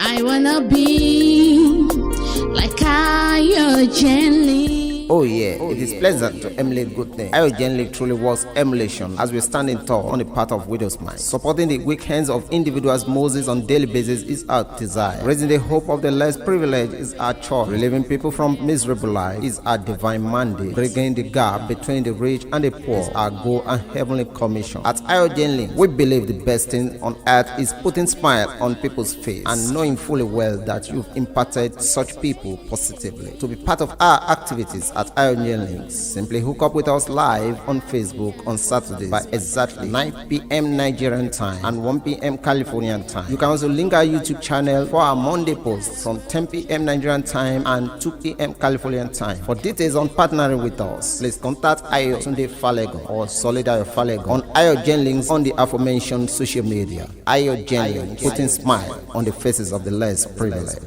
I wanna be like I gently. Oh yeah, it is pleasant to emulate good things. Iogenly truly was emulation as we stand in tall on the path of widow's mind. Supporting the weak hands of individuals Moses on daily basis is our desire. Raising the hope of the less privileged is our choice. Relieving people from miserable life is our divine mandate. Bridging the gap between the rich and the poor is our goal and heavenly commission. At Iogenly, we believe the best thing on earth is putting smile on people's face and knowing fully well that you've impacted such people positively. To be part of our activities at Iogenly, simply hook up with us live on Facebook on Saturdays by exactly 9 p.m. Nigerian time and 1 p.m. Californian time. You can also link our YouTube channel for our Monday posts from 10 p.m. Nigerian time and 2 p.m. Californian time. For details on partnering with us, please contact Ayotunde Falegon or Solidayo Falegon on Iogenly on the aforementioned social media. Iogenly, putting smile on the faces of the less privileged.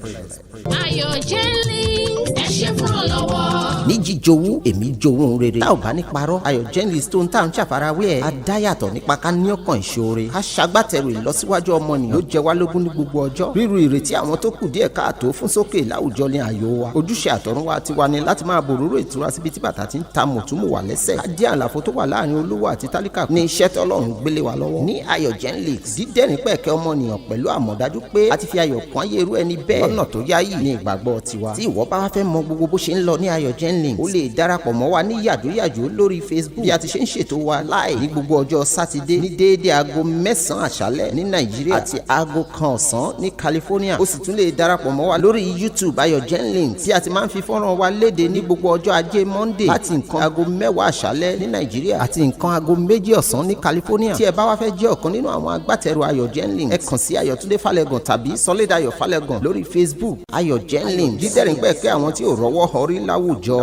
Iogenly, ẹ ṣé fún ọlọ́wọ́. Ní jíjowú èmi jowú rere. Tá ò bá ní parọ́ Iogenly tó ń tà ń ṣàfarawé ẹ̀. A dá yàtọ̀ nípa ká ní ọkàn ìṣoore. Ká ṣagbátẹrù ìlọsíwájú ọmọnìyàn ló jẹ wá lógún ní gbogbo ọjọ́. Ríru ìrètí àwọn tó kù díẹ̀ káàtó fún sókè láwùjọ ní ààyò wa. Ojúṣe àtọ̀runwá tiwa ni láti máa bòróró ìtura síbi tí bàtà ti ń ta mùtúmù wà lẹ́sẹ̀. Ká dí àlàfo tó wà láàrin olówó àti tálíkà ní iṣẹ́ tọ́lọ́run gbélé wa lọ́wọ́. Ní Iogenly, dídẹ́rìn pẹ̀kẹ́ ọmọnìyàn pẹ̀lú àmọ̀dájú pé a ti fi ayọ̀ kún ayé irú ẹni bẹ́ẹ̀ lọ́nà tó yáyì ní ìgbàgbọ́ tiwa. Tí ìwọ bá wá fẹ́ mọ gbogbo bó ṣe ń lọ ní Iogenly, ó lè darapọ̀ mọ́ wa ní yàjóyàjó lórí Facebook bí a ti ṣe ń ṣètò wa láì ní gbogbo ọjọ́ sátidé ní déédéé aago 9 àṣálẹ́ ní Nàìjíríà àti aago 1 ọ̀sán ní California. Ó sì tún lè darapọ̀ mọ́ wa lórí YouTube Iogenly tí a ti máa ń fi fọ́nrán wa léde ní gbogbo ọjọ́ ajé Monday láti nǹkan aago 10 àṣálẹ́ ní Nàìjíríà àti nǹkan aago 2 ọ̀sán ní California. Tí ẹ bá wá fẹ́ jẹ́ ọ̀kan nínú àwọn agbátẹrù Iogenly, ẹ kàn sí Ayotunde Falegon tàbí Solidayo Falegon lórí Facebook. Iogenly dídẹ̀rìn pẹ̀kẹ́ àwọn tí ò rọ́wọ́ họrí láwùjọ.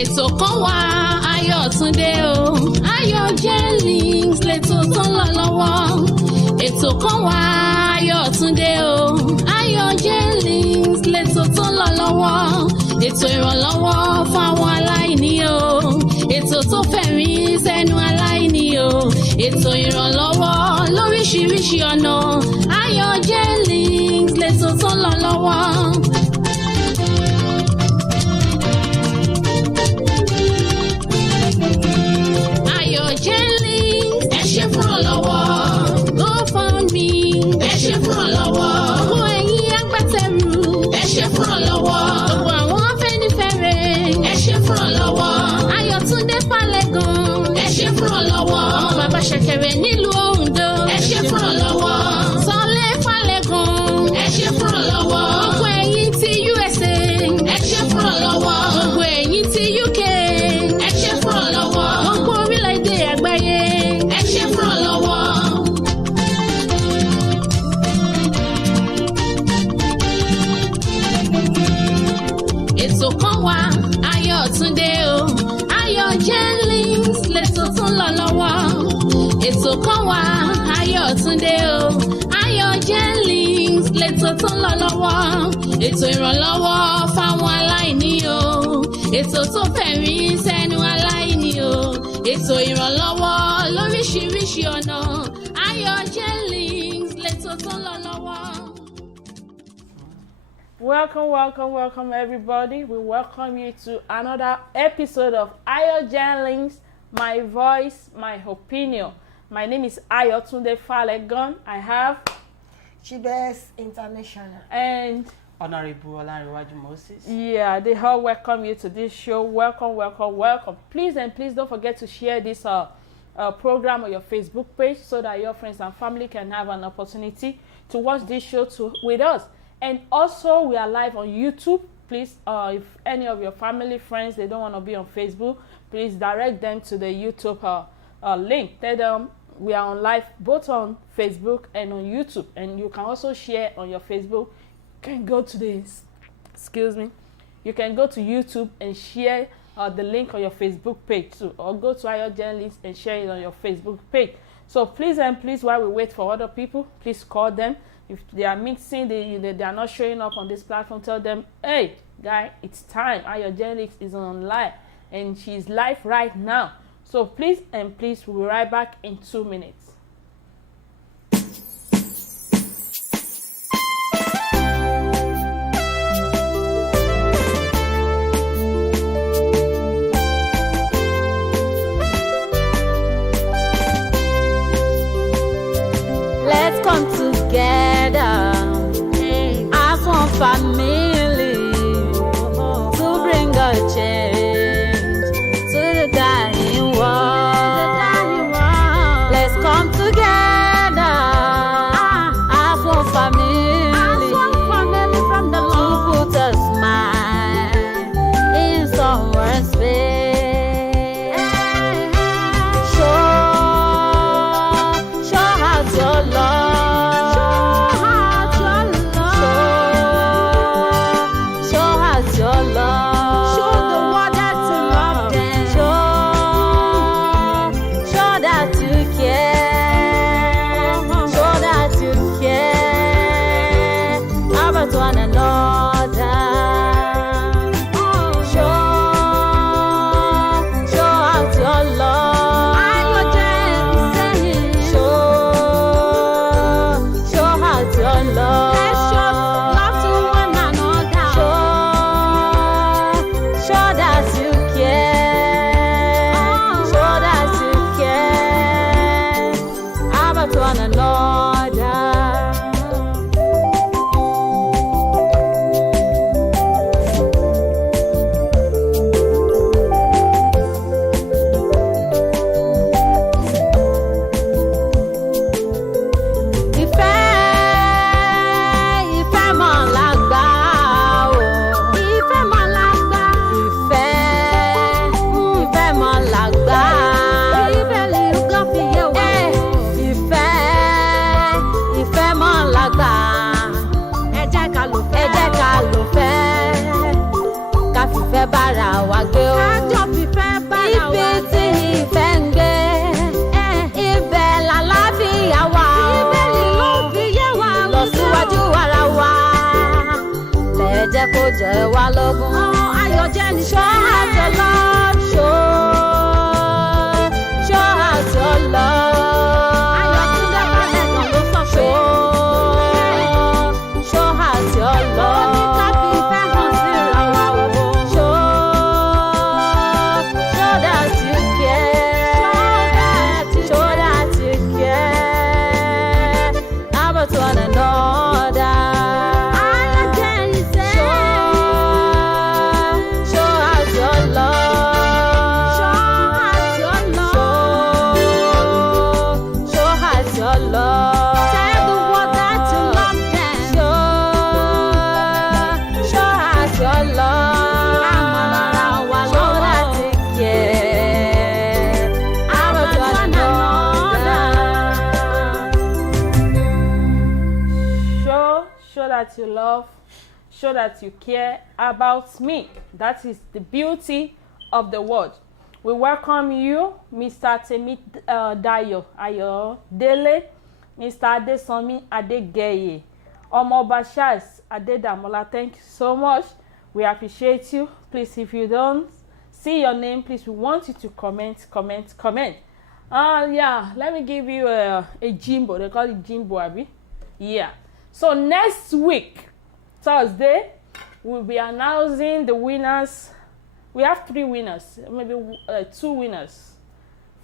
Ètò kan wà Ayọ̀túndé o, Iogenly lẹ́tọ̀ tó ń lọ lọ́wọ́. Ètò kan wà Ayọ̀túndé o, Iogenly lẹ́tọ̀ tó ń lọ lọ́wọ́. Ètò ìrànlọ́wọ́ fún àwọn aláìní o, ètò tó fẹ̀rín sẹ́nu aláìní o, ètò ìrànlọ́wọ́ lóríṣiríṣi ọ̀nà. Iogenly lẹ́tọ̀ tó ń lọ lọ́wọ́. Iogenly, ẹ ṣé fún ọlọ́wọ́. GoFundMe, ẹ ṣé fún ọlọ́wọ́. Gbogbo ẹ̀yin agbátẹrù, ẹ ṣé fún ọlọ́wọ́. Gbogbo àwọn afẹ́nifẹ́re, ẹ ṣé fún ọlọ́wọ́. Ayotunde Falegon, ẹ ṣé fún ọlọ́wọ́. Ọmọ bàbá ṣẹ̀kẹ̀rẹ̀ nílùú Ondo, ẹ ṣé fún ọlọ́wọ́. Sọlé Falegon, ẹ ṣé fún ọlọ́wọ́. Gbogbo ẹ̀yin ti USA, ẹ ṣé fún ọlọ́wọ́. Gbogbo ẹ̀yin ti UK, ẹ ṣé fún ọlọ́wọ́. Gbogbo orílẹ̀-èdè àgbáyé, ẹ ṣé fún ọlọ́wọ́. Ètò kan wà Ayọ̀túndé o, Iogenly lẹ́tọ̀ tó ń lọ lọ́wọ́. Ètò kan wà Ayọ̀túndé o, Iogenly lẹ́tọ̀ tó ń lọ lọ́wọ́. Ètò ìrànlọ́wọ́ fáwọn aláìní o, ètò tó fẹ̀rín sẹ́nu aláìní o, ètò ìrànlọ́wọ́ lóríṣiríṣi ọ̀nà. Iogenly lẹ́tọ̀ tó ń lọ lọ́wọ́. Welcome, everybody. We welcome you to another episode of Iogenly's My Voice, My Opinion. My name is Ayotunde Falegon. I have Chibes International and Honorable Olanrewaju Moses. Yeah, they all welcome you to this show. Welcome. Please don't forget to share this program on your Facebook page so that your friends and family can have an opportunity to watch this show with us. And also, we are live on YouTube. Please, if any of your family, friends, they don't want to be on Facebook, please direct them to the YouTube link. Tell them we are on live both on Facebook and on YouTube. And you can also share on your Facebook. You can go to You can go to YouTube and share the link on your Facebook page too. Or go to Iogenly and share it on your Facebook page. So please, while we wait for other people, please call them. If they are mixing, they are not showing up on this platform, tell them, hey, guy, it's time. Ayo Jenix is online and she's live right now. So please and please, we'll be right back in 2 minutes. Let's come together as one family to bring a change to the dying world. Let's come together as one family from the Lord to put a smile in someone's face. Show out your love. Jẹ́ wá lógún. Ayọ̀ jẹ́ ní show out your love. Show out your love. Ayọ̀ tún dé balẹ̀ gan ló sọ pé. Show out your love. Ó ní ká fi ìfẹ́ hàn síra wa o. Show that you care. Show that you care about one another. That you love, show that you care about me. That is the beauty of the word. We welcome you, Mr. Temi Dayo Ayodele, Mr. Adesanmi Adegeye, Omoba Charles Adedamola. Thank you so much. We appreciate you. Please, if you don't see your name, please, we want you to comment. Yeah, let me give you a Jimbo. They call it Jimbo, Abi. Yeah. So next week, Thursday, we'll be announcing the winners. We have 3 winners, maybe 2 winners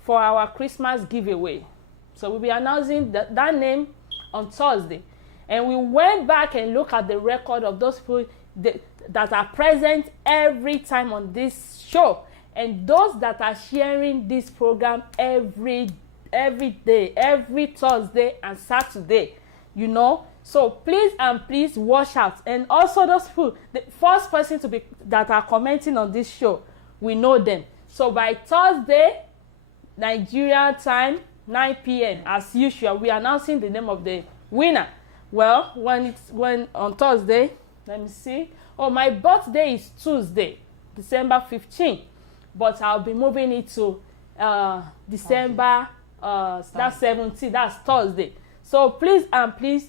for our Christmas giveaway. So we'll be announcing that name on Thursday. And we went back and looked at the record of those people that are present every time on this show. And those that are sharing this program every day, every Thursday and Saturday, you know. So please watch out. And also those people, the first person that are commenting on this show, we know them. So by Thursday, Nigerian time, 9 p.m. as usual, we are announcing the name of the winner. Well, when on Thursday, let me see. Oh, my birthday is Tuesday, December 15th, but I'll be moving it to December that's 17th. That's Thursday. So please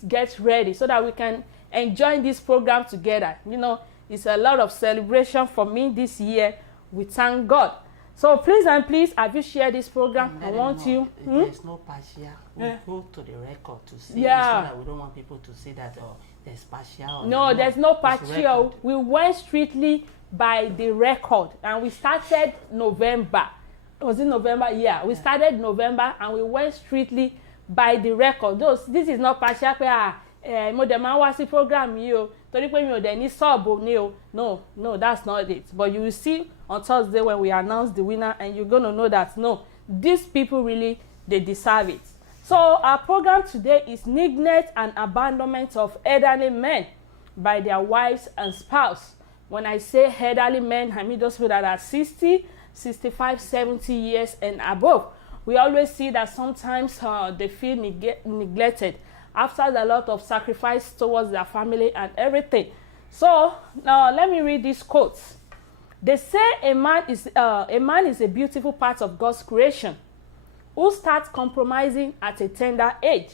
get ready so that we can enjoy this program together. You know, It's a lot of celebration for me this year. We thank God. So please and please, have you shared this program? I want you. There's no partial. We go to the record to see. Yeah. That we don't want people to see that there's partial. No, there's no partial. We went strictly by the record, and we started November. Was it November? Yeah, we started November, and we went strictly by the record. This is not partial. Mo de ma wá sí program yìí o torí pé mi ò dẹ̀ ní sub ni o. No, that's not it. But you will see on Thursday when we announce the winner, and you're going to know that no, these people really, they deserve it. So our program today is Neglect and Abandonment of Elderly Men by their wives and spouse. When I say elderly men, I mean those people that are 60, 65, 70 years and above. We always see that sometimes they feel neglected after a lot of sacrifice towards their family and everything. So now let me read these quotes. They say a man is a beautiful part of God's creation who starts compromising at a tender age.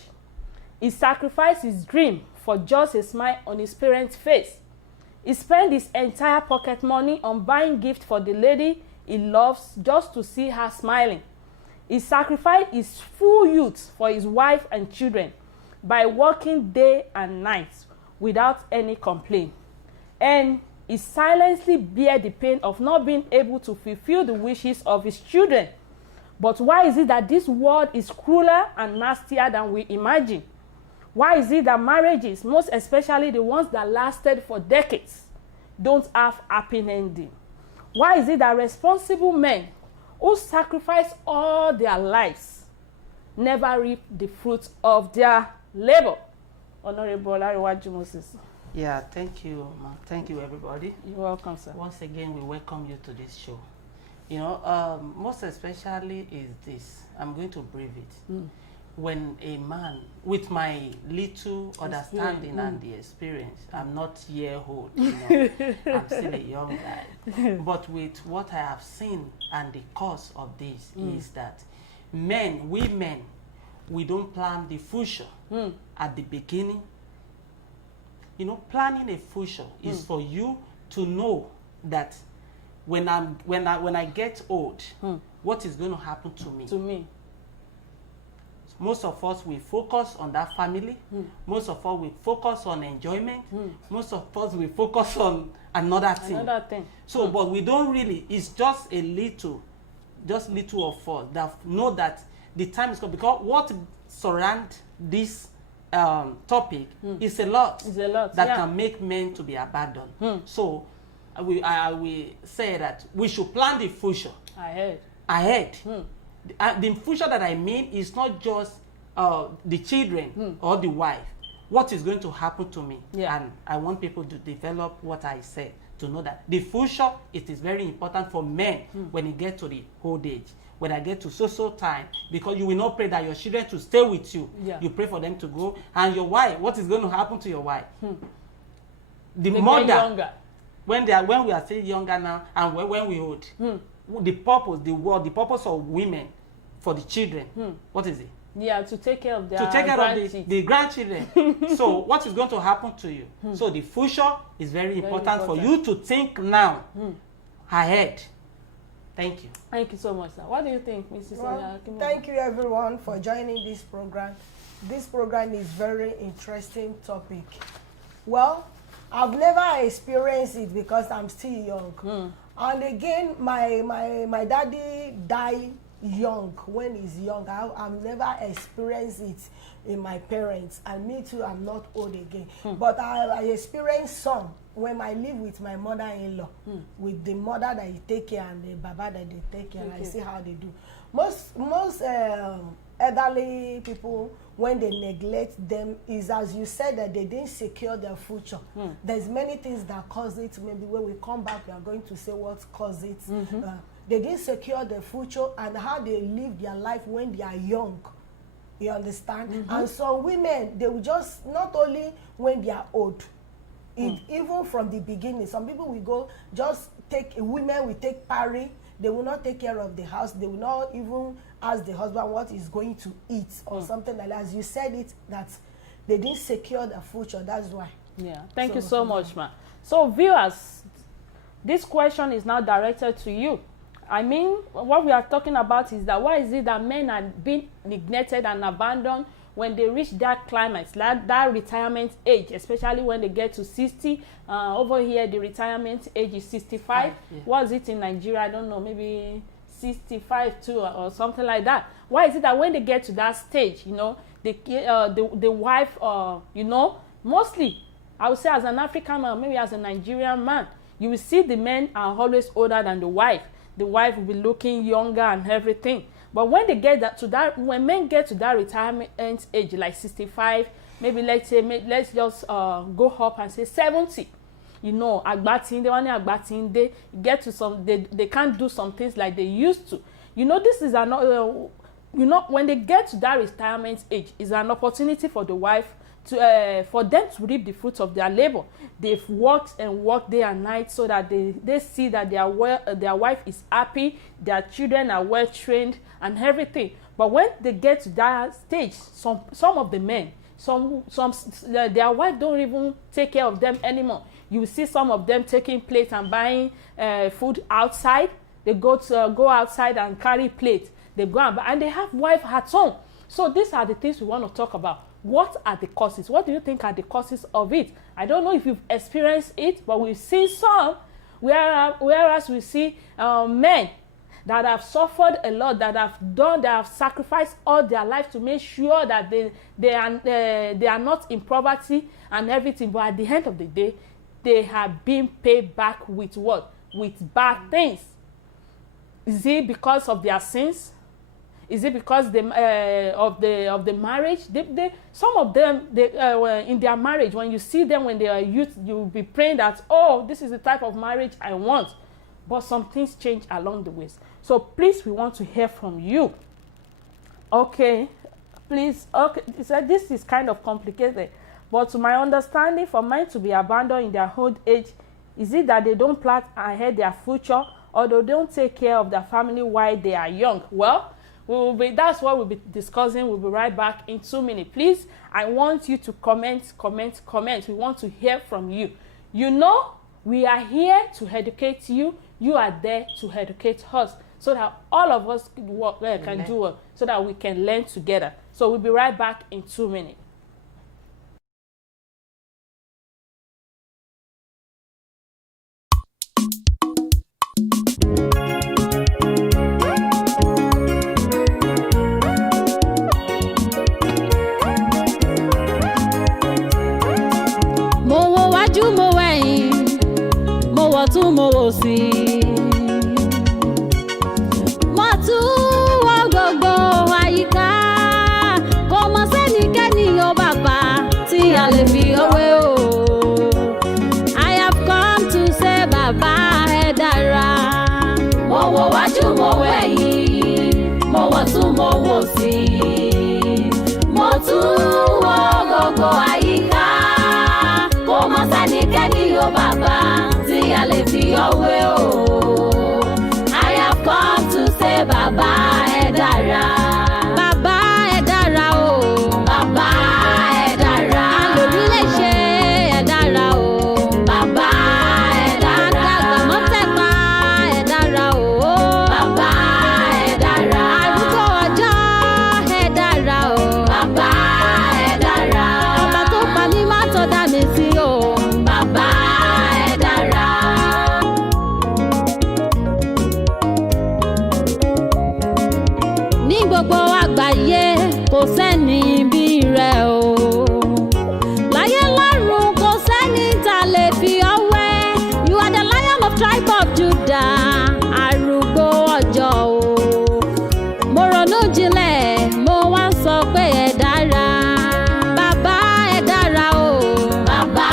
He sacrificed his dream for just a smile on his parents' face. He spent his entire pocket money on buying gifts for the lady he loves just to see her smiling. He sacrificed his full youth for his wife and children by working day and night without any complaint. And he silently bear the pain of not being able to fulfill the wishes of his children. But why is it that this world is crueler and nastier than we imagine? Why is it that marriages, most especially the ones that lasted for decades, don't have happy ending? Why is it that responsible men who sacrifice all their lives never reap the fruits of their labor? Honorable Olariwaju Moses. Yeah, thank you, ma. Thank you, everybody. You're welcome, sir. Once again, we welcome you to this show. You know, most especially is this. I'm going to brief it. When a man, with my little understanding and the experience, I'm not year old, you know, I'm still a young guy. But with what I have seen and the cause of this is that we men, we don't plan the future at the beginning. You know, planning a future is for you to know that when I get old, what is going to happen to me? To me. Most of us, we focus on that family. Most of us, we focus on enjoyment. Most of us, we focus on another thing. So, but we don't really, it's just little of us that know that the time is coming. Because what surrounds this topic is a lot that can make men to be abandoned. So, I will say that we should plan the future ahead. The future that I mean is not just the children or the wife. What is going to happen to me? And I want people to develop what I said, to know that the future, it is very important for men when you get to the old age, when I get to so time, because you will not pray that your children to stay with you. You pray for them to go. And your wife, what is going to happen to your wife? The mother, when we are still younger now, and when we old, the purpose of women for the children, what is it? Yeah, to take care of their the grandchildren. So what is going to happen to you? So the future is very important for you to think now ahead. Thank you. Thank you so much, sir. What do you think, Mrs. Well, thank you everyone for joining this program. This program is very interesting topic. Well, I've never experienced it because I'm still young. And again, my daddy died young. When he's young, I've never experienced it in my parents, and me too, I'm not old again. But I experienced some when I live with my mother-in-law, with the mother that you take care and the baba that they take care, and I see how they do. Most elderly people, when they neglect them, is as you said, that they didn't secure their future. There's many things that cause it. Maybe when we come back, we are going to say what caused it. They didn't secure their future and how they live their life when they are young. You understand? And so women, they will just, not only when they are old, even from the beginning, some people will go, women will take party. They will not take care of the house. They will not even ask the husband what he's going to eat or something like that. As you said it, that they didn't secure the future. That's why. Yeah, thank you so much, ma. So viewers, this question is now directed to you. I mean, what we are talking about is that why is it that men are being neglected and abandoned when they reach that climax, that retirement age, especially when they get to 60. Over here, the retirement age is 65. Yeah. What's it in Nigeria? I don't know, maybe 65 too, or something like that. Why is it that when they get to that stage, you know, the wife, you know, mostly, I would say as an African man, maybe as a Nigerian man, you will see the men are always older than the wife. The wife will be looking younger and everything. But when they get when men get to that retirement age, like 65, maybe let's just go up and say 70. You know, agbatinde, get to some, they can't do some things like they used to. You know, this is another, you know, when they get to that retirement age, is an opportunity for the wife to, for them to reap the fruits of their labor. They've worked and worked day and night so that they see that their wife is happy, their children are well trained and everything. But when they get to that stage, some of the men, their wife don't even take care of them anymore. You will see some of them taking plates and buying food outside. They go outside and carry plates. They go and they have wife at home. So these are the things we want to talk about. What are the causes? What do you think are the causes of it? I don't know if you've experienced it, but we've seen some, whereas we see men that have suffered a lot, that have sacrificed all their life to make sure that they are not in poverty and everything. But at the end of the day, they have been paid back with what? With bad things. Is it because of their sins? Is it because of the marriage? Some of them, in their marriage, when you see them when they are youth, you will be praying that, oh, this is the type of marriage I want. But some things change along the way. So please, we want to hear from you. Okay, please. Okay, so this is kind of complicated. But to my understanding, for men to be abandoned in their old age, is it that they don't plan ahead their future, or they don't take care of their family while they are young? Well, that's what we'll be discussing. We'll be right back in 2 minutes. Please, I want you to comment. We want to hear from you. You know, we are here to educate you. You are there to educate us, so that all of us can do it, so that we can learn together. So we'll be right back in 2 minutes. Mo wò sí mo tún wò gbogbo àyíká kò mọ sẹ́nikẹ́ni o bàbá tí a lè fi òwe o. I have come to say bàbá ẹ dára. Mo wò wájú mo wò ẹ̀yìn mo wò tún mo wò sí mo tún wò gbogbo àyíká kò mọ sẹ́nikẹ́ni o bàbá. I live your way, oh. I have come to say Baba Edara. Baba Edara, oh. Baba Edara. Alòrílẹ̀ ṣe Edara, oh. Baba Edara. Àdàgbàmọ́tẹ̀pá Edara, oh. Baba Edara. Arúgbó ọjọ́ Edara, oh. Baba Edara. Ọba tó pa ní má tó dá mi sí, oh. Baba Edara. Gbogbo àgbáyé kò sẹ́ni bí rẹ̀ o. Láyé lọ́run kò sẹ́ni tá lè fi ọwẹ́. You are the Lion of tribe of Judah, arúgbó ọjọ́ o. Mo ronú jinlẹ̀, mo wá sọ pé ẹ dára. Bàbá ẹ dára o. Bàbá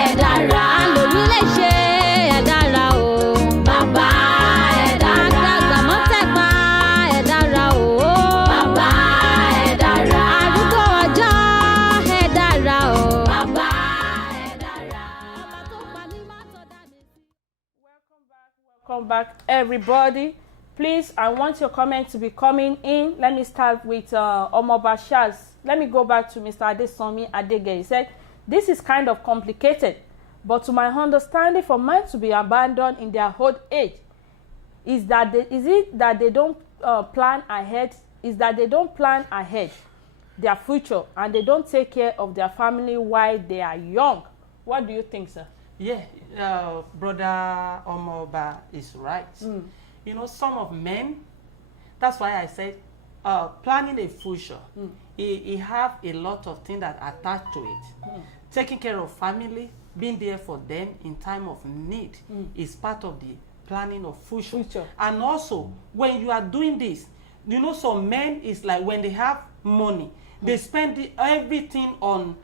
ẹ dára. Alòrílẹ̀ ṣe ẹ dára o. Bàbá ẹ dára. Àdàgbàmọ́tẹ̀pá ẹ dára o. Welcome back, everybody. Please, I want your comments to be coming in. Let me start with Omoba Shaz. let me go back to Mr. Adesomi Adege. He said, this is kind of complicated, but to my understanding, for men to be abandoned in their old age, is it that they don't plan ahead? Is that they don't plan ahead their future and they don't take care of their family while they are young? What do you think, sir? Yeah, Brother Omoba is right. You know, some of men, that's why I said planning a future, he have a lot of things that attach to it. Taking care of family, being there for them in time of need is part of the planning of future. And also, when you are doing this, you know, some men is like when they have money, they spend everything on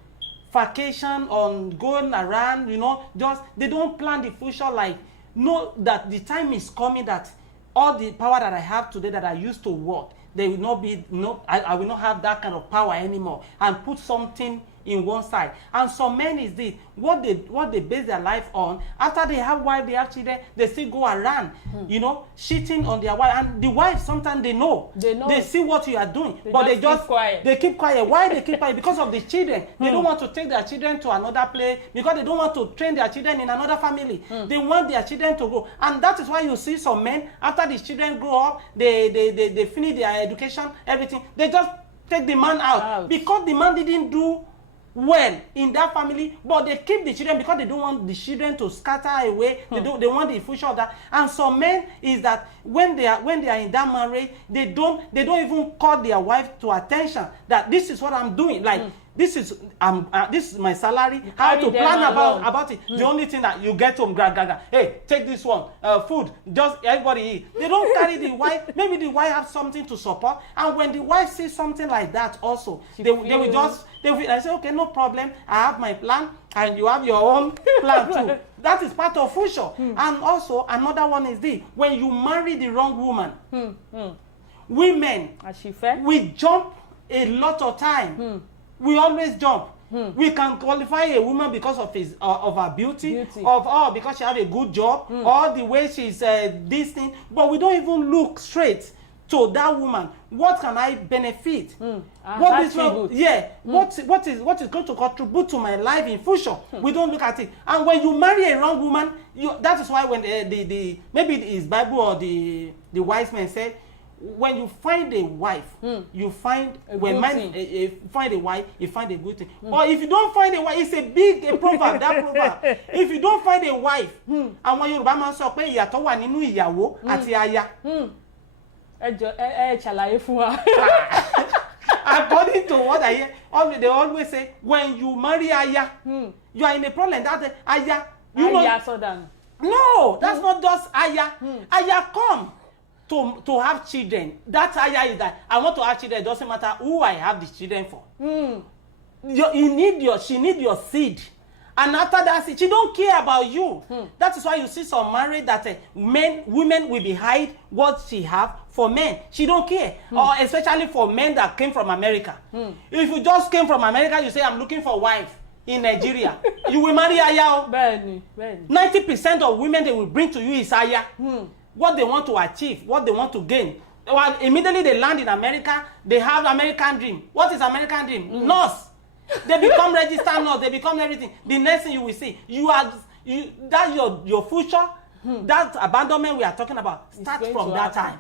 vacation, on going around, you know, just they don't plan the future, like know that the time is coming that all the power that I have today that I used to work, they will not be, I will not have that kind of power anymore, and put something in one side. And some men is this, what they base their life on, after they have wife, they have children, they still go around, you know, cheating on their wife. And the wife, sometimes they know. They see what you are doing, but they just keep quiet. They keep quiet. Why they keep quiet? Because of the children. They don't want to take their children to another place, because they don't want to train their children in another family. They want their children to go. And that is why you see some men, after the children grow up, they finish their education, everything, they just take the man out. Because the man didn't do well in that family, but they keep the children because they don't want the children to scatter away. They want the future of that. And some men is that when they are in that marriage, they don't even call their wife to attention that this is what I'm doing, like this is my salary, how to plan about it. The only thing that you get home, hey, take this one, food, just everybody eat. They don't carry the wife. Maybe the wife have something to support, and when the wife sees something like that also, they will say, okay, no problem, I have my plan and you have your own plan too. That is part of future. And also another one is this: when you marry the wrong woman, women, we jump a lot of time. We always jump. We can qualify a woman because of her beauty. Because she have a good job, or the way she's this thing, but we don't even look straight to that woman. What can I benefit? What is what is going to contribute to my life in future? We don't look at it. And when you marry a wrong woman, that is why when maybe it's Bible or the wise men say, when you find a wife, you find find a wife, you find a good thing. Or if you don't find a wife, it's a proverb. That proverb. If you don't find a wife, and when Yorùbá máa sọ pé ìyàtọ̀ wà nínú ìyàwó àti aya. According to what I hear, they always say, when you marry aya, you are in a problem. That aya, no, that's not just aya. Aya come to have children. That aya is that I want to have children. It doesn't matter who I have the children for. She need your seed. And after that, she don't care about you. That is why you see some married that women will be hide what she have for men. She don't care. Or especially for men that came from America. If you just came from America, you say, I'm looking for a wife in Nigeria. You will marry Aya. 90% of women they will bring to you is Aya. What they want to achieve, what they want to gain. Well, immediately they land in America, they have American dream. What is American dream? Nurse. They become registered nurse, they become everything. The next thing you will see, that's your future, that abandonment we are talking about, starts from that time.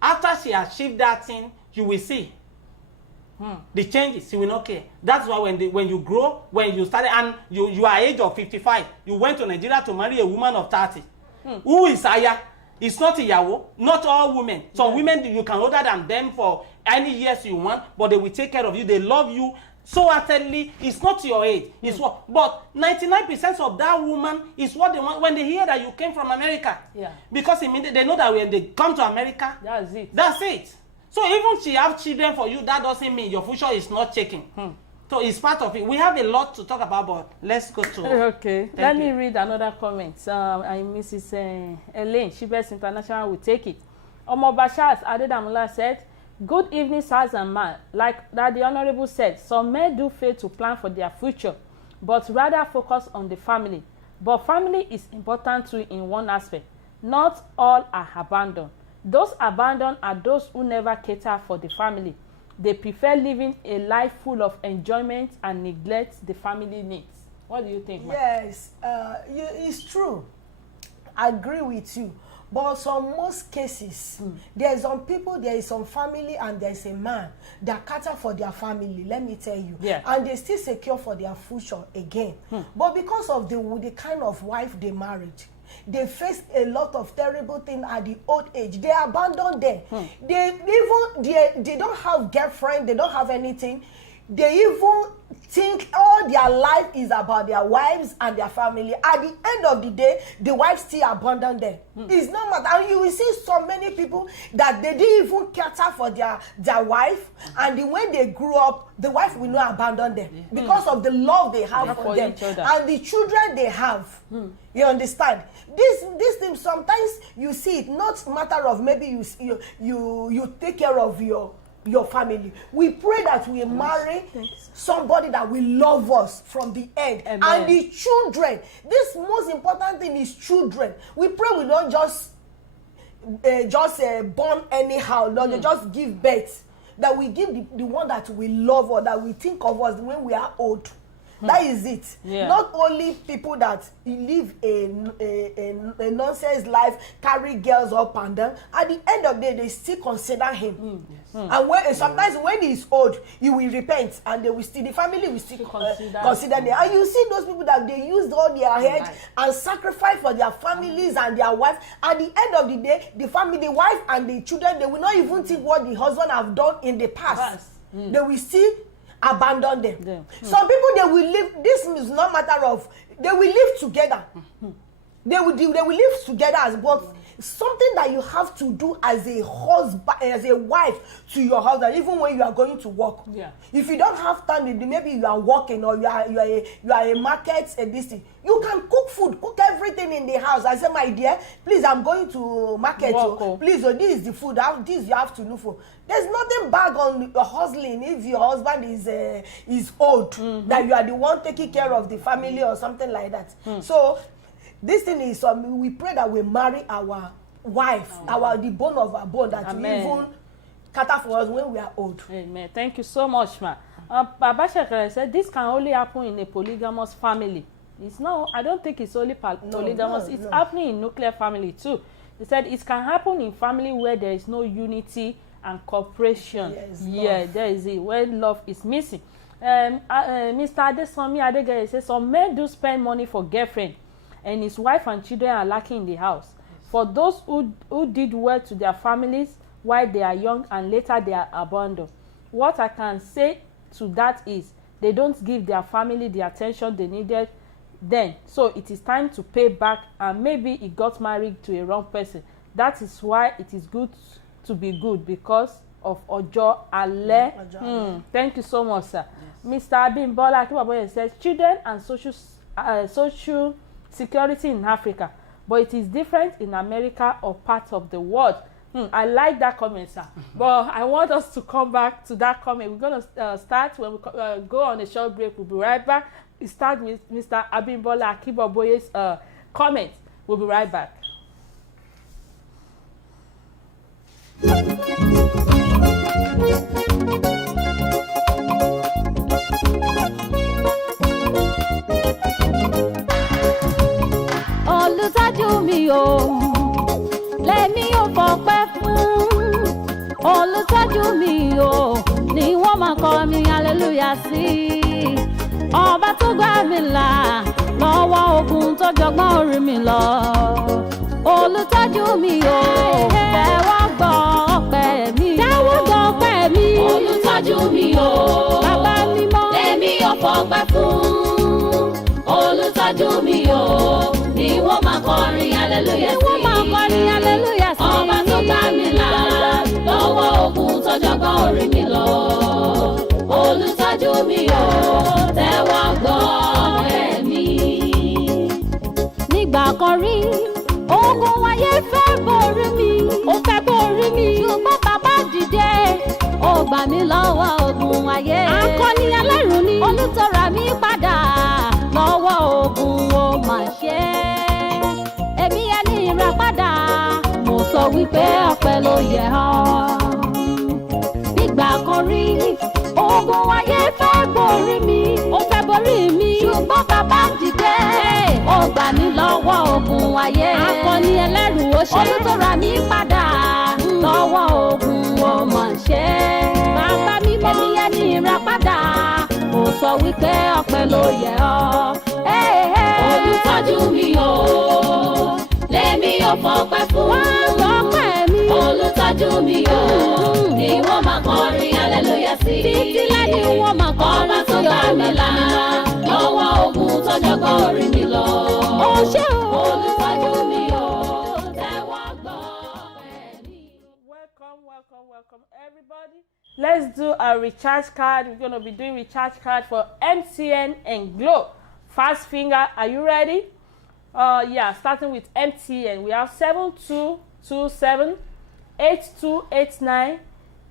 After she achieved that thing, you will see the changes. She will not care. That's why when you grow, when you started, and you are age of 55, you went to Nigeria to marry a woman of 30. Who is Aya? It's not Iyawo. Not all women. Some women, you can older than them for any years you want, but they will take care of you. They love you so utterly. It's not your age. It's what. But 99% of that woman is what they want when they hear that you came from America. Because immediately they know that when they come to America, that's it. So even she have children for you, that doesn't mean your future is not checking. So it's part of it. We have a lot to talk about, but let's go to... Okay. Let me read another comment. Mrs. Elaine, Shibes International will take it. Omobashas Adedamula said, good evening, sirs and man. Like that the Honorable said, some men do fail to plan for their future, but rather focus on the family. But family is important too in one aspect. Not all are abandoned. Those abandoned are those who never cater for the family. they prefer living a life full of enjoyment and neglect the family needs. What do you think, ma'am? Yes, it's true. I agree with you. But some most cases, there is some people, there is some family, and there is a man that cater for their family, let me tell you. Yeah. And they still secure for their future again. But because of the kind of wife they married, they face a lot of terrible things at the old age. They abandon them. They don't have girlfriend, they don't have anything. They even think all their life is about their wives and their family. At the end of the day, the wife still abandon them. It's not matter. And you will see so many people that they didn't even cater for their wife, and when they grew up, the wife will not abandon them because of the love they have for them and the children they have. You understand? This thing, sometimes you see it, not matter of maybe you take care of your family. We pray that we marry somebody that will love us from the end. Amen. And the children, this most important thing is children. We pray we don't just born anyhow. No, they just give birth. That we give the one that we love or that we think of us when we are old. That is it. Yeah. Not only people that live a nonsense life, carry girls up and down. At the end of the day, they still consider him. And sometimes when he's old, he will repent, and the family will still consider them. And you see those people that they use all their head and sacrifice for their families and their wife. At the end of the day, the family, the wife and the children, they will not even think what the husband have done in the past. They will still abandon them. Some people, they will live, this is not matter of, they will live together. They will live together, but something that you have to do as a husband, as a wife to your husband, even when you are going to work. If you don't have time, maybe you are working or you are a market and this thing, you can cook food, cook everything in the house. I say, my dear, please, I'm going to market. Please, this is the food. This you have to look for. There's nothing bad on hustling if your husband is old, that you are the one taking care of the family or something like that. So this thing is, we pray that we marry our wife, the bone of our bone, that we even cater for us when we are old. Amen. Thank you so much, ma. Baba Shekere said this can only happen in a polygamous family. It's no, I don't think it's only polygamous. It's happening in nuclear family too. He said it can happen in family where there is no unity and cooperation. There is it, where love is missing. Mr. Adesomi Adegeye says some men do spend money for girlfriend, and his wife and children are lacking in the house. For those who did well to their families while they are young and later they are abandoned. What I can say to that is they don't give their family the attention they needed then. So it is time to pay back, and maybe he got married to a wrong person. That is why it is good to be good, because of Ojo Ale. Thank you so much, sir. Yes. Mr. Abimbola Akibaboye says children and social security in Africa, but it is different in America or parts of the world. I like that comment, sir. But I want us to come back to that comment. We're going to start when we go on a short break. We'll be right back. We start with Mr. Abimbola Akibaboye's comment. We'll be right back. Olùtọ́jú mi o, lèmi ò fọpẹ́ fún. Olùtọ́jú mi o, ni wọ́n máa kọ mi hallelujah sí. Ọba tó gbà mí là lọ́wọ́ ogun tó jọgbọ́n orí mi lọ. Olùtọ́jú mi o, tẹ́wọ́ gbọ́ ọpẹ́ mi. Tẹ́wọ́ gbọ́ ọpẹ́ mi. Olùtọ́jú mi o, bàbá mímọ́, lèmi ò fọpẹ́ fún. Olùtọ́jú mi o, ni wọ́n máa kọrin hallelujah sí. Ni wọ́n máa kọrin hallelujah sí. Ọba tó gbà mí là lọ́wọ́ ogun tó jọgbọ́n orí mi lọ. Olùtọ́jú mi o, tẹ́wọ́ gbọ́ ọpẹ́ mi. Nígbà kan rí, ogun ayé fẹ́ borí mi, ó fẹ́ borí mi. Ṣùgbọ́n bàbá dìde, ó gbà mí lọ́wọ́ ogun ayé. Akọni ẹlẹ́rù ni, olùtọ́ra mi padà lọ́wọ́ ogun ó mà ṣe. Èmi ẹni ìràpadà, mo sọ wípé ọpẹ́ ló yẹ ọ́. Nígbà kan rí ogun ayé fẹ́ borí mi ó fẹ́ borí mi ṣùgbọ́n bàbá dìde ó gbà mí lọ́wọ́ ogun ayé akọni ẹlẹ́rù ó ṣe olùtọ́ra mi padà lọ́wọ́ ogun ọmọ ṣe bàbá mi mọ́ ẹni ẹni ìràpadà ó sọ wípé ọpẹ́ ló yẹ ọ́ olùtọ́jú mi o lèmi ò fọpẹ́ fún olùtọ́jú mi o ni wọ́n máa kọrin hallelujah sí títí lẹ́ni wọ́n máa kọrin ọba tó gbà mí là lọ́wọ́ ogun tọ́jọ́gbọ́n orí mi lọ ó ṣé o olùtọ́jú mi o tẹ́wọ́ gbọ́ ẹ̀mí. Welcome everybody. Let's do a recharge card. We're going to be doing recharge card for MTN and Glo. Fast finger, are you ready? Yeah, starting with MTN. We have 7227 8289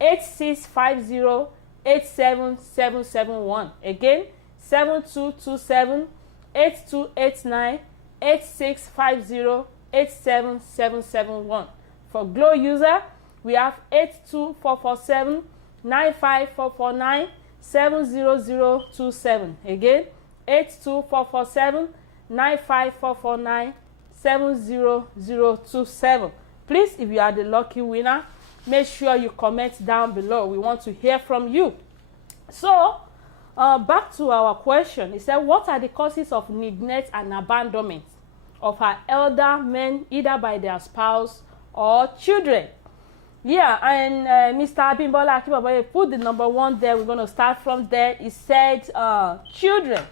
8650 87771. Again, 7227 8289 8650 87771. For Glo user, we have 82447 95449 70027. Again, 82447 95449 70027. Please, if you are the lucky winner, make sure you comment down below. We want to hear from you. So, back to our question. It said, what are the causes of neglect and abandonment of our elder men, either by their spouse or children? Yeah, and Mr. Abimbola Akibaboye put the number 1 there. We're going to start from there. He said, children.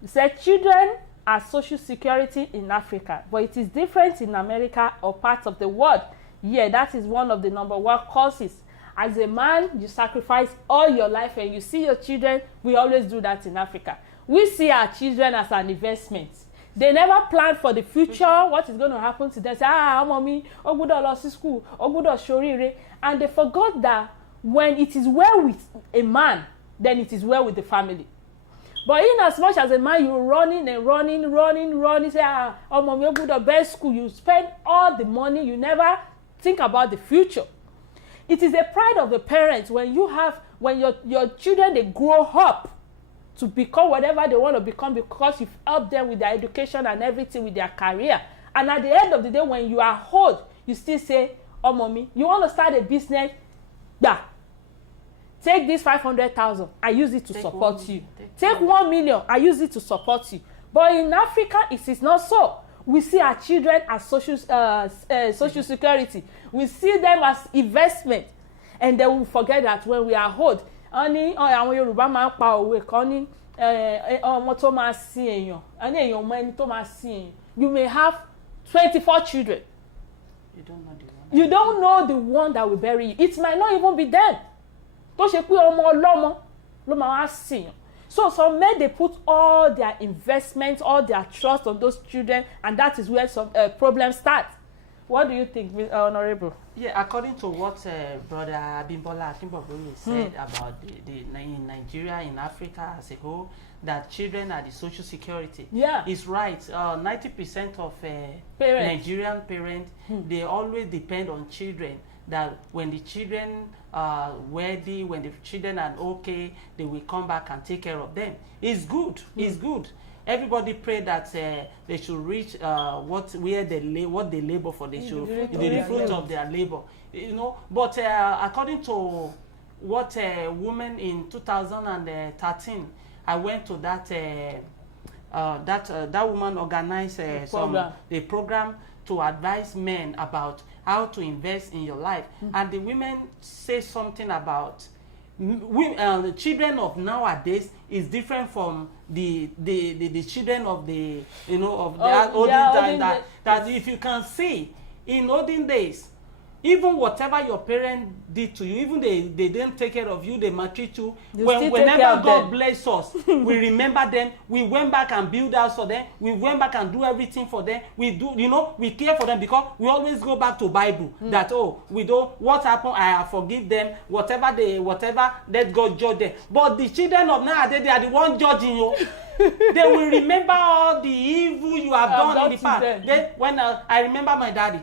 He said, children are social security in Africa, but it is different in America or parts of the world. Yeah, that is one of the number 1 causes. As a man, you sacrifice all your life and you see your children. We always do that in Africa. We see our children as an investment. They never plan for the future, what is going to happen to them. Say, mommy, ogudo lost school, ogudo shorire. And they forgot that when it is well with a man, then it is well with the family. But in as much as a man, you're running, say, mommy, ogudo best school, you spend all the money, you never think about the future. It is a pride of the parents when your children, they grow up to become whatever they want to become because you've helped them with their education and everything with their career. And at the end of the day, when you are old, you still say, oh, mommy, you want to start a business? Yeah. Take this 500,000, I use it to support you. Take 1 million, I use it to support you. But in Africa, it is not so. We see our children as social security. We see them as investment. And then we forget that when we are old, àwọn Yorùbá máa ń pa òwe kan ní ọmọ tó máa sin èèyàn èèyàn mọ ẹni tó máa sin èèyàn. You may have 24 children. You don't know the one that will bury you. It might not even be them. Tó ṣe pé ọmọ ọlọ́mọ ló máa wá sìn yàn. So some men, they put all their investments, all their trust on those children, and that is where some problems start. What do you think, Honorable? Yeah, according to what Brother Abimbola Akibaboye said about in Nigeria, in Africa as a whole, that children are the social security. Yeah, it's right. 90% of Nigerian parents, they always depend on children. That when the children are worthy, when the children are okay, they will come back and take care of them. It's good. It's good. Everybody pray that they should reach what they labor for. They should the fruit of their labor. You know. But according to what women in 2013, I went to that woman organized the program to advise men about how to invest in your life, and the women say something about the children of nowadays is different from the children of the olden time. That if you can see in olden days, even whatever your parents did to you, even they didn't take care of you, they maltreat you. Whenever God bless us, we remember them. We went back and build house for them. We went back and do everything for them. We do, we care for them because we always go back to Bible. That we don't. What happened? I forgive them. Whatever, let God judge them. But the children of nowadays, they are the ones judging you. They will remember all the evil you have done in the past. Then when I remember my daddy.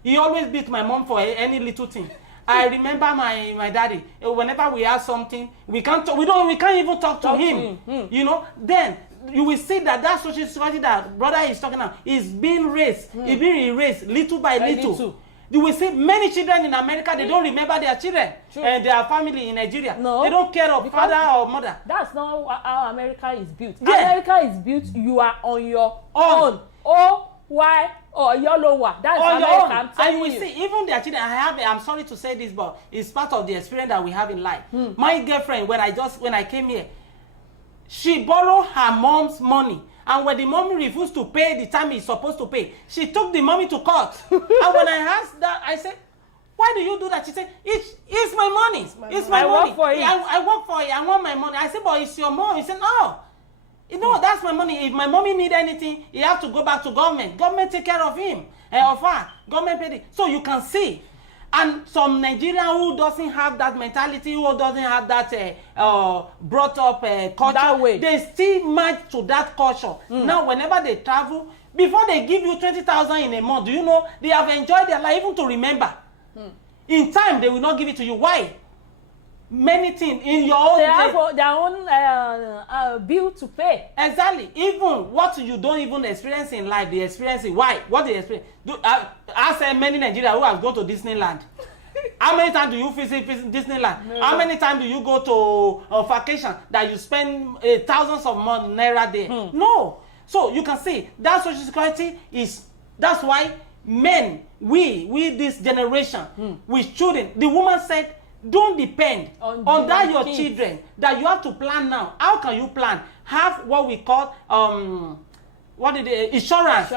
He always beat my mom for any little thing. I remember my daddy. Whenever we have something, we can't even talk to him. You know, then you will see that social security that brother is talking about is being raised, it's being erased little by little. You will see many children in America, they don't remember their children and their family in Nigeria. No, they don't care of father or mother. That's not how America is built. Yeah. America is built, you are on your own. O-Y or Yolowa. That's on your own. And you will see, even their children, I'm sorry to say this, but it's part of the experience that we have in life. My girlfriend, when I came here, she borrowed her mom's money. And when the mommy refused to pay the time he's supposed to pay, she took the mommy to court. And when I asked that, I said, why do you do that? She said, it's my money. It's my money. Work for it. I work for it. I want my money. I said, but it's your mom. He said, no. You know, that's my money. If my mommy need anything, he have to go back to government. Government take care of him and of her. Government pay it. So you can see. And some Nigerian who doesn't have that mentality, who doesn't have that brought up culture, that way, they still match to that culture. Now, whenever they travel, before they give you 20,000 in a month, do you know they have enjoyed their life even to remember? In time, they will not give it to you. Why? Many things in your own. They have their own bill to pay. Exactly. Even what you don't even experience in life, they experience it. Why? What they experience? I say many Nigerians who have gone to Disneyland. How many times do you visit Disneyland? No. How many times do you go to a vacation that you spend thousands of naira there? No. So you can see that social security is. That's why men, we this generation, with children. The woman said, don't depend on that your children that you have to plan now. How can you plan? Have what we call insurance.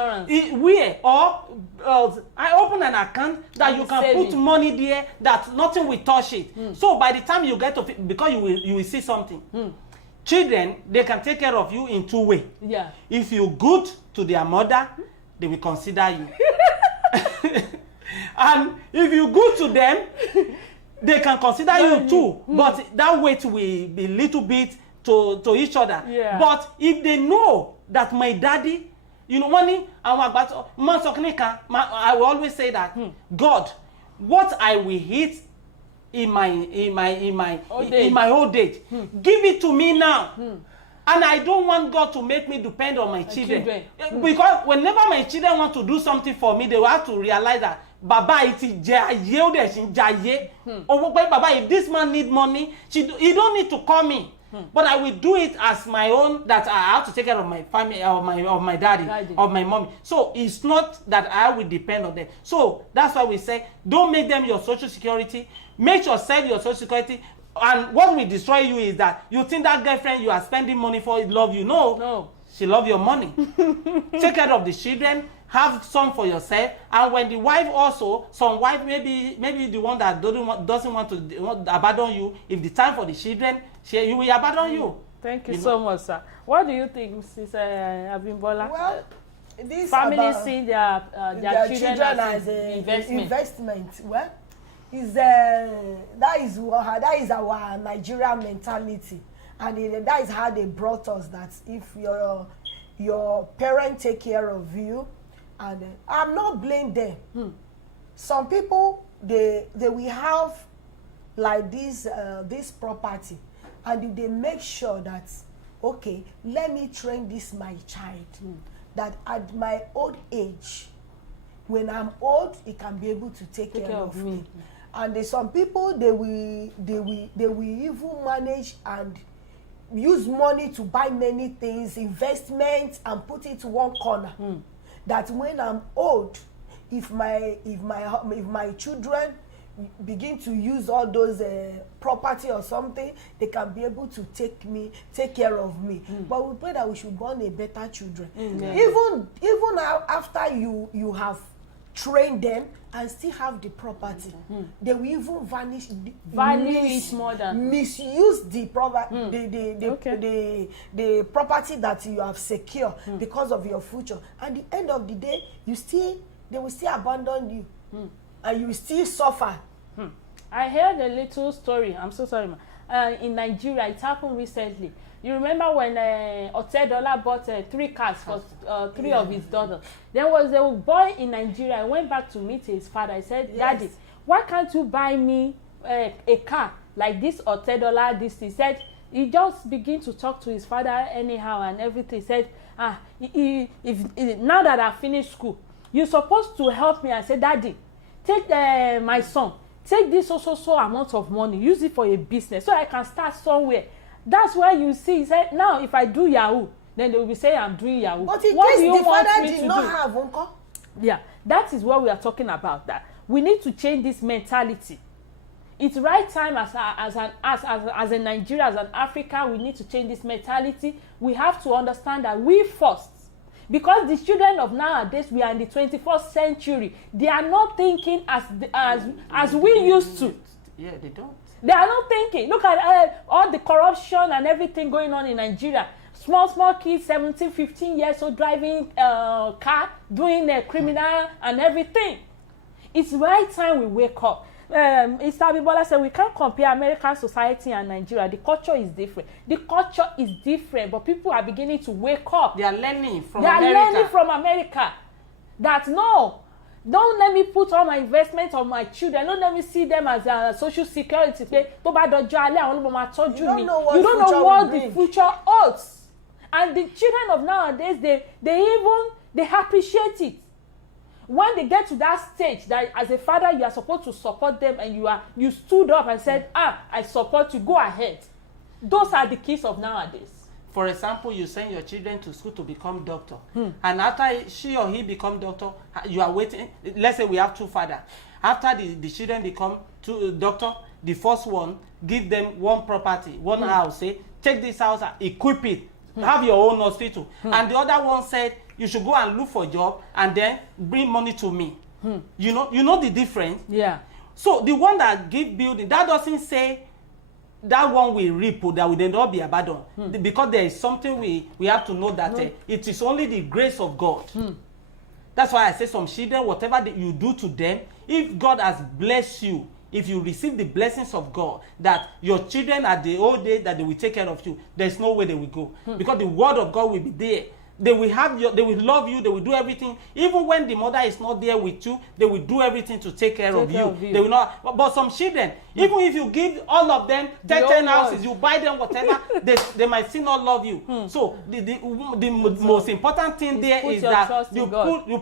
I open an account that you can put money there that nothing will touch it. So by the time you get to, because you will see something. Children, they can take care of you in two ways. Yeah. If you good to their mother, they will consider you. And if you good to them, they can consider you too, but that weight will be a little bit to each other. Yeah. But if they know that my daddy, you know, I will always say that, God, what I will eat in my old age, give it to me now. And I don't want God to make me depend on my children. Because whenever my children want to do something for me, they will have to realize that Baba, it is jaye. Baba, if this man need money, he don't need to call me. But I will do it as my own, that I have to take care of my family, of my daddy, of my mommy. So it's not that I will depend on them. So that's why we say, don't make them your social security. Make yourself your social security. And what will destroy you is that you think that girlfriend you are spending money for love you. No. She love your money. Take care of the children. Have some for yourself. And when the wife also, some wife maybe the one that doesn't want to abandon you. If the time for the children, you will abandon you. Thank you so much, sir. What do you think, Mrs. Abimbola? Well, this families see their children as investment. Well, that is our Nigerian mentality, and that is how they brought us. That if your parents take care of you, and I'm not blaming them. Some people they will have like this property, and they make sure that, okay, let me train this my child, that at my old age, when I'm old, he can be able to take care of me. And some people they will even manage and use money to buy many things, investments, and put it to one corner. That when I'm old, if my children begin to use all those property or something, they can be able to take care of me. But we pray that we should born a better children. Even after you have trained them and still have the property, they will even value it more than misuse the the property that you have secured because of your future. At the end of the day, they will still abandon you, and you will still suffer. I heard a little story. I'm so sorry, ma. In Nigeria, it happened recently. You remember when Otedola bought 3 cars for 3 of his daughters? There was a boy in Nigeria. I went back to meet his father. I said, Daddy, why can't you buy me a car like this or $10 this? He said he just begin to talk to his father anyhow and everything. He said, now that I finished school, you're supposed to help me. I said, Daddy, take my son, take this so amount of money, use it for a business so I can start somewhere. That's why you see, he said, now if I do Yahoo, then they will be saying I'm doing Yahoo. But in case the father did not have uncle. Yeah, that is what we are talking about. That we need to change this mentality. It's right time as a Nigeria, as an Africa, we need to change this mentality. We have to understand that we first, because the children of nowadays, we are in the 21st century. They are not thinking as we used to. Yeah, they don't. They are not thinking. Look at all the corruption and everything going on in Nigeria. Small kids, 17, 15 years old, driving car, doing criminal and everything. It's right time we wake up. Isabibola said we can't compare American society and Nigeria. The culture is different. The culture is different, but people are beginning to wake up. They are learning from America. That no, don't let me put all my investment on my children. Don't let me see them as a social security. You don't know what the future holds. And the children of nowadays, they appreciate it. When they get to that stage, that as a father you are supposed to support them, and you stood up and said, I support you, go ahead. Those are the kids of nowadays. For example, you send your children to school to become doctor, and after she or he become doctor, you are waiting. Let's say we have two fathers. After the children become doctor, the first one give them one property, one house. Say, take this house, equip it, have your own hospital, and the other one said, you should go and look for a job and then bring money to me. You know the difference. Yeah. So the one that give building, that doesn't say that one will reap, that will then not be abandoned. Because there is something we have to know that it is only the grace of God. That's why I say some children, whatever you do to them, if God has blessed you, if you receive the blessings of God, that your children at the old day that they will take care of you, there's no way they will go. Because the word of God will be there. They will love you, they will do everything. Even when the mother is not there with you, they will do everything to take care of you. They will not. But some children, even if you give all of them 10 houses, you buy them whatever, they might still not love you. So the most important thing there is that you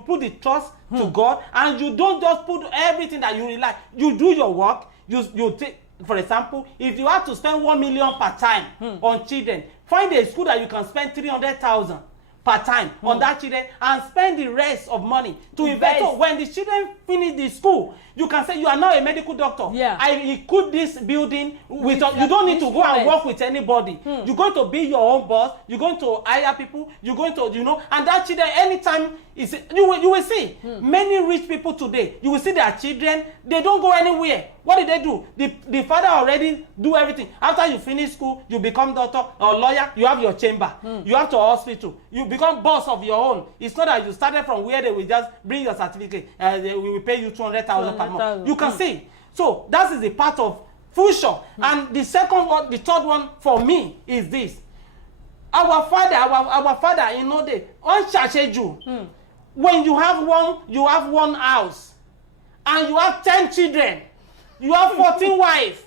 put the trust to God, and you don't just put everything that you rely. You do your work. You take, for example, if you have to spend 1 million per time on children, find a school that you can spend 300,000 per time on that children, and spend the rest of money to invest. So when the children finish the school, you can say you are now a medical doctor. Yeah. I equip this building with you don't need to go and work with anybody. You're going to be your own boss. You're going to hire people. You're going to, and that children, anytime you will see many rich people today. You will see their children, they don't go anywhere. What do? The father already do everything. After you finish school, you become doctor or lawyer, you have your chamber. You have to hospital. You become boss of your own. It's not that you started from where they will just bring your certificate. We will pay you 200,000 per month. You can see. So that is the part of future. And the second one, the third one for me is this. Our father, when you have one house, and you have 10 children, you have 14 wives.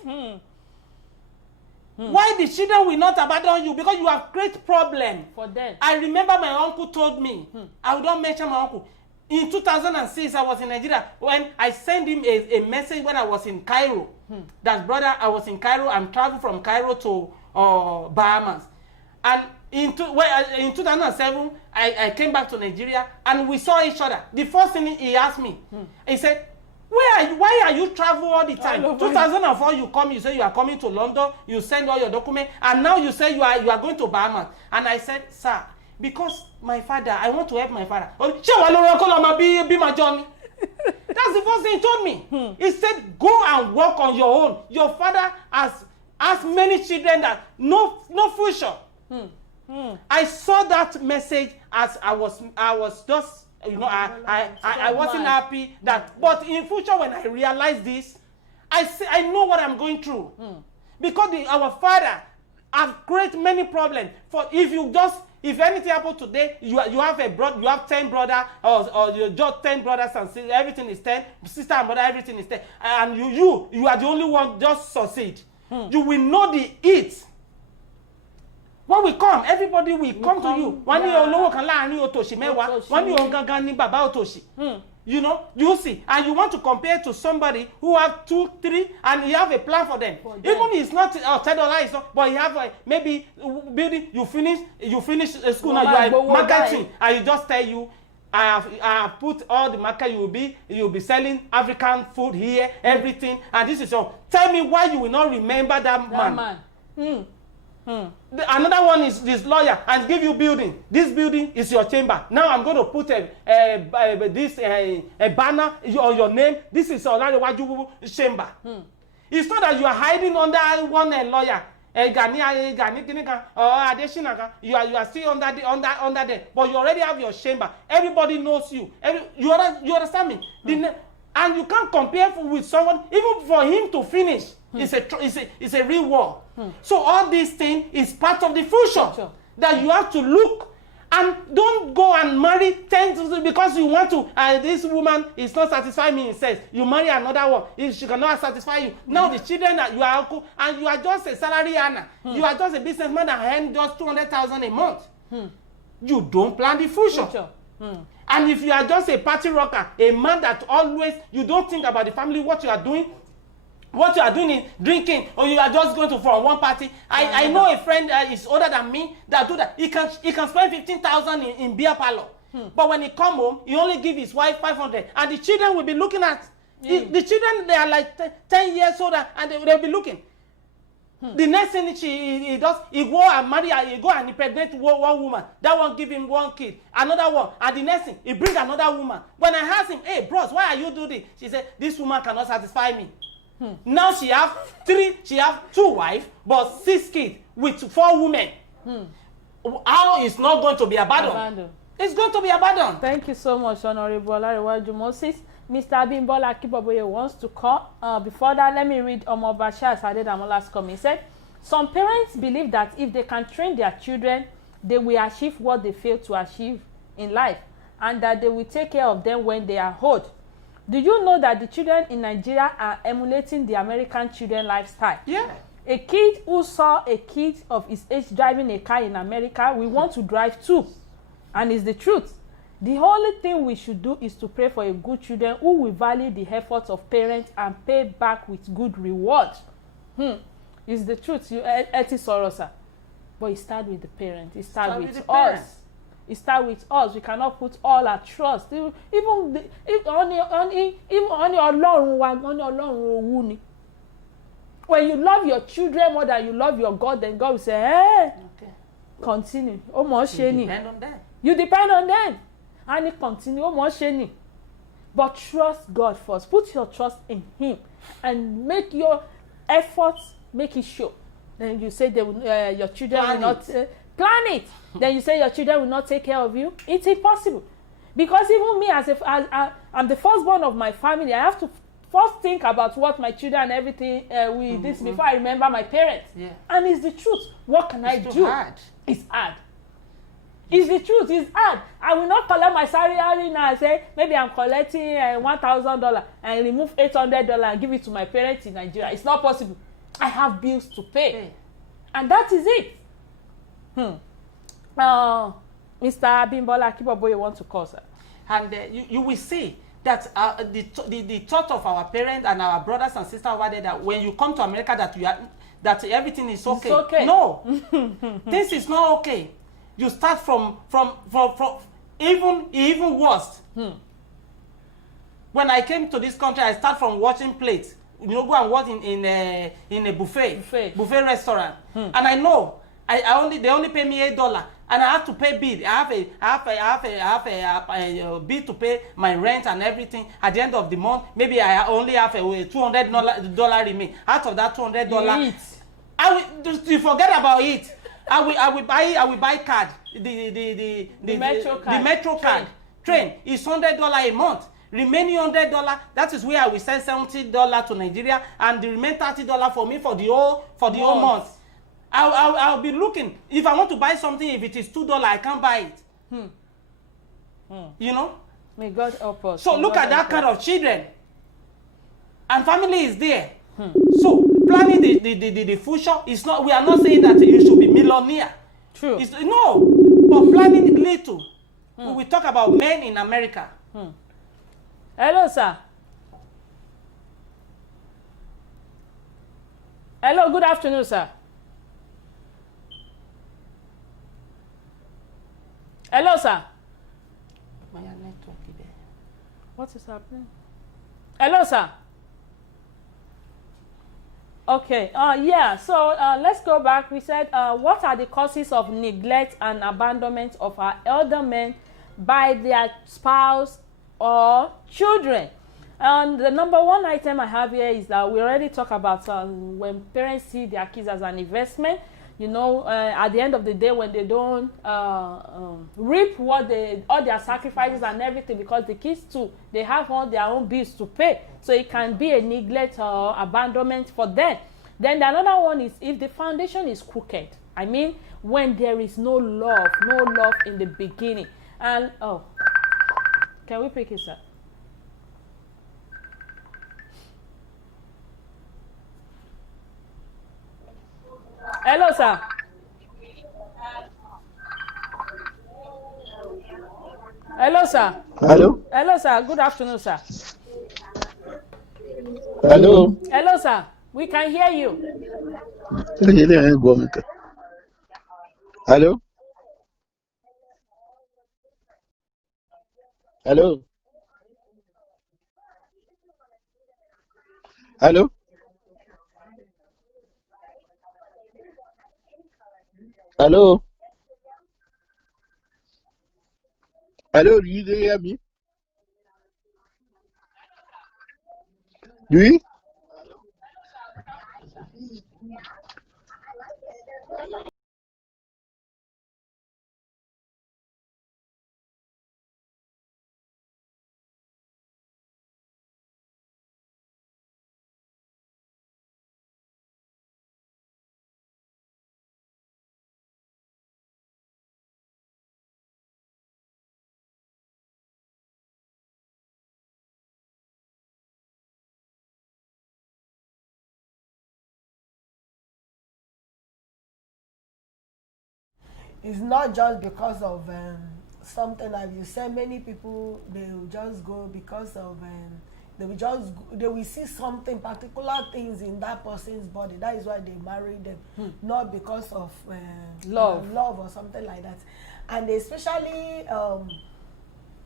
Why the children will not abandon you? Because you have great problem for them. I remember my uncle told me, I will not mention my uncle. In 2006, I was in Nigeria. When I sent him a message when I was in Cairo. That brother, I was in Cairo. I'm traveling from Cairo to Bahamas. And in 2007, I came back to Nigeria, and we saw each other. The first thing he asked me, he said, why are you traveling all the time? 2004, you say you are coming to London, you send all your documents, and now you say you are going to Bahamas. And I said, sir, because my father, I want to help my father. That's the first thing he told me. He said, go and work on your own. Your father has many children that no future. I saw that message as I was just, I wasn't happy that, but in future when I realize this, I know what I'm going through. Because our father have created many problems. For if you just If anything happens today, you have a brother, you have 10 brothers, or you just 10 brothers and sisters, everything is 10, sister and brother, everything is 10, and you are the only one just succeed. You will know the it. When we come, everybody will come to you. One year olówó kan láàrin òtòṣì mẹ́wàá, one year gangan ni bàbá òtòṣì. You know, you see, and you want to compare to somebody who have 2, 3, and you have a plan for them. Even if it's not $10, it's not, but you have maybe building. You finish school now. You are marketing, and you just tell you, I have put all the market. You'll be selling African food here, everything, and this is all. Tell me why you will not remember that man. Another one is this lawyer and give you building. This building is your chamber. Now I'm going to put a banner on your name. This is Olarewaju chamber. It's not that you are hiding under one lawyer. You are still under there, but you already have your chamber. Everybody knows you. You understand me? And you can't compare with someone, even for him to finish. It's a real war. So all these things is part of the future that you have to look, and don't go and marry 10 because you want to. This woman is not satisfying me in sex. You marry another one. If she cannot satisfy you, now the children that you are uncle, and you are just a salary earner. You are just a businessman that earns just 200,000 a month. You don't plan the future. And if you are just a party rocker, a man that always, you don't think about the family, what you are doing is drinking, or you are just going to from one party. I know a friend is older than me that do that. He can spend 15,000 in beer parlor. But when he come home, he only give his wife 500, and the children will be looking at the children. They are like 10 years older, and they'll be looking. The next thing he does, he go and marry, he go and impregnate one woman. That one give him one kid, another one, and the next thing he bring another woman. When I ask him, hey bros, why are you doing this? She said, this woman cannot satisfy me. Now she have 2 wives, but 6 kids with 4 women. How is not going to be abandoned? It's going to be abandoned. Thank you so much, Honorable Olarewaju Moses. Mr. Abimbola Akiboboye wants to call. Before that, let me read Omobasha Sadedamola's comment. He said, some parents believe that if they can train their children, they will achieve what they fail to achieve in life, and that they will take care of them when they are old. Do you know that the children in Nigeria are emulating the American children lifestyle? Yeah. A kid who saw a kid of his age driving a car in America will want to drive too. And it's the truth. The only thing we should do is to pray for a good children who will value the efforts of parents and pay back with good reward. It's the truth. Eti Sorosa. But it starts with the parents. It starts with us. It starts with us. We cannot put all our trust. Even when you love your children more than you love your God, then God will say, hey, continue. You depend on them. You depend on them. And it continue. But trust God first. Put your trust in Him. And make your efforts, make it show. Then you say your children will not... plan it. Then you say your children will not take care of you. It's impossible. Because even me, I'm the firstborn of my family, I have to first think about what my children and everything this before I remember my parents. Yeah. And it's the truth. What can I do? Hard. It's hard. It's the truth. It's hard. I will not collect my salary now and say, maybe I'm collecting $1,000 and remove $800 and give it to my parents in Nigeria. It's not possible. I have bills to pay. And that is it. Mr. Abimbola Akiboboye want to call, sir. And you will see that the thought of our parents and our brothers and sisters over there, that when you come to America that everything is okay. It's okay. No, this is not okay. You start from even worse. When I came to this country, I start from washing plates. Go and work in a buffet restaurant, and I know. They only pay me $8, and I have to pay bill. I have a bill to pay my rent and everything. At the end of the month, maybe I only have a $200 remain. Out of that $200, you forget about it. I will buy card. The metro card. Train is $100 a month. Remaining $100, that is where I will send $70 to Nigeria, and the remaining $30 for me for the whole month. I'll be looking. If I want to buy something, if it is $2, I can't buy it. You know? May God help us. So look at that kind of children. And family is there. So planning the future is not, we are not saying that you should be millionaire. True. No, but planning little. We will talk about men in America. Hello, sir. Hello, good afternoon, sir. Hello, sir. My network is there. What is happening? Hello, sir. Okay. Yeah. So let's go back. We said, what are the causes of neglect and abandonment of our elder men by their spouse or children? And the number one item I have here is that we already talked about when parents see their kids as an investment. You know, at the end of the day, when they don't reap all their sacrifices and everything, because the kids too, they have all their own bills to pay. So it can be a neglect or abandonment for them. Then the another one is if the foundation is crooked. I mean, when there is no love in the beginning. And, can we pick it up? Hello, sir. Hello, sir. Hello. Hello, sir. Good afternoon, sir. Hello. Hello, sir. We can hear you. Hello. Hello. Hello. Hello. Hello, do you hear me? Do you? It's not just because of something like you said. Many people, they will just go because of they will see something, particular things in that person's body. That is why they marry them, not because of love or something like that. And especially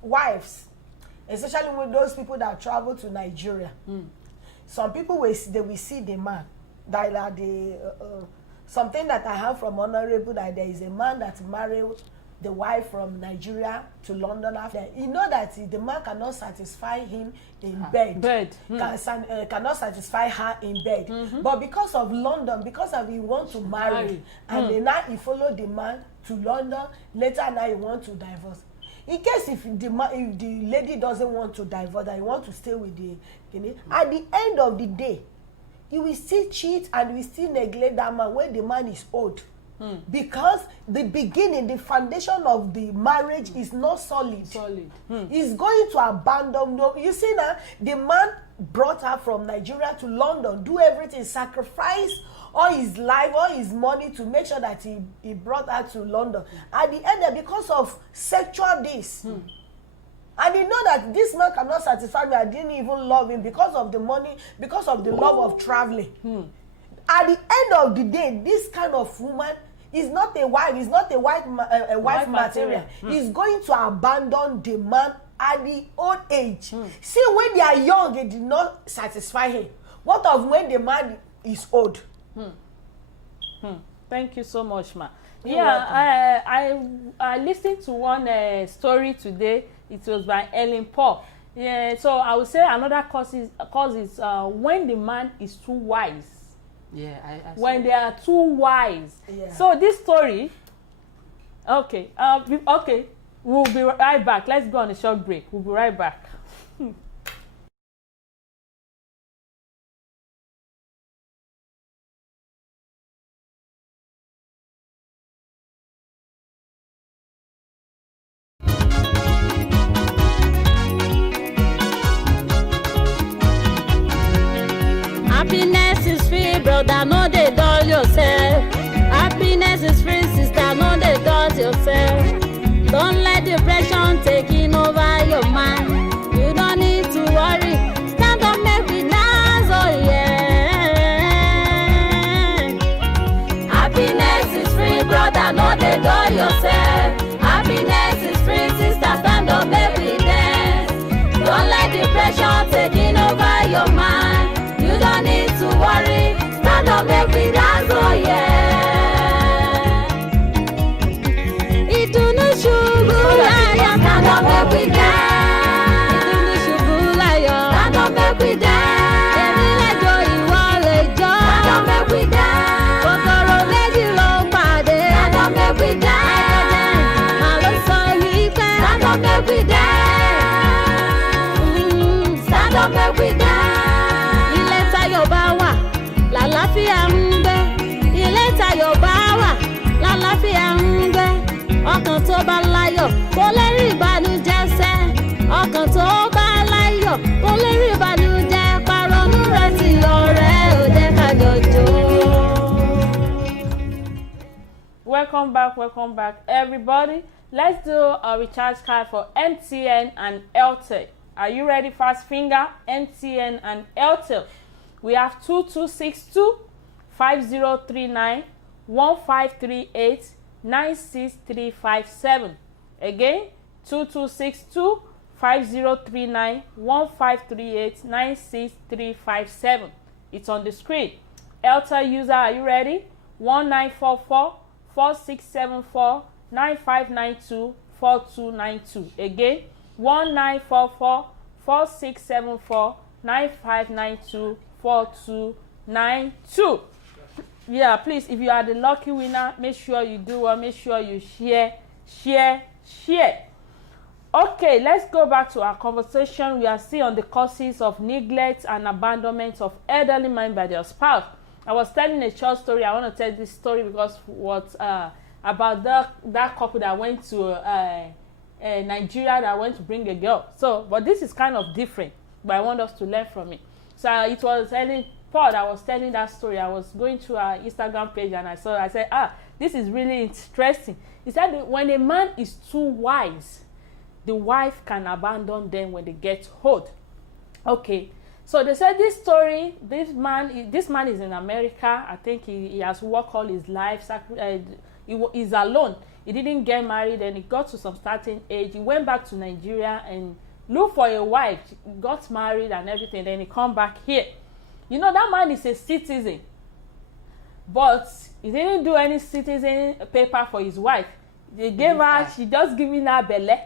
wives, especially with those people that travel to Nigeria. Some people will see the man that something that I have from Honorable, that there is a man that married the wife from Nigeria to London after. You know that the man cannot satisfy him in bed. Cannot satisfy her in bed. But because of London, because of he want to marry, and then now he follow the man to London, later now he want to divorce. In case if the lady doesn't want to divorce, and he want to stay with at the end of the day, you will still cheat and you will still neglect that man when the man is old. Because the beginning, the foundation of the marriage is not solid. He's going to abandon. No, you see now, the man brought her from Nigeria to London, do everything, sacrifice all his life, all his money to make sure that he brought her to London. At the end, because of sexual this. And he know that this man cannot satisfy me. I didn't even love him because of the money, because of the love of traveling. At the end of the day, this kind of woman is not a wife. Is not a wife material. He's going to abandon the man at the old age. See, when they are young, it did not satisfy him. What of when the man is old? Thank you so much, ma. Yeah, I listened to one story today. It was by Ellen Paul. Yeah, so I would say another cause is when the man is too wise. Yeah, when they are too wise. Yeah. So this story, okay, we'll be right back. Let's go on a short break. We'll be right back. brother, no dey dull yourself. Happiness is free, sister, no dey dull yourself. Don't let depression taking over your mind. You don't need to worry. Stand up, make we dance, oh yeah. Happiness is free, brother, no dey dull yourself. Happiness is free, sister, stand up, make we dance. Don't let depression taking over your mind. You don't need to worry. Stand up, make we dance, oh yeah. Ìdùnnú ṣubú láyọ̀, stand up, make we dance. Ìdùnnú ṣubú láyọ̀, stand up, make we dance. Èmi lẹ́jọ́, ìwọ lẹ́jọ́, stand up, make we dance. Kòkòrò méjì ló pàdé, stand up, make we dance. Màlúù sọ wípé, stand up, make we dance. Stand up, make we dance. Ilé tayọ̀ bá wà, làlàáfíà ń gbé. Ilé tayọ̀ bá wà, làlàáfíà ń gbé. Ọkàn tó bá láyọ̀ kò lè rí ìbànújẹ́ sẹ́. Ọkàn tó bá láyọ̀ kò lè rí ìbànújẹ́. Pàrọ̀nù rẹ̀ sí ọ̀rẹ́ ò jẹ́ ká jọjọ́. Welcome back, everybody. Let's do a recharge card for MTN and Airtel. Are you ready, fast finger? MTN and Airtel. We have 2262 5039 1538 96357. Again, 2262 5039 1538 96357. It's on the screen. Airtel user, are you ready? 1944 4674 9592 4292. Again, 1944 4674 9592 4292. Yeah, please, if you are the lucky winner, make sure you do well. Make sure you share. Okay, let's go back to our conversation. We are still on the causes of neglect and abandonment of elderly men by their spouse. I was telling a short story. I want to tell this story because about that couple that went to Nigeria that went to bring a girl. So, but this is kind of different, but I want us to learn from it. So it was Paul that was telling that story. I was going to our Instagram page and I said, this is really interesting. He said that when a man is too wise, the wife can abandon them when they get old. Okay, so they said this story, this man is in America. I think he has worked all his life. He's alone. He didn't get married, and he got to some certain age. He went back to Nigeria and looked for a wife, got married and everything. Then he come back here. You know, that man is a citizen, but he didn't do any citizen paper for his wife. They gave her, she just giving her belle.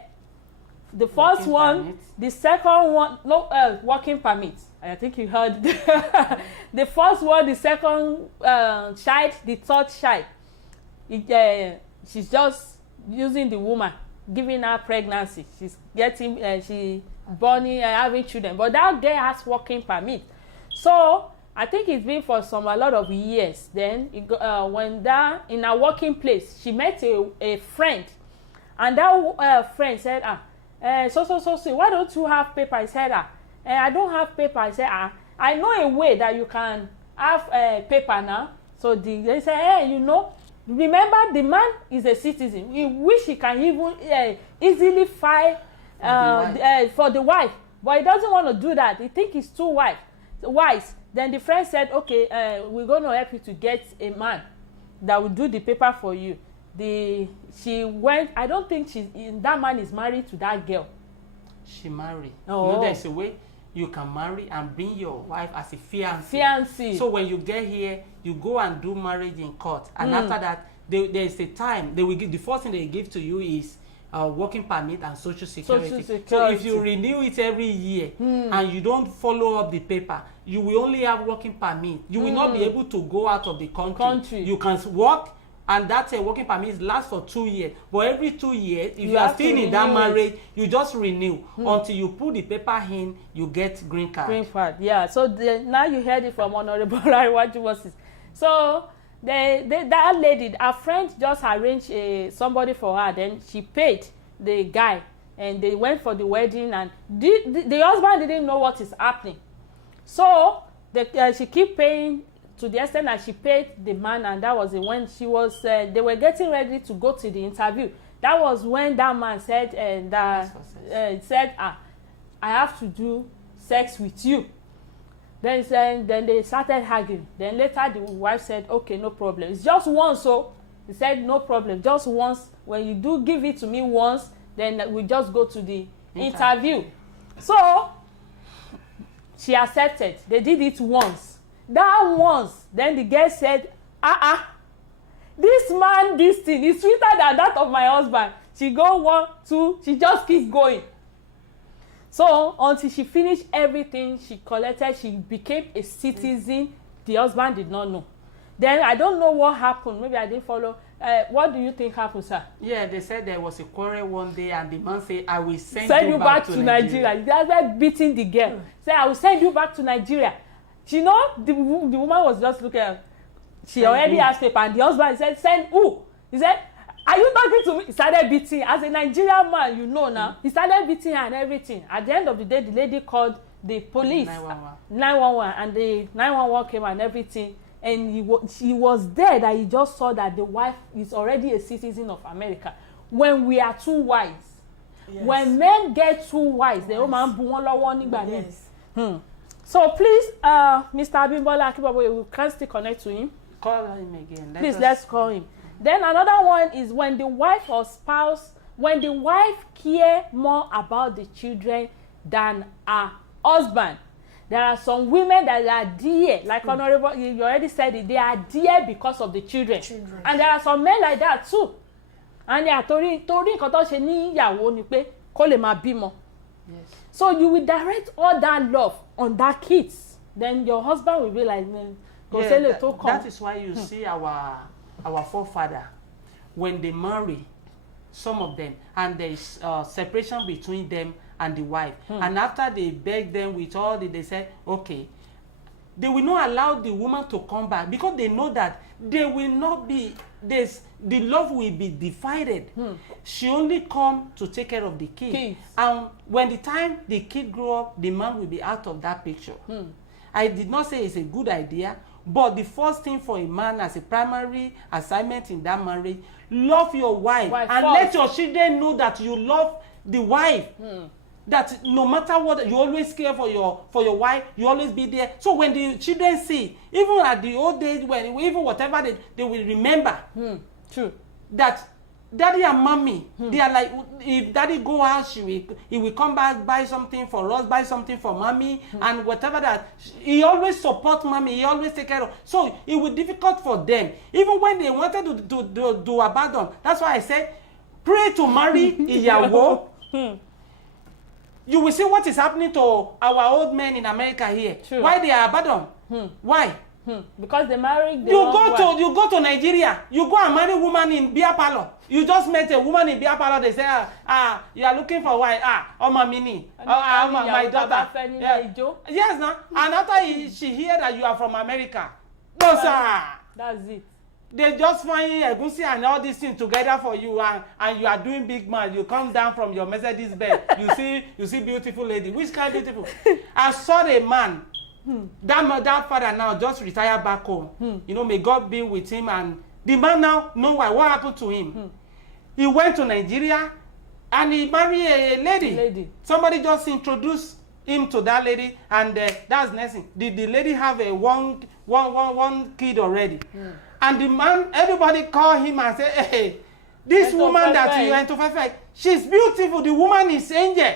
The first one, the second one, no, working permit. I think you heard. The first one, the second child, the third child. She's just using the woman, giving her pregnancy. She's getting, she born, having children. But that girl has working permit. So I think it's been for a lot of years. Then when that in a working place, she met a friend, and that friend said, so, why don't you have paper? I said, I don't have paper. I said, I know a way that you can have paper now. So they said, hey, you know, remember the man is a citizen. We wish he can even easily file for the wife, but he doesn't want to do that. He thinks he's too wise. Then the friend said, okay, we're going to help you to get a man that will do the paper for you. She went, I don't think that man is married to that girl. She married. Oh. You know, there's a way you can marry and bring your wife as a fiancé. So when you get here, you go and do marriage in court. And after that, there's a time they will give. The first thing they give to you is working permit and social security. So if you renew it every year and you don't follow up the paper, you will only have working permit. You will not be able to go out of the country. You can work, and that working permit lasts for 2 years. But every 2 years, if you are still in that marriage, you just renew until you put the paper in. You get green card. Green card, yeah. So now you heard it from Honorable Lariwaju Moses. So that lady, her friend just arranged somebody for her. Then she paid the guy, and they went for the wedding. And the husband didn't know what is happening. So she keep paying to the extent that she paid the man, and that was when she was they were getting ready to go to the interview. That was when that man said I have to do sex with you. Then they started arguing. Then later the wife said, okay, no problem, it's just once. So he said, no problem, just once. When you do give it to me once, then we just go to the interview. So she accepted. They did it once. That once, then the girl said, this man, this thing is sweeter than that of my husband. She go 1, 2, she just keep going. So until she finished everything she collected, she became a citizen. The husband did not know. Then I don't know what happened. Maybe I didn't follow. What do you think happened, sir? Yeah, they said there was a quarrel one day, and the man said, I will send you back to Nigeria. They were beating the girl. Say, I will send you back to Nigeria. You know, the woman was just looking at her. She already asked paper, and the husband said, send who? He said, are you talking to me? He started beating. As a Nigerian man, you know now. He started beating her and everything. At the end of the day, the lady called the police. 911. And the 911 came and everything. And he was there that he just saw that the wife is already a citizen of America. When we are too wise. Yes. When men get too wise, they yes. So please, Mr. Abimbola Akibaboye, we can still connect to him. Call him again. Let's call him. Then another one is when the wife or spouse, when the wife care more about the children than her husband. There are some women that are dear, like Honorable, you already said it, they are dear because of the children. And there are some men like that too. And they are torí nǹkan tó ṣe ní ìyàwó ni pé kó lè máa bímọ. Yes. So you will direct all that love on that kids. Then your husband will be like, man, that is why you see our forefather, when they marry, some of them, and there is separation between them and the wife. And after they beg them with all they say, okay, they will not allow the woman to come back, because they know that they will not be the love will be divided. She only come to take care of the kids. And when the time the kid grow up, the man will be out of that picture. I did not say it's a good idea, but the first thing for a man as a primary assignment in that marriage, love your wife and first. Let your children know that you love the wife. That no matter what, you always care for your wife, you always be there. So when the children see, even at the old age, when even whatever they will remember. True. That daddy and mommy, they are like, if daddy go out, he will come back, buy something for us, buy something for mommy, and whatever that. He always support mommy, he always take care of. So it will be difficult for them. Even when they wanted to abandon. That's why I said, pray to marry Iyawo. You will see what is happening to our old men in America here. True. Why they are abandoned? Why? Because they married. You go to Nigeria. You go and marry a woman in beer parlor. You just met a woman in beer parlor. They say, you are looking for why? My mini. My daughter. Yes, now. And after she hear that you are from America, no sir. That's it. They just find egusi and all these things together for you, and you are doing big man. You come down from your Mercedes bed. You see beautiful lady. Which kind of beautiful? I saw a man. That father now just retired back home. You know, may God be with him. And the man now know why. What happened to him? He went to Nigeria and he married a lady. Somebody just introduced him to that lady, and that's nothing. The lady have a one kid already. And the man, everybody call him and say, hey, this woman that you went to fight, she's beautiful. The woman is angel.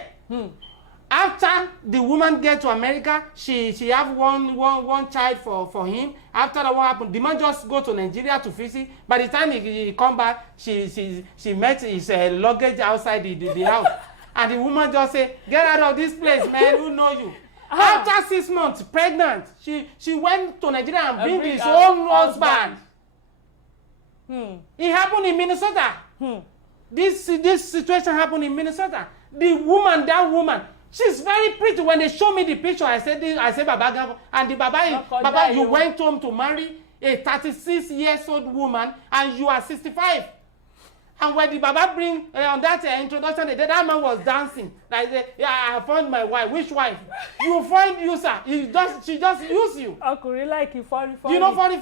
After the woman get to America, she have one child for him. After that, what happened? The man just go to Nigeria to visit. By the time he come back, she met his luggage outside the house. And the woman just say, get out of this place, man. Who know you? After 6 months, pregnant, she went to Nigeria and bring his own husband. It happened in Minnesota. This situation happened in Minnesota. That woman, she's very pretty. When they show me the picture, I said, Baba, and the Baba, you went home to marry a 36 years old woman, and you are 65. And when the Baba bring on that introduction, that man was dancing. Like, yeah, I found my wife. Which wife? You find you, sir. She just use you. I could really like you, 40. You know 40.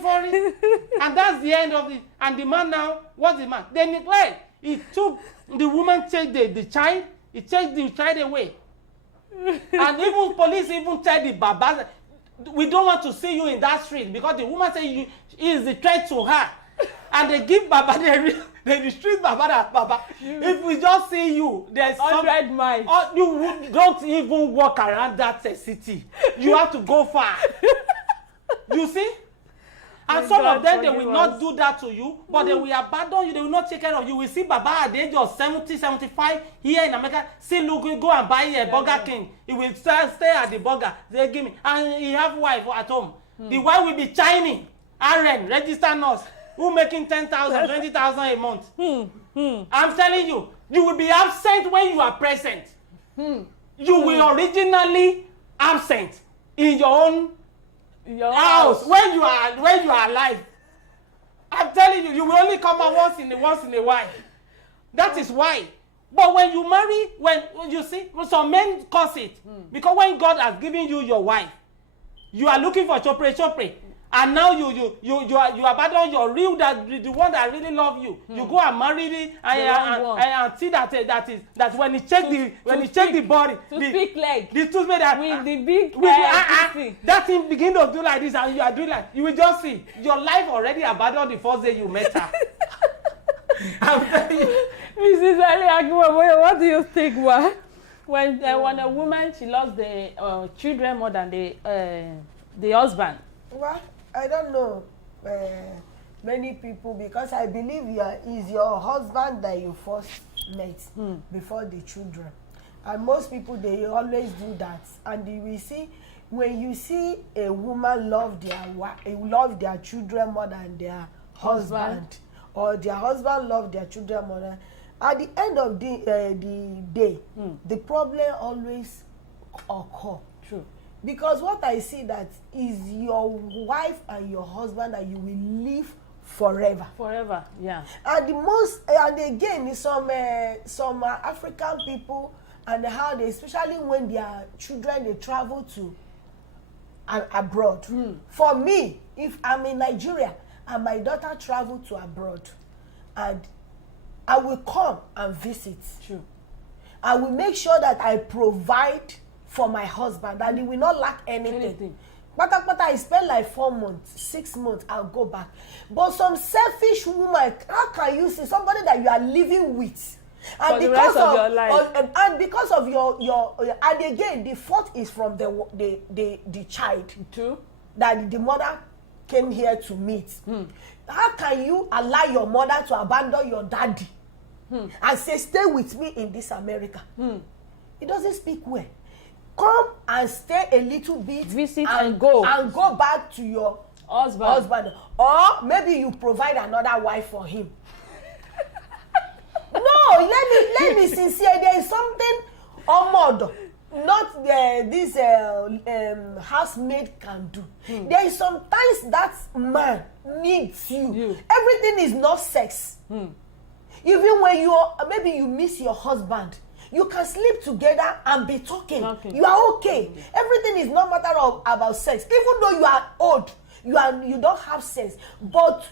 And that's the end of the. And the man now, what's the man? They neglect. He took the woman, take the child. He take the child away. And even police even tell the Baba, we don't want to see you in that street because the woman say he is the threat to her. And they give Baba the restrict Baba. If we just see you, there's 100 miles. You don't even walk around that city. You have to go far. You see? And some of them, they will not do that to you, but they will abandon you. They will not take care of you. You will see Baba at the age of 70, 75 here in America. See, look, go and buy a Burger King. He will stay at the burger. They give me. And he have wife at home. The wife will be shining. RN, register nurse. Who making 10,000, 20,000 a month? I'm telling you, you will be absent when you are present. You will originally absent in your own house when you are alive. I'm telling you, you will only come out once in a while. That is why. But when you marry, when you see, some men cause it because when God has given you your wife, you are looking for chopre. And now you abandon your real, the one that really love you. You go and marry it and see that when he check the body, to speak leg, the toothpaste that with the big that thing begin to do like this, and you are doing like, you will just see your life already abandoned the first day you met her. I'm telling you, Mrs. Ali Agimaboye, what do you think? When a woman she loves the children more than the husband? Well, I don't know many people because I believe is your husband that you first met before the children. And most people, they always do that. And you will see, when you see a woman love their children more than their husband, or their husband love their children more than, at the end of the day, the problem always occur. True. Because what I see that is your wife and your husband that you will live forever. Forever, yeah. And again, some African people and how they, especially when their children, they travel to abroad. For me, if I'm in Nigeria and my daughter travel to abroad, and I will come and visit. True. I will make sure that I provide for my husband, and he will not lack anything. But I spend like 4 months, 6 months, I'll go back. But some selfish woman, how can you see somebody that you are living with? And for the rest of your life. And because of your and again, the fault is from the child. True. That the mother came here to meet. How can you allow your mother to abandon your daddy and say, stay with me in this America? It doesn't speak well. Come and stay a little bit, visit and go back to your husband, or maybe you provide another wife for him. No, let me sincere. There is something Omodo, not this housemaid can do. There is sometimes that man needs you. Everything is not sex. Even when maybe you miss your husband, you can sleep together and be talking. You are okay. Everything is not matter about sex. Even though you are old, you don't have sense. But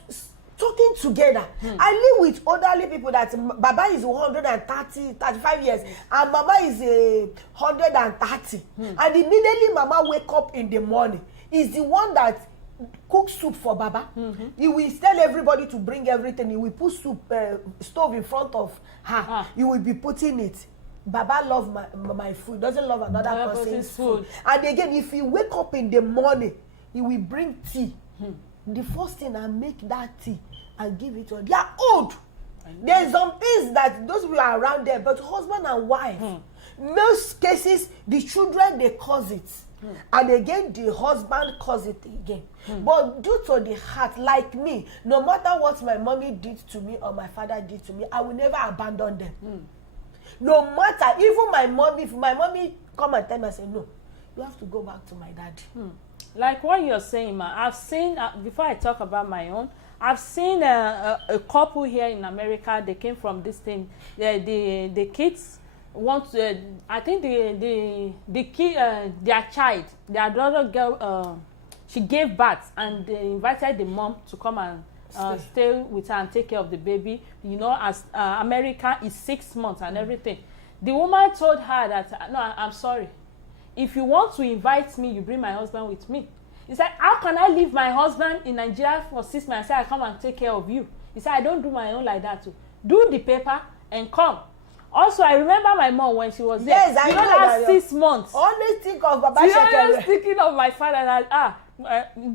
talking together. I live with elderly people that Baba is 35 years, and Mama is 130. And immediately Mama wake up in the morning, is the one that cook soup for Baba. He will tell everybody to bring everything. He will put soup stove in front of her. He will be putting it. Baba love my food, doesn't love another person's food. And again, if he wake up in the morning, he will bring tea. The first thing, I make that tea and give it to her. They are old. There's some things that those people are around there, but husband and wife, most cases, the children, they cause it. And again, the husband cause it again. But due to the heart, like me, no matter what my mommy did to me or my father did to me, I will never abandon them. No matter, even my mommy, if my mommy come and tell me, I say, no, you have to go back to my daddy. Like what you're saying, ma, I've seen, before I talk about my own, I've seen a couple here in America. They came from this thing. The kids want to, I think the kid, their child, their daughter girl, she gave birth, and they invited the mom to come and stay with her and take care of the baby. You know, as America is 6 months and everything. The woman told her that, no, I'm sorry. If you want to invite me, you bring my husband with me. He said, how can I leave my husband in Nigeria for 6 months and say I come and take care of you? He said, I don't do my own like that too. Do the paper and come. Also, I remember my mom when she was there. Yes, I know that 6 months. Always think of Baba She Shekere. always thinking of my father that,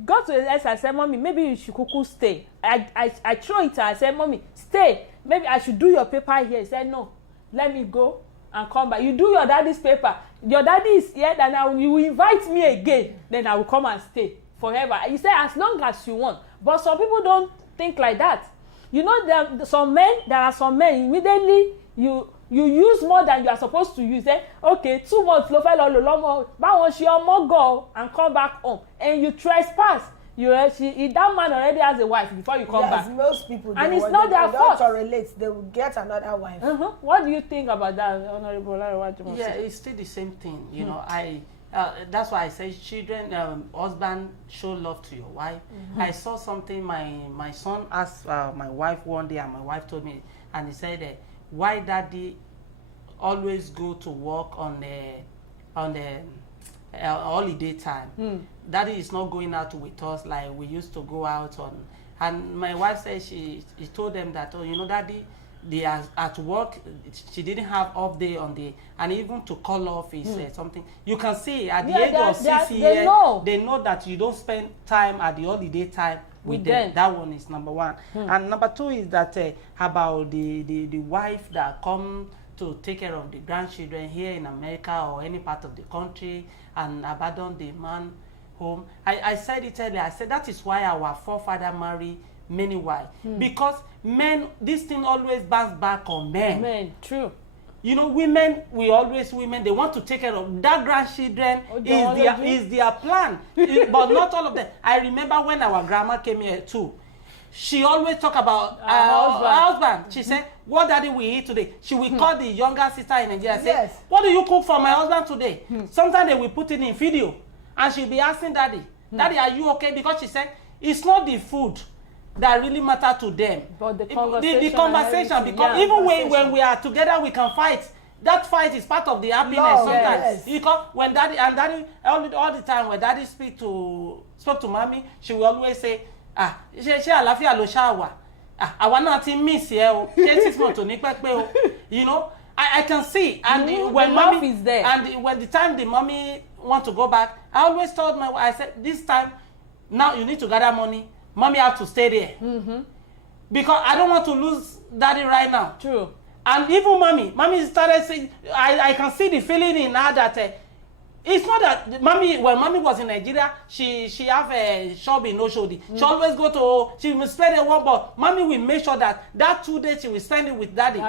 got to the end, I said, Mommy, maybe you should kuku stay. I throw it, I said, Mommy, stay. Maybe I should do your paper here. He said, no, let me go and come back. You do your daddy's paper. Your daddy is here, then you will invite me again. Then I will come and stay forever. He said, as long as you want. But some people don't think like that. You know, there are some men, immediately you use more than you are supposed to use. Okay, 2 months, go and come back home. And you trespass. That man already has a wife before you come back. Most people do. And it's not their fault. They don't relate. They will get another wife. What do you think about that, Honorable? Yeah, it's still the same thing. You know, that's why I say children, husband, show love to your wife. I saw something my son asked my wife one day, and my wife told me, and he said, why daddy always go to work on the holiday time? Daddy is not going out with us like we used to go out on. And my wife said she told them that, oh, you know, daddy, they are at work. She didn't have off day on the, and even to call off is something you can see at the age of 6 years. They know that you don't spend time at the holiday time with them. That one is number one. And number two is that about the wife that come to take care of the grandchildren here in America or any part of the country and abandon the man home. I said it earlier. I said that is why our forefather married many wives, because men, this thing always bounce back on men. Men, true. You know, women they want to take care of that grandchildren. Is their plan. But not all of them. I remember when our grandma came here too, she always talk about her husband. She said, what daddy will eat today? She will call the younger sister in Nigeria and say, what do you cook for my husband today? Sometimes they will put it in video, and she'll be asking daddy, daddy, are you okay? Because she said, it's not the food that really matter to them, but the conversation, because even when we are together, we can fight. That fight is part of the happiness. Sometimes because when daddy all the time when daddy spoke to mommy, she will always say, she àlàáfíà ló ṣá wà, àwa náà ti miss here o, ṣé 6 months ò ní pẹ́ pé o. You know, I can see, and when mommy is there, and when the time the mommy want to go back, I always told my wife, I said, this time now you need to gather money. Mommy have to stay there, because I don't want to lose daddy right now. True. And even mommy started saying, I can see the feeling in her that it's not that mommy, when mommy was in Nigeria, she have a shop in Oshodi. She always go to, she will spend a one, but mommy will make sure that 2 days she will spend it with daddy.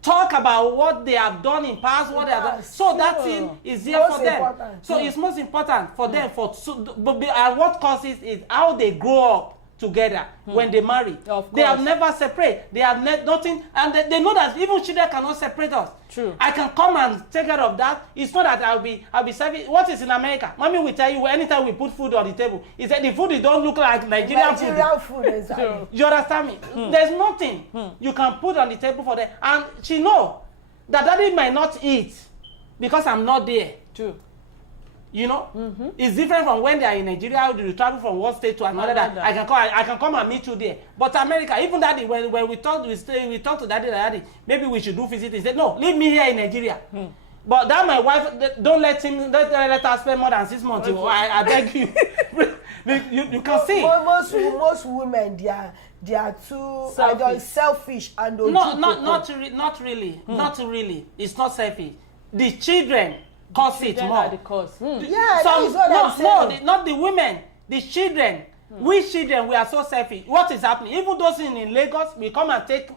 Talk about what they have done in past, what they have done. So that thing is there for them. So it's most important for them. And what causes is how they grow up together when they marry. They have never separate. They have nothing, and they know that even children cannot separate us. True. I can come and take care of that. It's not that I'll be serving. What is in America? Mommy will tell you anytime we put food on the table, he said the food don't look like Nigerian food. Exactly. You understand me? There's nothing you can put on the table for them, and she know that daddy might not eat because I'm not there. True. You know, it's different from when they are in Nigeria. You travel from one state to another. I can come and meet you there. But America, even daddy, when we talk to daddy, maybe we should do visit. He said, no, leave me here in Nigeria. But that my wife, don't let her spend more than 6 months. I beg you. you can see. Most women, they are too selfish and not really. It's not selfish. The children cause it more. Not the women, the children. We children, we are so selfish. What is happening? Even those in Lagos, we come and take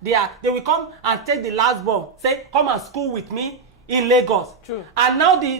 they will come and take the last born, say, come and school with me in Lagos. True. And now the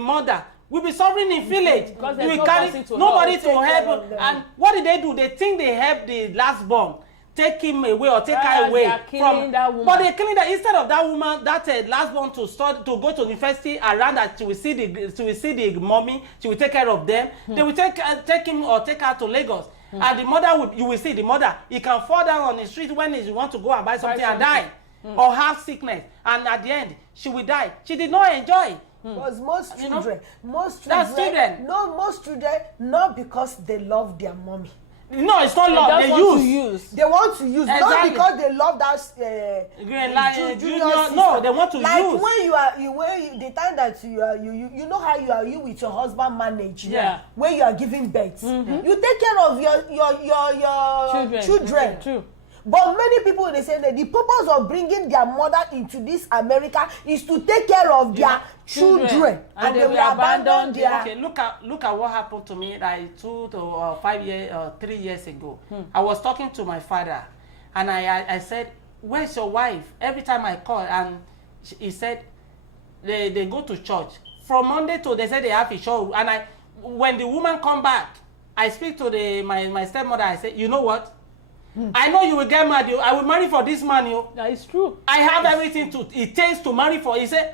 mother will be suffering in village. Because You there's will carry nobody to help. And what did they do? They think they help the last born. Take him away or take her away from that woman. But they're killing that instead of that woman, that last born to go to university around that she will see the mommy, she will take care of them. They will take him or take her to Lagos. And the mother you will see the mother, he can fall down on the street when he want to go and buy something and die. Or have sickness, and at the end she will die. She did not enjoy. Because most children, not because they love their mommy. No, it's not love. They use. They want to use, exactly. Not because they love that junior sister. No, they want to like use. Like when the time that you know how you with your husband manage. Yeah. When you are giving birth, you take care of your children. True. But many people, they say that the purpose of bringing their mother into this America is to take care of their children. And they will abandon their... Okay, look at what happened to me like 2 to 5 years, 3 years ago. I was talking to my father, and I said, "Where's your wife?" Every time I call, and he said, they go to church. From Monday to, they said they have a show. And when the woman come back, I speak to my stepmother. I say, "You know what? I know you will get married. I will marry for this man. That is true. I have everything it takes to marry for." He said,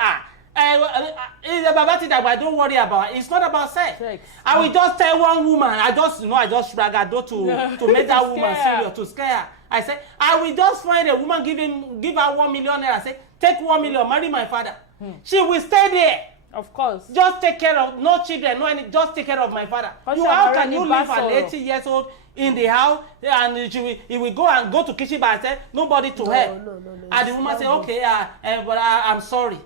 it's about it that I don't worry about. It's not about sex. I will just tell one woman. I just bragado to make that woman serious, to scare her. I said, I will just find a woman, give her 1 million naira. I say, take 1 million, marry my father. She will stay there. Of course. Just take care of no children, no any. Just take care of my father. How can you leave an 80 years old in the house and he will go to kitchen by herself, nobody to help? No. And the woman say, okay, but I'm sorry.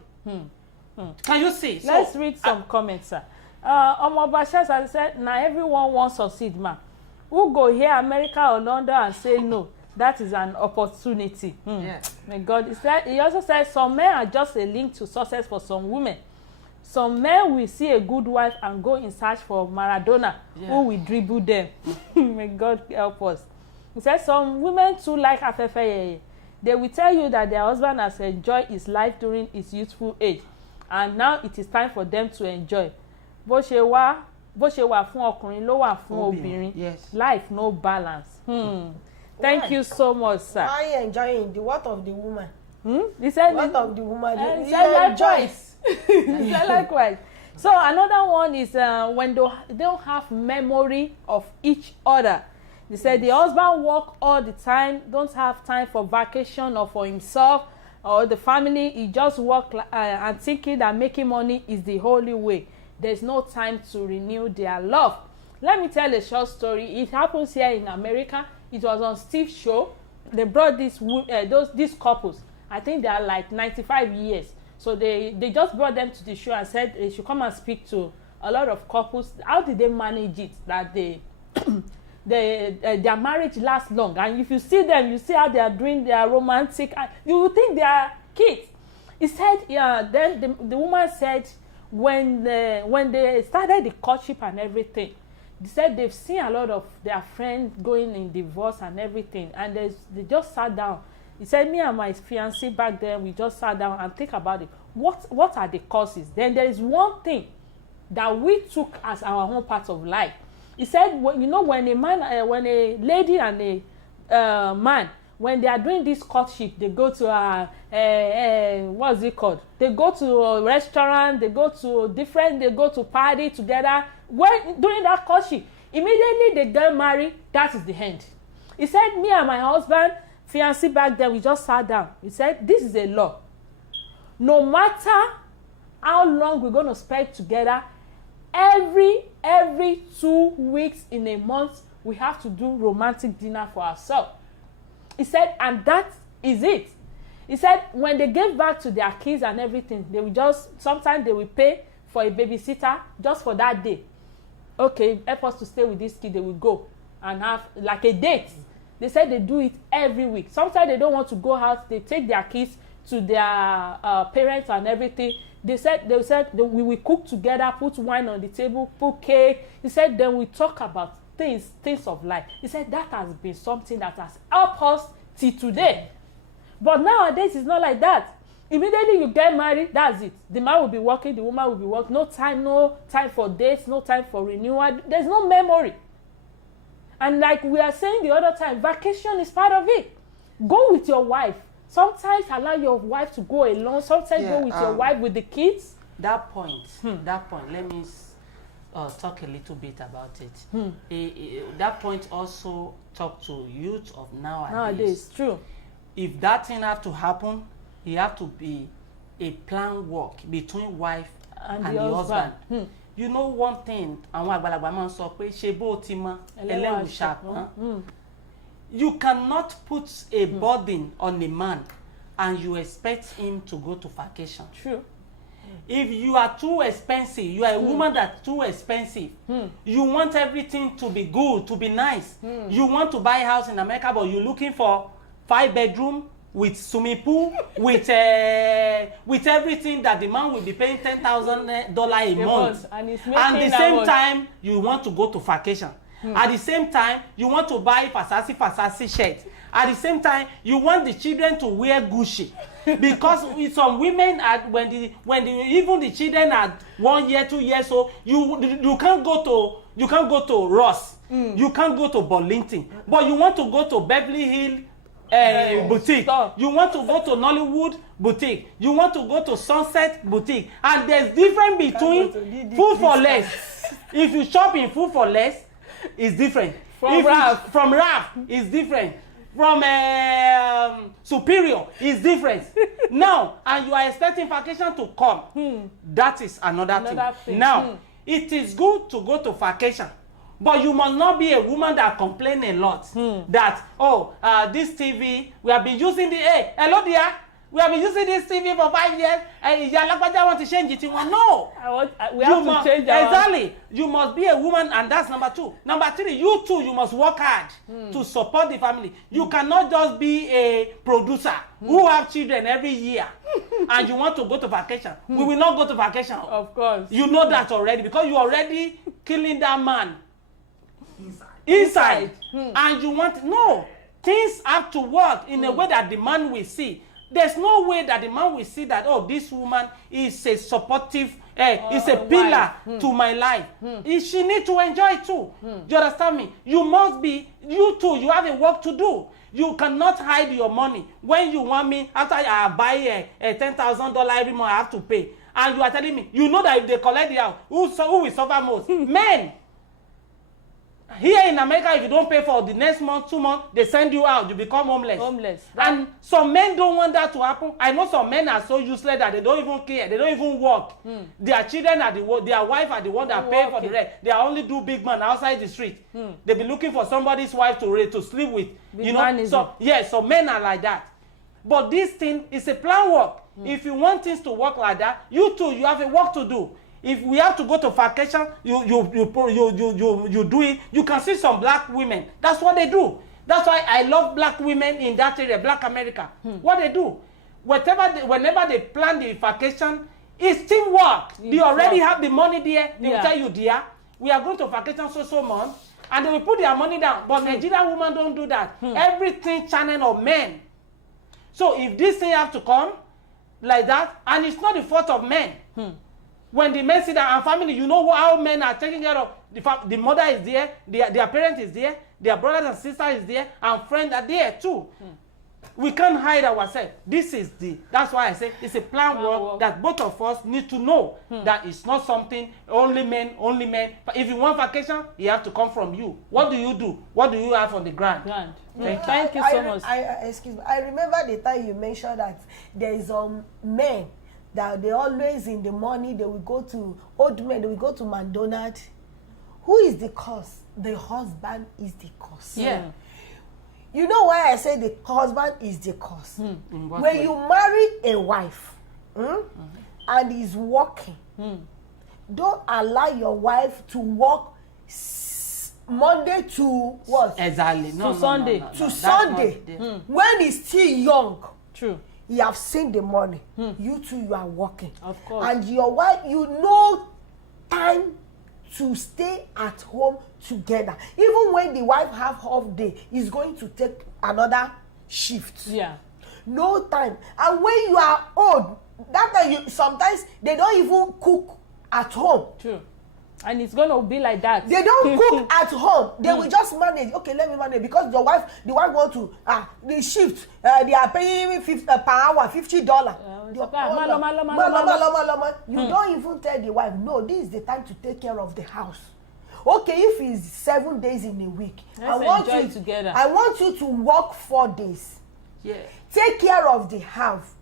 Can you see? Let's read some comments, sir. Omobasha said, now everyone wants to succeed, ma. Who go here, America or London, and say no? That is an opportunity. Yeah. My God. He also said, some men are just a link to success for some women. Some men will see a good wife and go in search for Maradona, who will dribble them. May God help us. He said, some women too like afefe. They will tell you that their husband has enjoyed his life during his youthful age, and now it is time for them to enjoy. Bó ṣe wà fún ọkùnrin ló wà fún obìnrin. Yes. Life no balance. Thank you so much, sir. Why are you enjoying the what of the woman? He said, what of the woman? He said likewise. He said likewise. So another one is when they don't have memory of each other. They said the husband work all the time, don't have time for vacation or for himself or the family. He just work and thinking that making money is the only way. There's no time to renew their love. Let me tell a short story. It happens here in America. It was on Steve's show. They brought these couples. I think they are like 95 years. So they just brought them to the show and said they should come and speak to a lot of couples. How did they manage it that their marriage lasts long? And if you see them, you see how they are doing their romantic. You will think they are kids. He said, then the woman said when they started the courtship and everything, they said they've seen a lot of their friends going in divorce and everything, and they just sat down. He said, me and my fiancé back then, we just sat down and think about it. What are the causes? Then there is one thing that we took as our own part of life. He said, when a lady and a man, when they are doing this courtship, they go to what's it called? They go to a restaurant, they go to party together. During that courtship, immediately they get married. That is the end. He said, me and my husband, fiancé back then, we just sat down. He said, this is a law. No matter how long we're going to spend together, every 2 weeks in a month, we have to do romantic dinner for ourselves. He said, and that is it. He said, when they gave back to their kids and everything, sometimes they will pay for a babysitter just for that day. Okay, help us to stay with this kid, they will go and have like a date. They said they do it every week. Sometimes they don't want to go out. They take their kids to their parents and everything. They said we will cook together, put wine on the table, put cake. He said then we talk about things of life. He said that has been something that has helped us till today. But nowadays it's not like that. Immediately you get married, that's it. The man will be working, the woman will be working. No time for dates, no time for renewal. There's no memory. And like we are saying the other time, vacation is part of it. Go with your wife. Sometimes allow your wife to go alone. Sometimes go with your wife with the kids. That point, let me talk a little bit about it. That point also talk to youth of nowadays. True. If that thing have to happen, it have to be a planned work between wife and the husband. You know one thing, àwọn àgbàlagbà máa ń sọ pé ṣe bó ti mọ ẹlẹ́wù ṣàpọ́n. You cannot put a burden on a man and you expect him to go to vacation. True. If you are too expensive, you are a woman that's too expensive. You want everything to be good, to be nice. You want to buy a house in America, but you're looking for 5-bedroom with swimming pool, with everything that the man will be paying $10,000 a month. And at the same time, you want to go to vacation. At the same time, you want to buy Fasasi shirt. At the same time, you want the children to wear Gucci. Because with some women, even the children are 1 year, 2 years old, you can't go to Ross. You can't go to Burlington. But you want to go to Beverly Hills boutique. You want to go to Nollywood boutique. You want to go to Sunset boutique. And there's difference between food for less. If you shop in food for less, it's different. From Ralph, it's different. From Superior, it's different. Now, and you are expecting vacation to come. That is another thing. Now, it is good to go to vacation. But you must not be a woman that complain a lot. That, this TV, we have been using hello dear, we have been using this TV for 5 years, and Yalakwaja want to change it. No. We have to change our... Exactly. You must be a woman, and that's number 2. Number 3, you too, you must work hard to support the family. You cannot just be a producer who have children every year, and you want to go to vacation. We will not go to vacation. Of course. You know that already, because you already killing that man. Inside. And you want... No. Things have to work in a way that the man will see. There's no way that the man will see that, this woman is a supportive, is a pillar to my life. She needs to enjoy it too. Do you understand me? You must be, you too, you have a work to do. You cannot hide your money. When you want me, after I buy a $10,000 every month, I have to pay. And you are telling me, you know that if they collect the house, who will suffer most? Men. Here in America, if you don't pay for the next month, 2 months, they send you out. You become homeless. And some men don't want that to happen. I know some men are so useless that they don't even care. They don't even work. Their children are their wife are the one that pay for the rent. They only do big man outside the street. They be looking for somebody's wife to sleep with. So men are like that. But this thing is a plan work. If you want things to work like that, you too, you have a work to do. If we have to go to vacation, you do it. You can see some black women. That's what they do. That's why I love black women in that area, Black America. What they do, whenever they plan the vacation, it's teamwork. They already have the money there. They will tell you, dear, we are going to vacation so month, and they will put their money down. But Nigerian women don't do that. Everything channel of men. So if this thing have to come like that, and it's not the fault of men. When the men see that our family, you know how men are taking care of the mother is there, their parent is there, their brothers and sisters is there, and friends are there too. We can't hide ourselves. That's why I say it's a plan work that both of us need to know that it's not something only men. But if you want vacation, you have to come from you. What do you do? What do you have on the ground? Thank you so much. Excuse me. I remember the time you mentioned that there is men that they always in the morning they will go to old men, they will go to McDonald's. Who is the cause? The husband is the cause. You know why I say the husband is the cause? When you marry a wife and he's working, don't allow your wife to work Monday to what? Exactly. To Sunday. To Sunday. When he's still young. True. You have seen the money. You too, you are working. Of course. And your wife, you know time to stay at home together. Even when the wife have half day, is going to take another shift. no time. And when you are old, that time you sometimes they don't even cook at home. True. And it's gonna be like that. They don't cook at home. They will just manage. Okay, let me manage, because the wife want to the shift. They are paying me per hour, $50. You don't even tell the wife, no, this is the time to take care of the house. Okay, if it's 7 days in a week, I want you to work 4 days. Yeah. Take care of the house.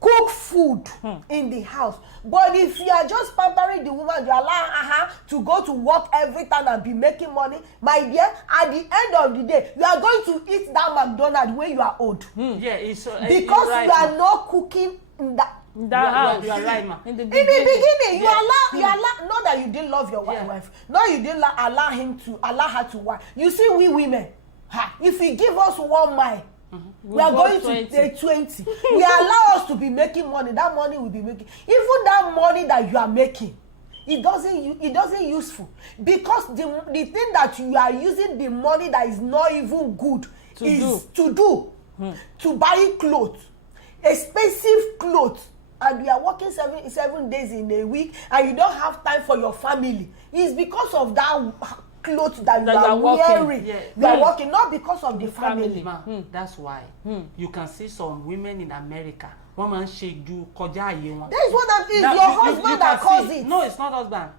Cook food in the house. But if you are just pampering the woman, you allow her to go to work every time and be making money, my dear, at the end of the day, you are going to eat that McDonald's when you are old. Yeah, it's because right, you are not cooking in that house. You are right, ma. In the beginning, you allow, not that you didn't love your wife. No, you didn't allow her to work. You see, we women, if you give us 1 mile, we are going 20. To 20. We allow us to be making money. That money will be making. Even that money that you are making, it doesn't useful, because the thing that you are using the money that is not even good to buy clothes, expensive clothes, and you are working seven days in a week, and you don't have time for your family. It's because of that clothes that you are wearing. You are working, not because of the family. That's why you can see some women in America. Woman shake you koja ye one. That's what that is. Your husband that caused it. No, it's not husband.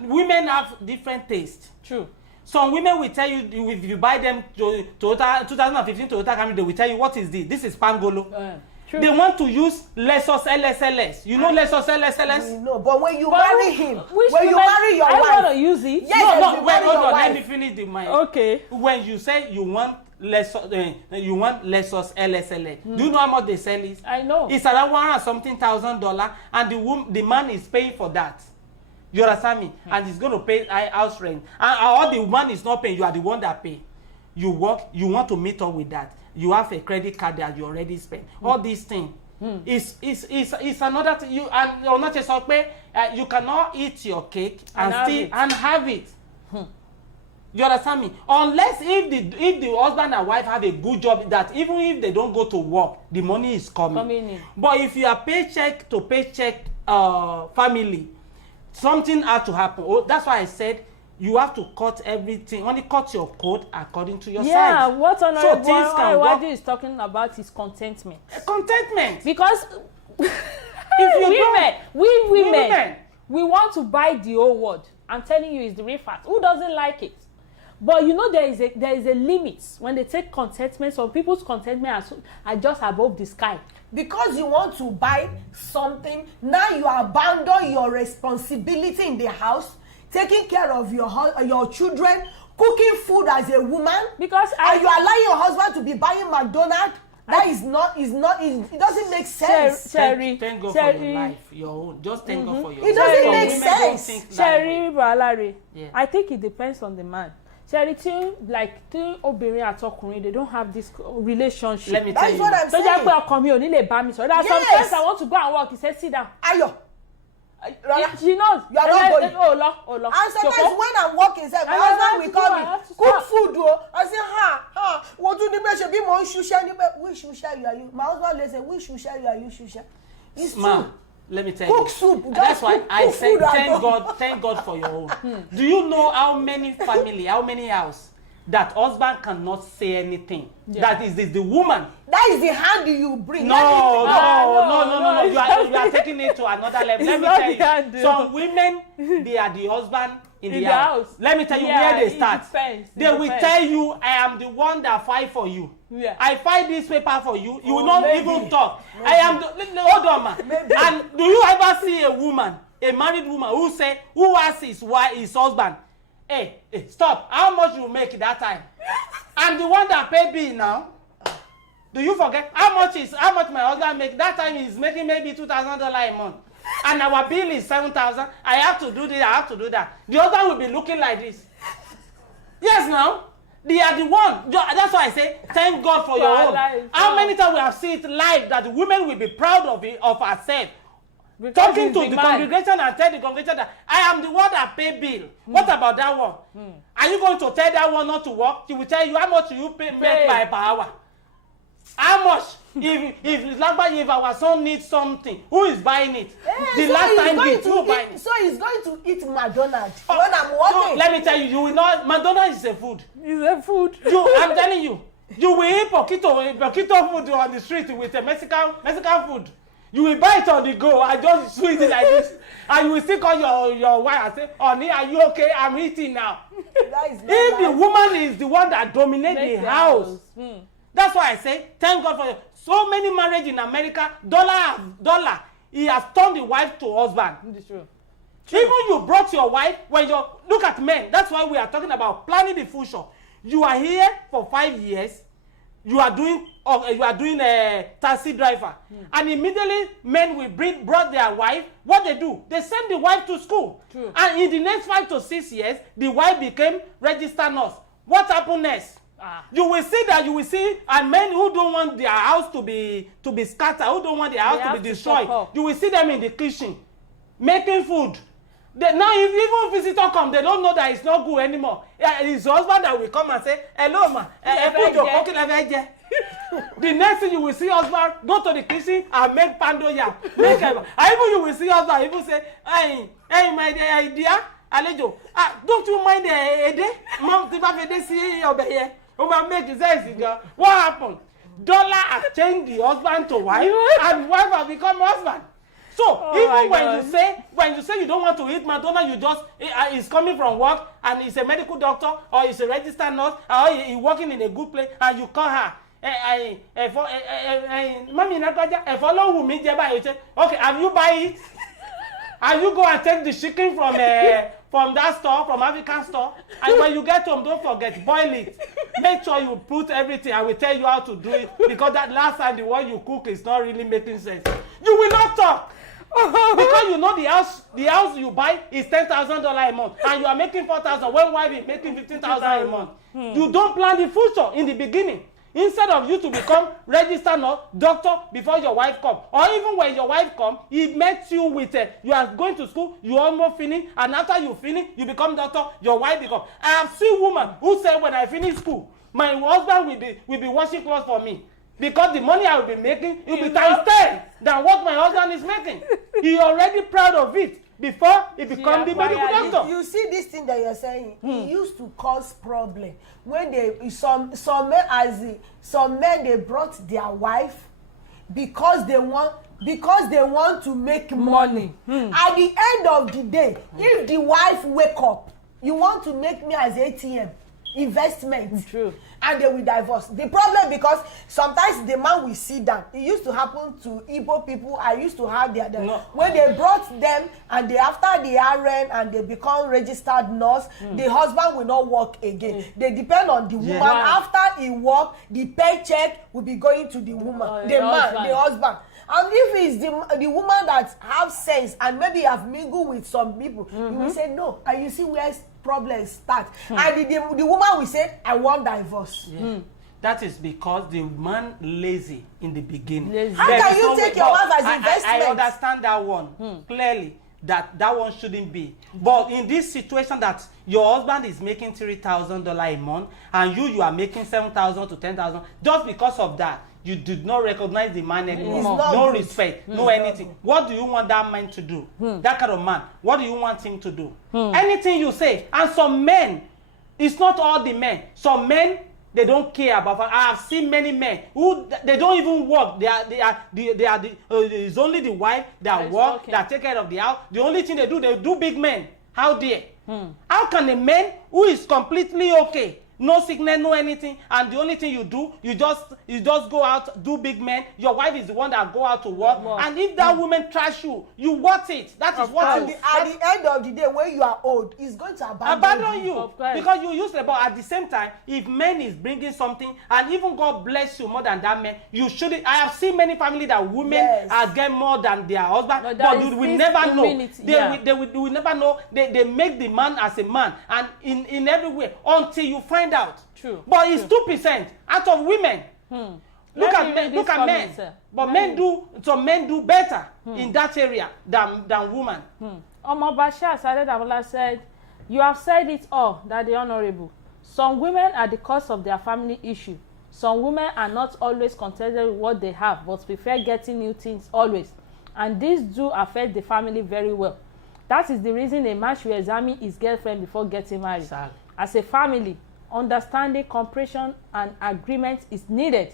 Women have different taste. True. Some women will tell you, if you buy them Toyota 2015 Toyota Camry, they will tell you, what is this? This is Pangolo. They want to use Lexus LSLS. You know Lexus LSLS? No, but when you marry him, when you marry your wife, I want to use it. Yes, no, wait, hold on. Let me finish the mind. Okay. When you say you want Lexus LSLS, do you know how much they sell it? I know. It's around $100,000, and the man is paying for that. You understand me? And he's going to pay house rent. And all the man is not paying, you are the one that pay. You work, you want to meet up with that. You have a credit card that you already spent. All these things is another thing. You and you're not just you cannot eat your cake and have it. You understand me? Unless if the husband and wife have a good job, that even if they don't go to work, the money is coming in. But if you are paycheck to paycheck family, something has to happen. That's why I said you have to cut everything. Only cut your coat according to your size. Yeah, what Honorable Iwaju is talking about is contentment. Contentment. Because if we women, we want to buy the whole world. I'm telling you, it's the real fact. Who doesn't like it? But you know, there is a limit when they take contentment. Some people's contentment are just above the sky. Because you want to buy something, now you abandon your responsibility in the house, taking care of your children, cooking food as a woman, and you allow your husband to be buying McDonald's. That is not, it doesn't make sense. Thank God for your life, your own. Just thank God for your It doesn't make sense. Cherry Balari, I think it depends on the man. Cherry, like obìnrin àtọkùnrin, they don't have this relationship. Let me tell you. That's what I'm saying. So jẹ́ pé ọkàn mi ò ní lè bá mi sọ. That's sometimes I want to go and work. He said, sit down. Ayo. She knows. You are not going. Oh, and sometimes when I'm working, my husband will call me, cook food. I say, what do you mean? Be more shusha. Which shusha you are you? My husband will say, which shusha you are you shusha? It's true. Let me tell you. Cook soup. That's why I say thank God for your own. Do you know how many house that husband cannot say anything? That is the woman. That is the hand you bring. No. You are taking it to another level. Let me tell you. Some women, they are the husband in the house. Let me tell you where they start. They will tell you, I am the one that fight for you. Yeah. I fight this paper for you. You will not even talk. Maybe. I am hold on, man. Maybe. And do you ever see a woman, a married woman, who asks his husband, hey, stop, how much you make that time? I'm the one that pay bill now. Do you forget how much my husband make? That time he's making maybe $2,000 a month. And our bill is 7,000. I have to do this, I have to do that. The husband will be looking like this. Yes, now. They are the one. That's why I say, thank God for your own. How many times we have seen it live that the women will be proud of herself. Talking to the congregation and tell the congregation that I am the one that pay bill. What about that one? Are you going to tell that one not to work? She will tell you how much you pay per hour. How much? If our son needs something, who is buying it? The so last time who buying it? So he's going to eat McDonald's when I'm working. So let me tell you, you will not. McDonald's is a food. It's a food. I'm telling you, you will eat poquito food on the street with a Mexican food. You will buy it on the go and just sweet it like this, and you will still call your wife and say, "Honey, are you okay? I'm eating now." If the woman is the one that dominates the house. That's why I say, thank God for so many marriages in America, dollar. He has turned the wife to husband. True. Even you brought your wife, when you look at men, that's why we are talking about planning the future. You are here for 5 years, you are doing a taxi driver, and immediately men will brought their wife. What they do? They send the wife to school. True. And in the next 5 to 6 years, the wife became registered nurse. What happened next? You will see and men who don't want their house to be scattered, who don't want their house to be destroyed, you will see them in the kitchen making food. Now if even visitor come, they don't know that it's not good anymore. His husband that will come and say, "Hello ma, the next thing you will see husband go to the kitchen and make pando yam. And even you will see husband even say, hey my dear Alejo, don't you mind Ede? Mom, if I see over here, make his sense. What happened? Dollar has changed the husband to wife, and wife has become husband. So even when you say you don't want to eat McDonald's, you just he's coming from work and he's a medical doctor or he's a registered nurse or he's working in a good place, and you call her. Mommy, follow me. Okay, have you buy it? And you go and take the chicken from that store, from African store, and when you get home, don't forget, boil it. Make sure you put everything. I will tell you how to do it, because that last time the one you cook is not really making sense. You will not talk. Because you know the house you buy is $10,000 a month, and you are making 4,000 when wife is making 15,000 a month. You don't plan the future in the beginning. Instead of you to become registered nurse, doctor before your wife come, or even when your wife come, he met you with you are going to school, you almost finish, and after you finish, you become doctor, your wife become. I have seen women who say, when I finish school, my husband will be washing clothes for me, because the money I will be making will be times 10 than what my husband is making. He already proud of it before he become the medical doctor. You see this thing that you're saying, it used to cause problem when some men they brought their wife because they want to make money. At the end of the day, if the wife wake up, you want to make me as ATM investment. True. And they will divorce. The problem, because sometimes the man will sit down. It used to happen to Igbo people. I used to have when they brought them and after the RN and they become registered nurse, the husband will not work again. They depend on the woman. After he work, the paycheck will be going to the woman, the husband. And if it's the woman that have sense and maybe have mingled with some people, you will say no. And you see where problems start. And the woman will say, I want divorce. That is because the man lazy in the beginning. How can you take your wife as investment? I understand that one clearly. That one shouldn't be. But in this situation that your husband is making $3,000 a month and you are making $7,000 to $10,000, just because of that, you did not recognize the man anymore. No respect, no anything. What do you want that man to do? That kind of man, what do you want him to do? Anything you say. And some men, it's not all the men. Some men, they don't care about. I have seen many men who they don't even work. It's only the wife that work, that take care of the house. The only thing they do big men. How dare? How can a man who is completely okay, no sickness, no anything, and the only thing you do, you just go out, do big men. Your wife is the one that go out to work, and if that woman trash you, you want it. That is what at the end of the day, when you are old, it's going to abandon you because you use it. But at the same time, if man is bringing something, and even God bless you more than that man, you shouldn't. I have seen many families that women get more than their husband, but we will never know. They will never know. They make the man as a man, and in every way until you find out. True. But it's 2% out of women. Look at men. But men do better in that area than women. Omobasha Sadadabola said, "You have said it all, that the honorable. Some women are the cause of their family issue. Some women are not always contented with what they have, but prefer getting new things always. And these do affect the family very well. That is the reason a man should examine his girlfriend before getting married. Sad. As a family, understanding, comprehension, and agreement is needed.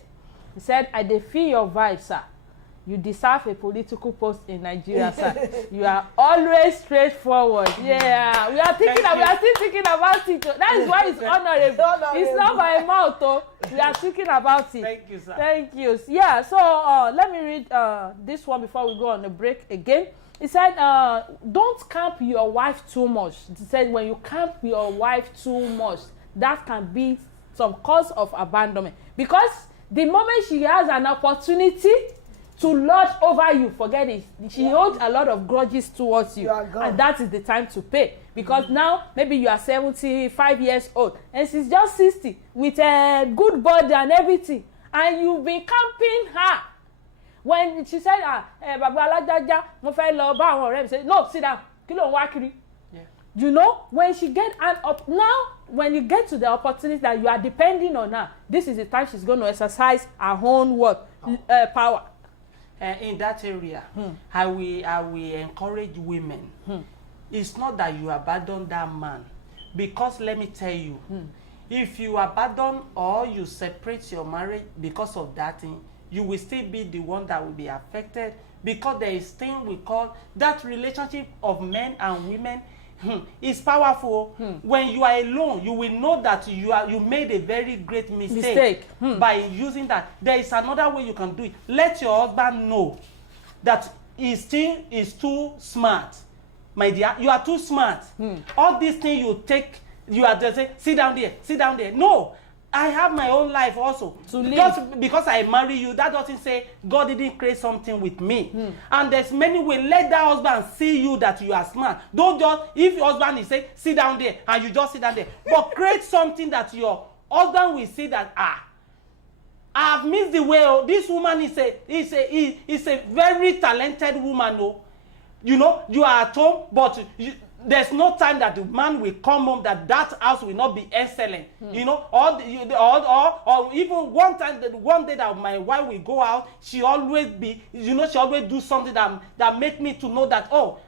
He said, I dey feel your vibe, sir. You deserve a political post in Nigeria, sir. You are always straightforward. Yeah, we are still thinking about it. That is why it's honorable. It's not by mouth, though. We are thinking about it. Thank you, sir. Thank you. Yeah, so let me read this one before we go on a break again. He said, don't camp your wife too much. He said, when you camp your wife too much, that can be some cause of abandonment. Because the moment she has an opportunity to lord over you, forget it. She holds a lot of grudges towards you, and that is the time to pay. Because now maybe you are 75 years old and she's just 60 with a good body and everything, and you've been camping her. When she said, Baba Alajaja, mo fẹ́ lọ bá àwọn ọ̀rẹ́ mi, say, no, sit down. Kí ló ń wá kiri? You know, when she get an up now, when you get to the opportunity that you are depending on her, this is the time she's going to exercise her own power. In that area, I will encourage women. It's not that you abandon that man, because let me tell you, if you abandon or you separate your marriage because of that thing, you will still be the one that will be affected, because there is thing we call that relationship of men and women. It's powerful. When you are alone, you will know that you made a very great mistake. By using that. There is another way you can do it. Let your husband know that he still is too smart. My dear, you are too smart. All these things you take, you are just saying, sit down there, sit down there. No, I have my own life also. Because I marry you, that doesn't say God didn't create something with me. And there's many ways. Let that husband see you that you are smart. Don't just, if your husband is saying, sit down there, and you just sit down there. But create something that your husband will see that, I have missed the way. Oh, this woman is a very talented woman. Oh. You know, you are at home, but there's no time that the man will come home that house will not be excellent. You know, or even one day that my wife will go out, she always be, you know, she always do something that make me to know that, no,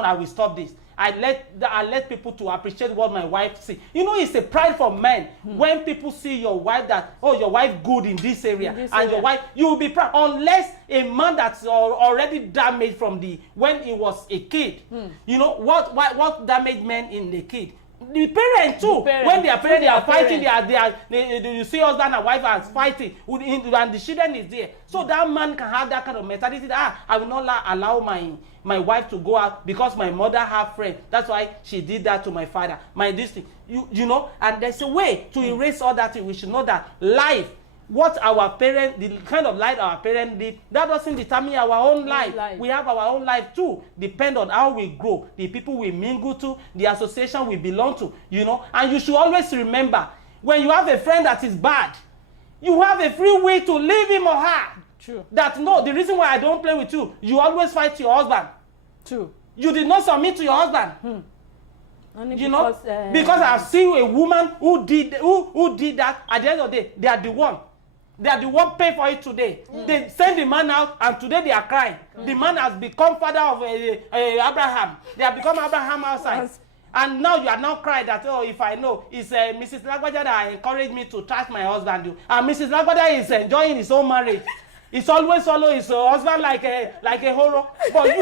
I will stop this. I let people to appreciate what my wife see. You know, it's a pride for men when people see your wife that, your wife good in this area, your wife, you will be proud. Unless a man that's already damaged from when he was a kid. You know what damaged men in the kid? The parents too. When they are fighting, you see husband and wife are fighting, and the children is there. So that man can have that kind of mentality that I will not allow my wife to go out because my mother have friends. That's why she did that to my father. You know, and there's a way to erase all that. We should know that life, what our parents, the kind of life our parents did, that doesn't determine our own life. We have our own life too. Depend on how we grow, the people we mingle to, the association we belong to, you know. And you should always remember, when you have a friend that is bad, you have a free will to leave him or her. True. That no, the reason why I don't play with you, you always fight your husband. True. You did not submit to your husband. Only you because I've seen a woman who did that. At the end of the day, they are the one. They are the one pay for it today. They send the man out, and today they are crying. The man has become father of Abraham. They have become Abraham outside. Yes. And now you are now crying that, if I know, it's Mrs. Lagbaja that encouraged me to trash my husband. And Mrs. Lagbaja is enjoying his own marriage. It's always follow his husband like a horror. But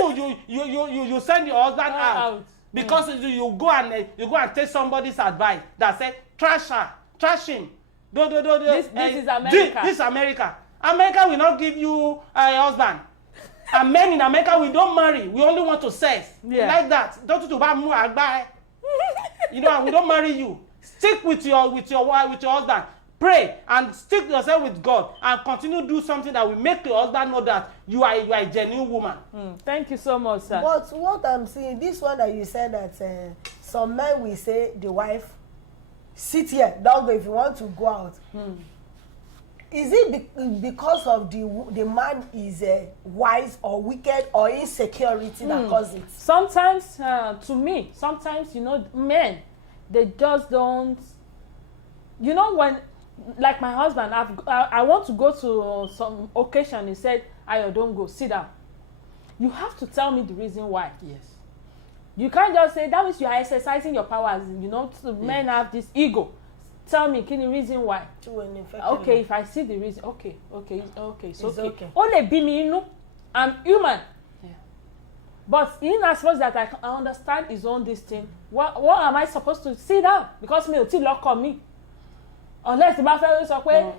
you send your husband out. Because you go and take somebody's advice that say trash her, trash him. This is America. This is America. America will not give you a husband. And men in America, we don't marry. We only want to sex. Yeah. Like that. Don't you buy more agba. You know, we don't marry you. Stick with your wife, with your husband. Pray and stick yourself with God and continue to do something that will make your husband know that you are a genuine woman. Thank you so much, sir. But what I'm seeing, this one that you said that some men will say the wife, sit here, don't go if you want to go out. Is it because of the man is wise or wicked or insecurity that causes it? Sometimes, to me, sometimes, you know, men, they just don't, you know, when like my husband, I want to go to some occasion. He said, Ayo, don't go, sit down. You have to tell me the reason why. Yes. You can't just say that means you are exercising your powers. You know, men have this ego. Tell me, can the reason why? Okay, if I see the reason, okay, it's okay. Only be me, you know, I'm human. Yeah. But in as much that I understand his own this thing, what am I supposed to sit down? Because me will lock on me. Unless the buffalo sokwe,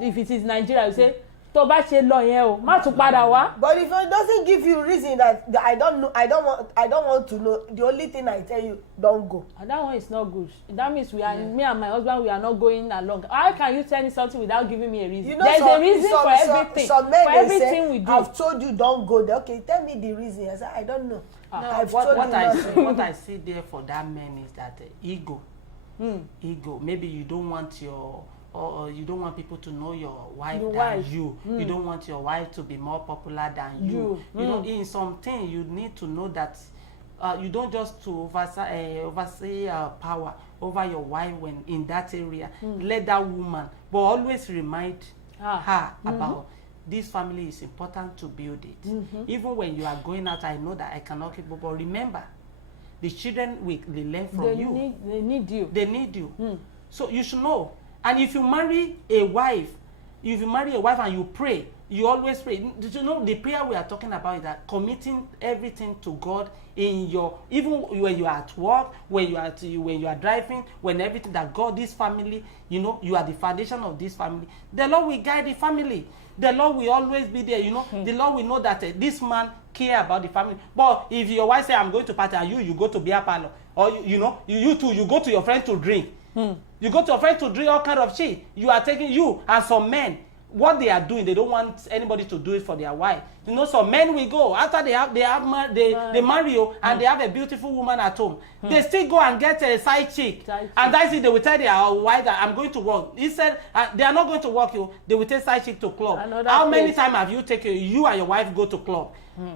if it is Nigeria, you say, tó bá ṣe lọ yẹn o, má tún padà wá. But if it doesn't give you reason that I don't know, I don't want to know, the only thing I tell you, don't go. And that one is not good. That means me and my husband, we are not going along. How can you tell me something without giving me a reason? You know, there's a reason for everything. Some men, for everything say, we do. I've told you don't go there. Okay, tell me the reason. I said, I don't know. What I see there for that man is that ego. Ego. Maybe you don't want you don't want people to know your wife than you. You don't want your wife to be more popular than you. You know, in something you need to know that you don't just to oversee power over your wife when in that area. Let that woman, but always remind her about this family is important to build it. Even when you are going out, I know that I cannot keep up, but remember, the children will learn from you. They need you. They need you. So you should know. And if you marry a wife and you pray, you always pray. Did you know the prayer we are talking about is that committing everything to God in your, even when you are at work, when you are driving, when everything, that God, this family, you know, you are the foundation of this family. The Lord will guide the family. The Lord will always be there, you know. The Lord will know that this man care about the family. But if your wife say, I'm going to party, and you go to beer parlor, or you too, you go to your friend to drink. You go to a friend to drink all kind of shit. You are taking and some men, what they are doing, they don't want anybody to do it for their wife. You know, some men will go after they marry you and they have a beautiful woman at home. They still go and get a side chick. And that's it. They will tell their wife that I'm going to work. He said they are not going to work you. They will take side chick to club. How many times have you taken you and your wife go to club?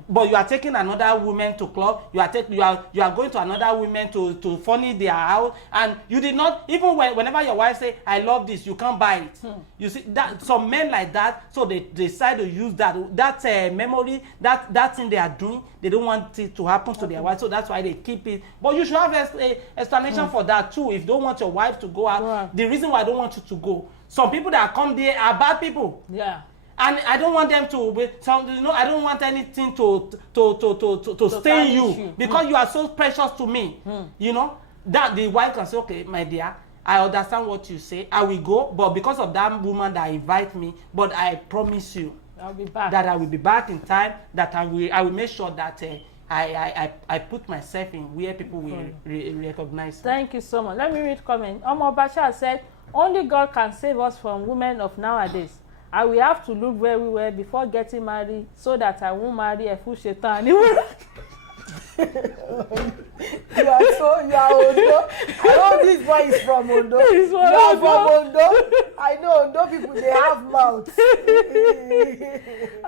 But you are taking another woman to club. You are going to another woman to furnish their house, and you did not even whenever your wife say I love this, you can't buy it. You see that some men like that, so they decide to use that memory, that thing they are doing. They don't want it to happen to their wife, so that's why they keep it. But you should have an explanation for that too. If you don't want your wife to go out, the reason why I don't want you to go. Some people that come there are bad people. Yeah. And I don't want them to be I don't want anything to stain you because you are so precious to me. You know, that the wife can say, okay, my dear, I understand what you say. I will go, but because of that woman that invite me, but I promise you I'll be back. That I will be back in time, that I will make sure that I put myself in where people will recognize me. Thank you so much. Let me read comment. Omo Bashar said, only God can save us from women of nowadays. I will have to look very well before getting married so that I won't marry a full shaitan anymore. You are Ondo. I know this boy is from Ondo. You are from Ondo. I know Ondo people, they have mouths.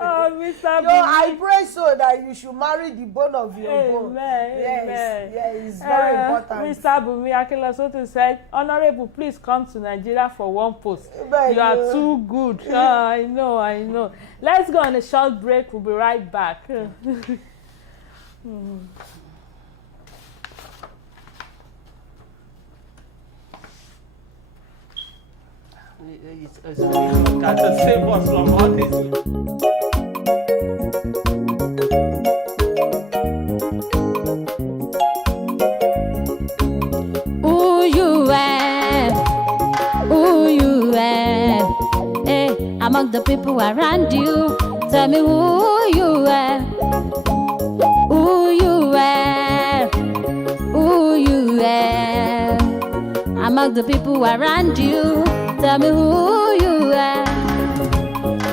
Oh, Mr. No, I pray so that you should marry the bone of your bone. Yes, Amen. yeah, it's very important. Mr. Bumi Akilasotu said, Honorable, please come to Nigeria for one post. You are too good. Oh, I know. Let's go on a short break. We'll be right back. It's really hard to save us from all this. Among the people around you, tell me who you are. Who you are, who you are. Among the people around you, tell me who you are.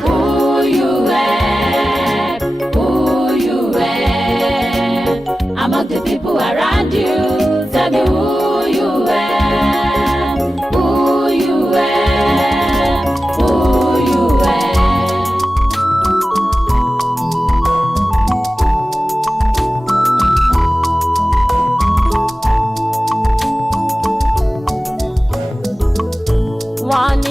Who you are, who you are. Among the people around you, tell me who you are. Who you are, who you are. One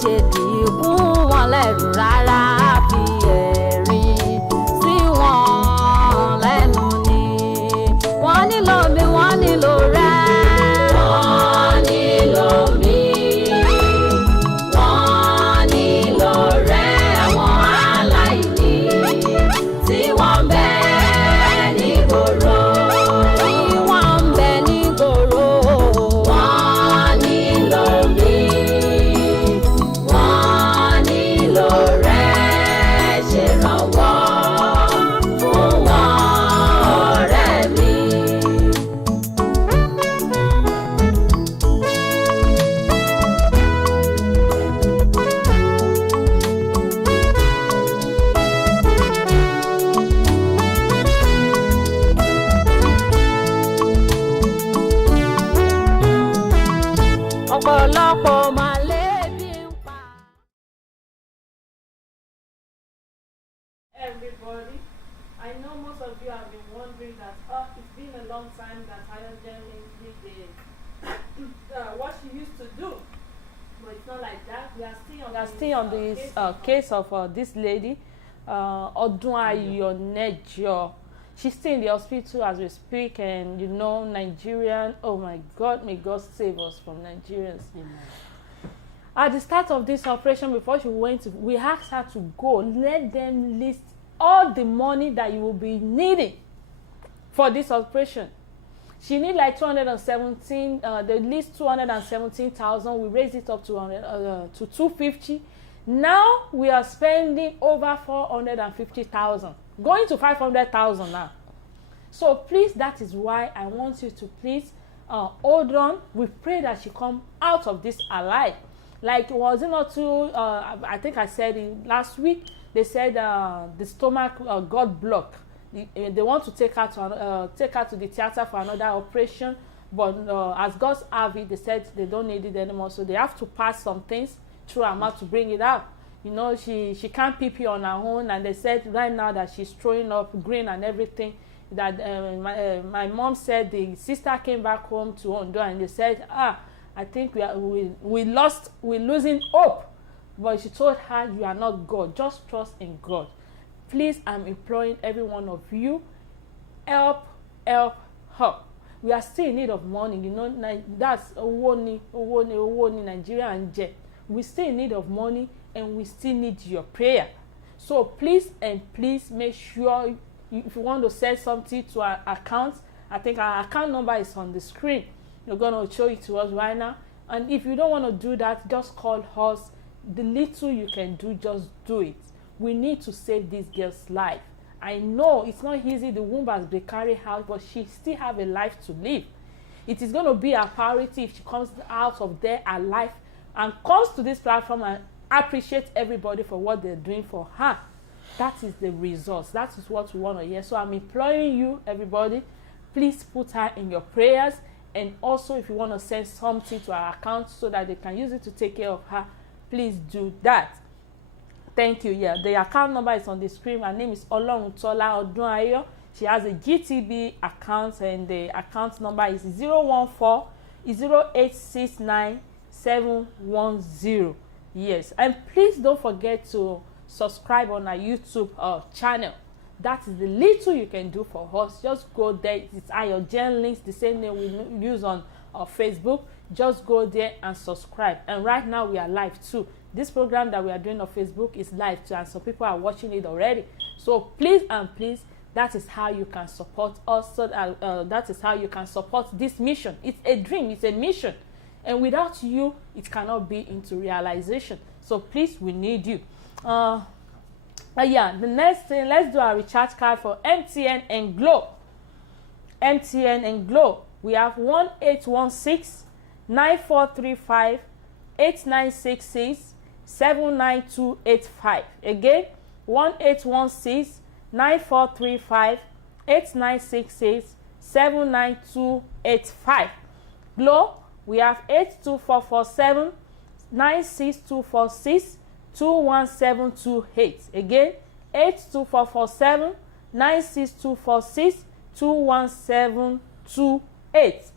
ṣe dì í fún wọn lẹ́rù rárá fi ẹ̀rín sí wọn lẹ́nu ni wọ́n nílò mi wọ́n nílò rẹ. Wọ́n nílò mi, wọ́n nílò rẹ, àwọn aláìní tí wọ́n bẹ nígboro. Tí wọ́n ń bẹ nígboro. Wọ́n nílò mi, wọ́n nílò rẹ, ṣèrànwọ́ fún wọn ọ̀rẹ́ mi. Ọ̀pọ̀lọpọ̀ máa lébi ń pa. Everybody, I know most of you have been wondering that it's been a long time that Iron Jennings did what she used to do, but it's not like that. We are still on this case of this lady, Odunayo Nejo. She's still in the hospital as we speak, and you know, Nigerian. Oh my God, may God save us from Nigerians. At the start of this operation, before she went, we asked her to go. Let them list all the money that you will be needing for this operation. She need like 217. They list 217,000. We raised it up to 250. Now we are spending over 450,000, going to 500,000 now. So please, that is why I want you to please hold on. We pray that she come out of this alive. Like, was it not too? I think I said it last week. They said the stomach got blocked. They want to take her to the theater for another operation, but as God's have it, they said they don't need it anymore. So they have to pass some things through her mouth to bring it out. You know, she can't pee on her own, and they said right now that she's throwing up green and everything. That my mom said the sister came back home to Ondo, and they said, I think we're losing hope. But she told her, you are not God, just trust in God. Please, I'm imploring every one of you, help her. We are still in need of money. You know, that's owó ni Nigeria and jet. We still in need of money, and we still need your prayer. So please make sure if you want to send something to our account, I think our account number is on the screen. You're going to show it to us right now. And if you don't want to do that, just call us. The little you can do, just do it. We need to save this girl's life. I know it's not easy. The womb has been carried out, but she still have a life to live. It is going to be a priority if she comes out of there alive and comes to this platform and appreciates everybody for what they're doing for her. That is the results. That is what we want to hear. So I'm imploring you, everybody, please put her in your prayers. And also, if you want to send something to our account so that they can use it to take care of her, please do that. Thank you. Yeah, the account number is on the screen. Her name is Oloruntola Odunayo. She has a GTB account, and the account number is 014-0869710. Yes, and please don't forget to subscribe on our YouTube channel. That is the little you can do for us. Just go there. It's our Jen links, the same name we use on Facebook. Just go there and subscribe. And right now we are live too. This program that we are doing on Facebook is live too, and some people are watching it already. So please, that is how you can support us. So that is how you can support this mission. It's a dream. It's a mission. And without you, it cannot be into realization. So please, we need you. The next thing, let's do our recharge card for MTN and Glo. MTN and Glo. We have 1816-9435-8966-79285. Again, 1816-9435-8966-79285. Glo, we have 82447-96246-21728. Again, 82447-96246-21728.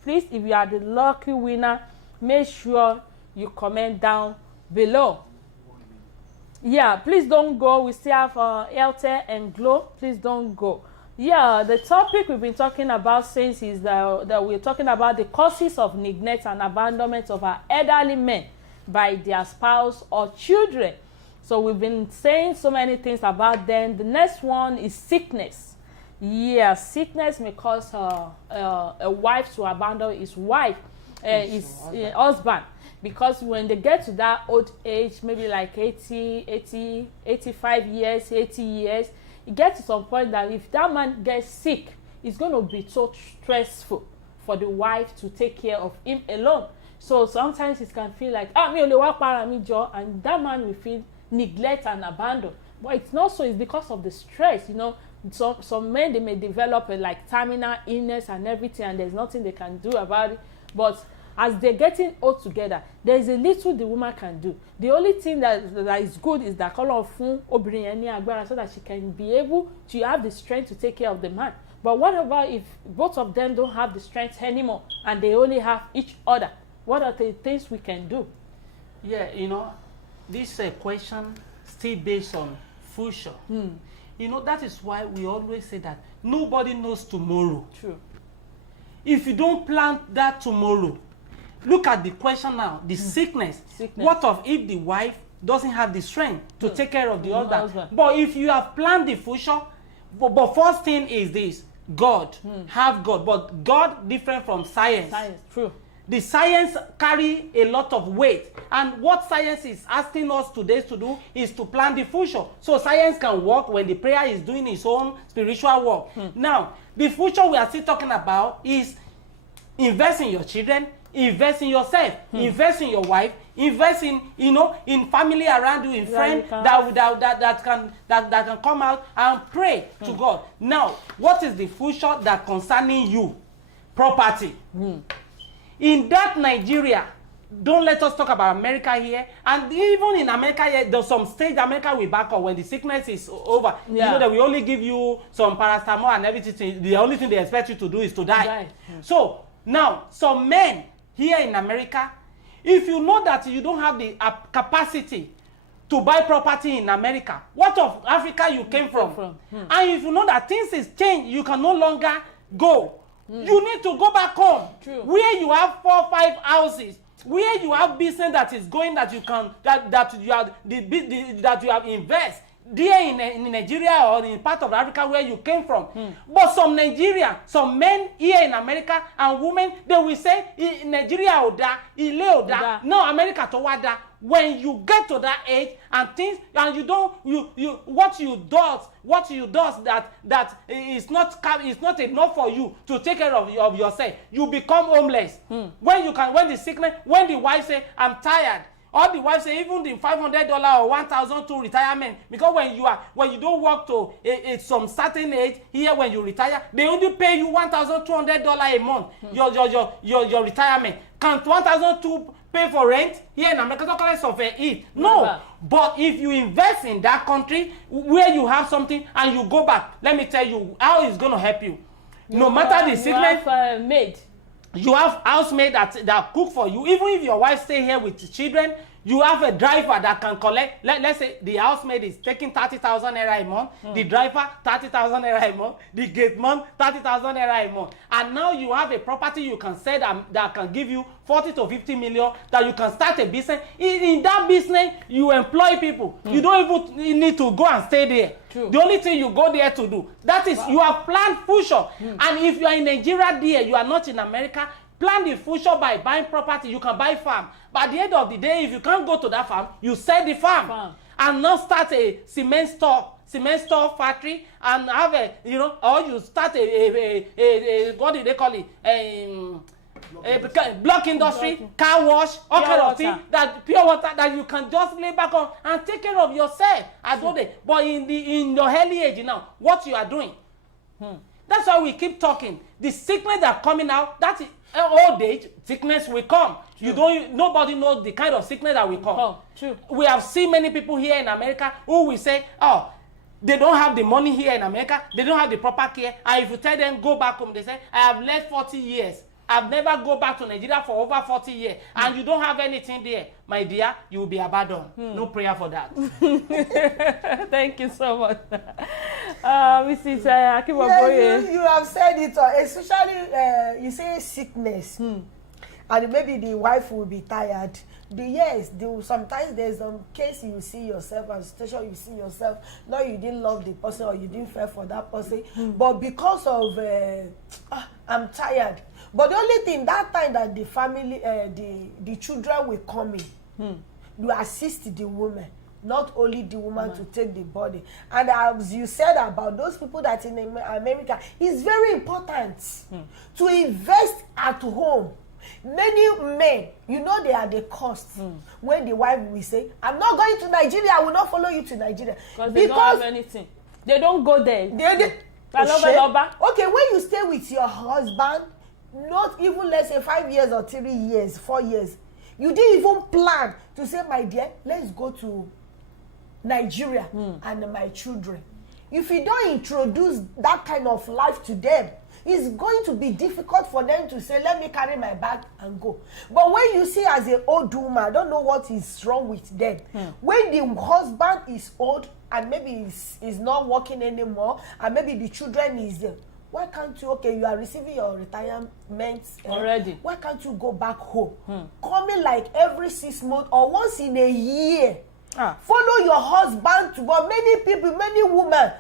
Please, if you are the lucky winner, make sure you comment down below. Yeah, please don't go. We still have Airtel and Glow. Please don't go. Yeah, the topic we've been talking about since is that we're talking about the causes of neglect and abandonment of our elderly men by their spouse or children. So we've been saying so many things about them. The next one is sickness. Yeah, sickness may cause a wife to abandon his wife, his husband. Because when they get to that old age, maybe like 85 years, 80 years, it gets to some point that if that man gets sick, it's going to be so stressful for the wife to take care of him alone. So sometimes it can feel like, me only work para me job, and that man will feel neglect and abandon. But it's not so. It's because of the stress, you know. Some men, they may develop a like terminal illness and everything, and there's nothing they can do about it. But as they're getting old together, there is a little the woman can do. The only thing that is good is that call fun obìnrin so that she can be able to have the strength to take care of the man. But what about if both of them don't have the strength anymore and they only have each other? What are the things we can do? Yeah, you know, this question still based on future. You know, that is why we always say that nobody knows tomorrow. True. If you don't plan that tomorrow, look at the question now, the sickness. What of if the wife doesn't have the strength to take care of the husband? But if you have planned the future, but first thing is this, God, have God. But God different from science. Science, true. The science carry a lot of weight. And what science is asking us today to do is to plan the future. So science can work when the prayer is doing its own spiritual work. Now, the future we are still talking about is invest in your children, invest in yourself, invest in your wife, invest in, you know, in family around you, in friends that can come out and pray to God. Now, what is the future that concerning you? Property. In that Nigeria, don't let us talk about America here. And even in America here, there's some stage America will back up when the sickness is over. You know that we only give you some paracetamol and everything. The only thing they expect you to do is to die. So now, some men here in America, if you know that you don't have the capacity to buy property in America, what of Africa you came from? And if you know that things is changed, you can no longer go. You need to go back home. Where you have 4 or 5 houses, where you have business that is going, that you can that you have invest there in Nigeria or in part of Africa where you came from. But some Nigerian, some men here in America and women, they will say Nigeria oda, ile oda, no America to wada. When you get to that age and things, and you don't, what you does that is not enough for you to take care of yourself, you become homeless. When the sickness, when the wife say I'm tired, or the wife say even the $500 or $1,000 to retirement, because when you don't work to some certain age here, when you retire, they only pay you $1,200 a month. Your retirement. Can $1,200 pay for rent here in America? Don't collect of it. No. But if you invest in that country where you have something and you go back, let me tell you how it's going to help you. No matter the sickness, you have housemaid that cook for you. Even if your wife stay here with the children, you have a driver that can collect. Let's say the housemaid is taking 30,000 naira a month. The driver 30,000 naira a month. The gate man 30,000 naira a month. And now you have a property you can sell that can give you 40 to 50 million. That you can start a business. In that business, you employ people. You don't even need to go and stay there. The only thing you go there to do, that is you have planned future. And if you are in Nigeria there, you are not in America, plan the future by buying property. You can buy farm. But at the end of the day, if you can't go to that farm, you sell the farm. And not start a cement store factory and have a, you know, or you start a what do they call it? Block industry, car wash, all kind of things, that pure water that you can just lay back on and take care of yourself. But in your early age now, what you are doing? That's why we keep talking. The sickness that coming out, that is old age, sickness will come. Nobody knows the kind of sickness that will come. We have seen many people here in America who will say, oh, they don't have the money here in America, they don't have the proper care. And if you tell them go back home, they say, I have left 40 years I've never go back to Nigeria for over 40 years, and you don't have anything there, my dear, you will be abandoned. No prayer for that. Thank you so much. Mrs. Akiboboye. You have said it, especially you say sickness, and maybe the wife will be tired. Sometimes there's some case you see yourself, and situation you see yourself, no, you didn't love the person or you didn't care for that person, but because of I'm tired. But the only thing, that time that the family, the children will come in, you assist the woman, not only the woman to take the body. And as you said about those people that in America, it's very important to invest at home. Many men, you know, they are the cost. When the wife will say, I'm not going to Nigeria, I will not follow you to Nigeria. Because they don't have anything. They don't go there. Okay, when you stay with your husband, not even, let's say, 5 years or 3 years, 4 years, you didn't even plan to say, my dear, let's go to Nigeria and my children. If you don't introduce that kind of life to them, it's going to be difficult for them to say, let me carry my bag and go. But when you see as an old woman, I don't know what is wrong with them. When the husband is old and maybe is not working anymore, and maybe the children is there, why can't you, okay, you are receiving your retirement already. Why can't you go back home? Coming like every 6 months or once in a year. Follow your husband to go. Many people, many women,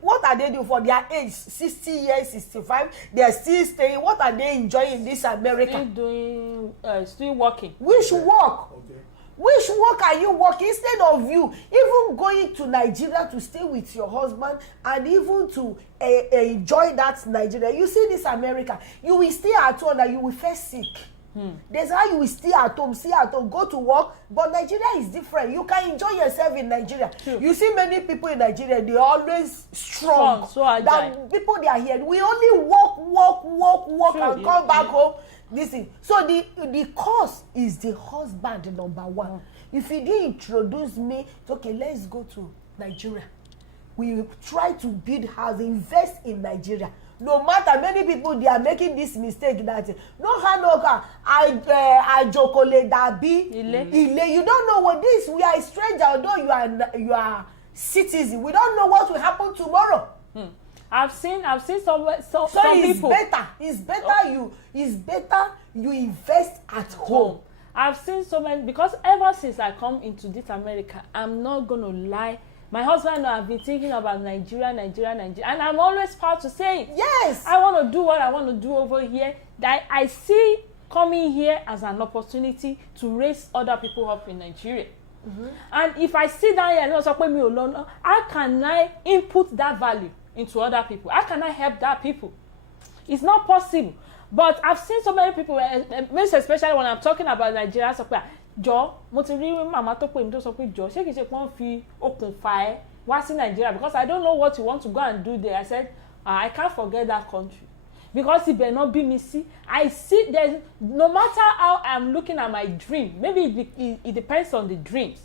what are they doing for their age? 60 years, 65, they are still staying. What are they enjoying in this America? Still working. Which work? Which work are you working? Instead of you even going to Nigeria to stay with your husband and even to enjoy that Nigeria. You see this America, you will stay at home and you will first sick. That's how you will stay at home, go to work. But Nigeria is different. You can enjoy yourself in Nigeria. You see many people in Nigeria, they are always strong. So than people they are here. We only walk and come back home. Listen. So the cause is the husband, number one. If you didn't introduce me, okay, let's go to Nigeria. We try to build house, invest in Nigeria. No matter, many people, they are making this mistake that no hanoka, I jokole dabi ile. You don't know what this. We are a stranger, although you are citizen. We don't know what will happen tomorrow. I've seen some it's people. It's better you invest at home. I've seen so many, because ever since I come into this America, I'm not gonna lie. My husband and I have been thinking about Nigeria, and I'm always proud to say it. Yes. I want to do what I want to do over here. That I see coming here as an opportunity to raise other people up in Nigeria. And if I sit down here and also pay me alone, how can I input that value into other people? How can I help that people? It's not possible. But I've seen so many people, most especially when I'm talking about Nigeria, jọ mo ti rí màmá tó pè mí tó sọ pé jọ ṣé kìí ṣe pé wọ́n fi okùn fà ẹ́ wá sí Nigeria, because I don't know what you want to go and do there. I said I can't forget that country, because ibẹ̀ náà bí mi sí. I see there's, no matter how I'm looking at my dream, maybe it depends on the dreams.